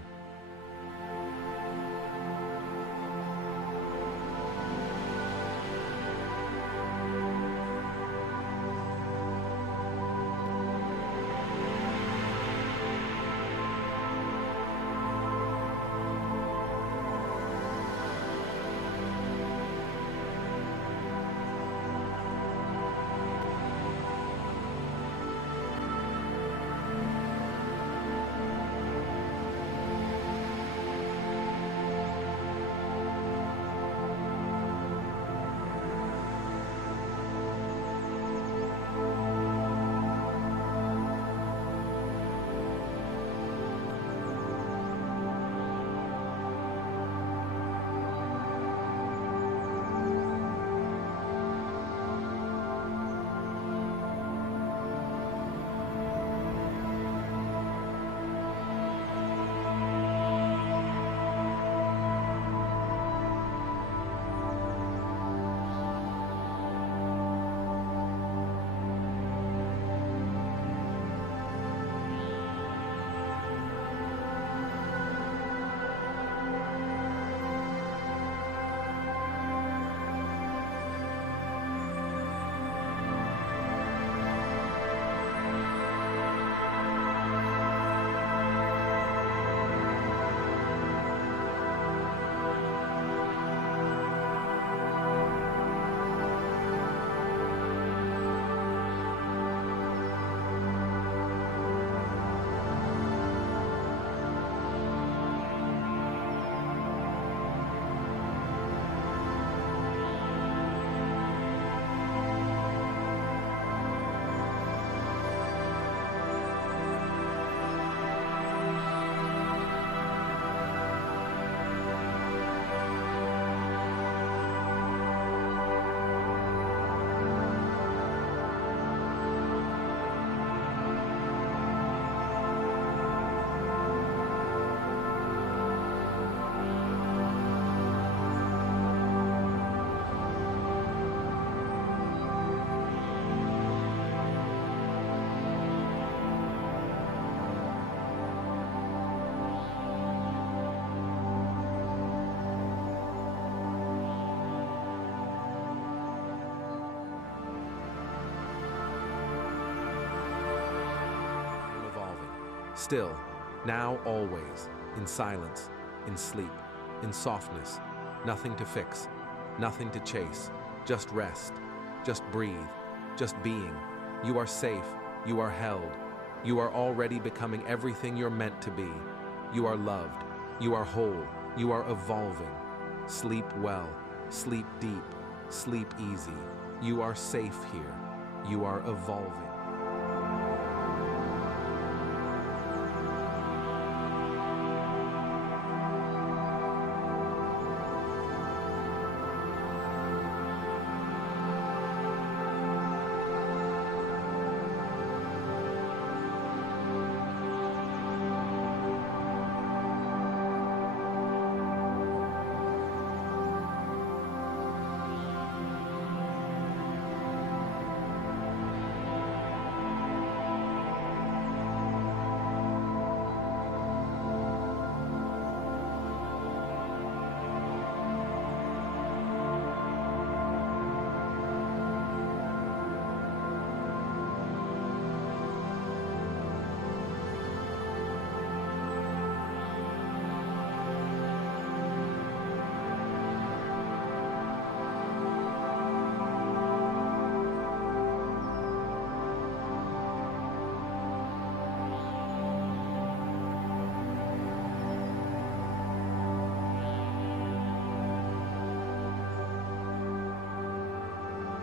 Still, now always, in silence, in sleep, in softness, nothing to fix, nothing to chase, just rest, just breathe, just being. You are safe, you are held, you are already becoming everything you're meant to be. You are loved, you are whole, you are evolving. Sleep well, sleep deep, sleep easy. You are safe here, you are evolving.